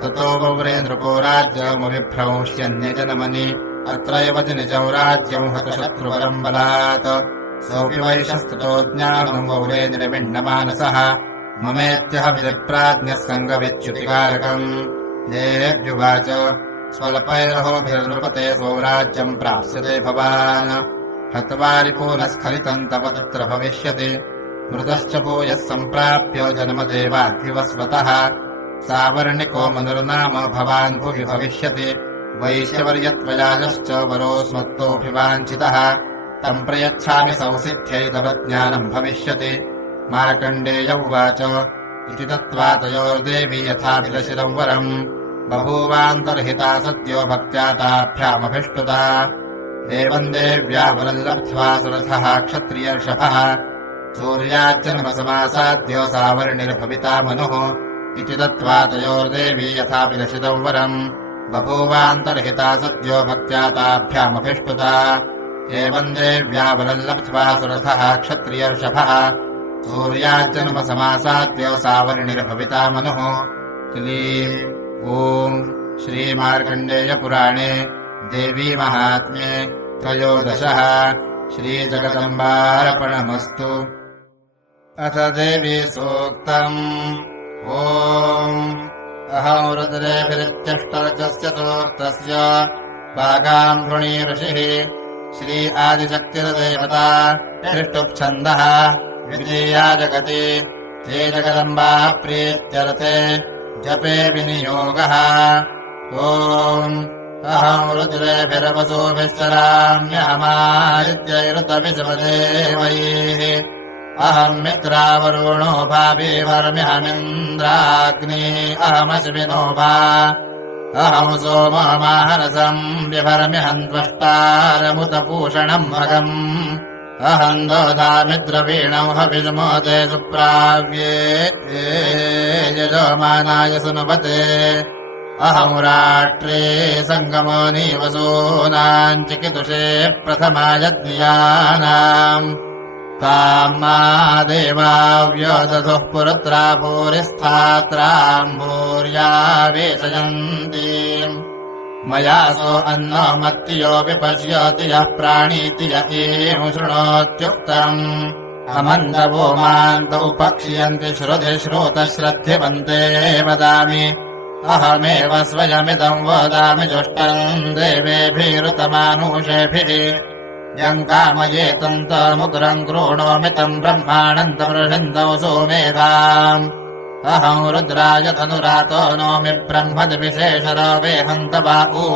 ततो वव्रे नृपो राज्यमभिभ्रंश्यन्यजनमनि अत्रैव निजौ राज्यम् हतशत्रुवरम् बलात् सोऽपि वैशस्ततो ज्ञानम् वौरे निर्विण्णमानसः ममेत्यह विधिप्राज्ञः सङ्गविच्युतिकारकम् देव्युवाच स्वल्पैरहोभिर्नृपते सौराज्यम् प्राप्स्यते भवान् हत्वारिपो न स्खलितम् तव तत्र भविष्यति मृतश्च भूयः सम्प्राप्य जन्मदेवाद्विवस्वतः सावर्णिको मनुर्नाम भवान् भुवि भविष्यति वैश्यवर्यत्वयाजश्च वरोऽस्मत्तोऽभिवाञ्छितः तम् प्रयच्छामि संसिद्ध्यै तव ज्ञानम् भविष्यति मार्कण्डेय उवाच इति दत्त्वा तयोर्देवी यथाभिलषितम् वरम् बभूवान्तर्हिता सद्यो भक्त्या ताभ्यामभिष्टुता एवम् देव्या वरम् लब्ध्वा सुरथः क्षत्रियर्षभः सूर्याज्जन्मसमासाद्यो सावर्णिर्भविता मनुः इति दत्त्वा तयोर्देवी यथाभिलषितम् वरम् बभूवान्तर्हिता सद्यो भक्त्या ताभ्यामभिष्टुता एवम् देव्या वरम् लब्ध्वा सुरथः क्षत्रियर्षभः सूर्याज्जन्मसमासाद्यो सावर्णिर्भविता मनुः क्लीम् ओम् श्रीमार्कण्डेयपुराणे देवी महात्म्ये 13 श्रीजगदम्बार्पणमस्तु। अथ देवी सूक्तम् ओम् अहम् रुद्रेभिरित्यष्टरचस्य सूक्तस्य वागाम् वृणी ऋषिः श्री आदिशक्तिर्देवता हृष्टुप्छन्दः विजया जगति ते जगदम्बाः प्रीत्यर्थे जपे विनियोगः ओम् अहम् रुद्रेभिरवसोभिश्चराम्यहमादित्यैरुतविषमदेवैः अहम् मित्रावरुणो भाभिभर्म्यहमिन्द्राग्नि अहमश्विनो भा अहम् सोममाहनसम् बिभर्म्यहम् त्वष्टारमुतपूषणम् भगम् अहम् दोधामिद्रवीणौ हविषमोदे सुप्राव्ये यजमानाय सुनुपते अहम् राष्ट्रे सङ्गमोनि वसूनाम् चिकितुषे प्रथमायज्ञानाम् ताम् मा देवाव्योदधुः पुरुत्रा भूरिस्थात्राम् भूर्यावेशयन्तीम् मया सो अन्नमत्तियो विपश्यति यः प्राणीति य एवम् शृणोत्युक्तम् अमन्दवो मान्तौ पक्ष्यन्ति श्रुति श्रुतश्रद्धिवन्ते वदामि अहमेव स्वयमिदम् वदामि जुष्टम् देवेभिरुतमानुषेभिः यम् कामयेतम् तमुग्रम् कृणोमि तम् ब्रह्माणम् तमृषिन्दौ सोमेधाम् अहम् रुद्राय धनुरातो नोमि ब्रह्मद्विशेषरवेऽहम् तवाउ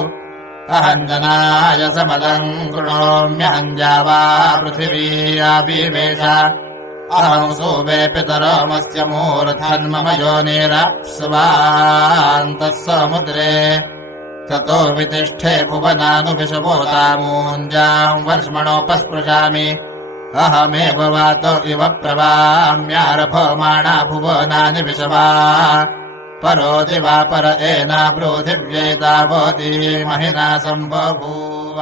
अहम् जनाय समदम् कृणोम्यहम् जावा पृथिवीयाविवेश अहम् सोमे पितरमस्य मूर्धन्मम योनिरप्सुवान्तः समुद्रे ततो वितिष्ठे भुवनानुविशवोतामूञ्जाम् वर्ष्मणोपस्पृशामि अहमेव वातो इव प्रवाम्यारभमाणा भुवनानि विशवा परो दिवा पर एना पृथिव्यै तावती महिना सम्बभूव।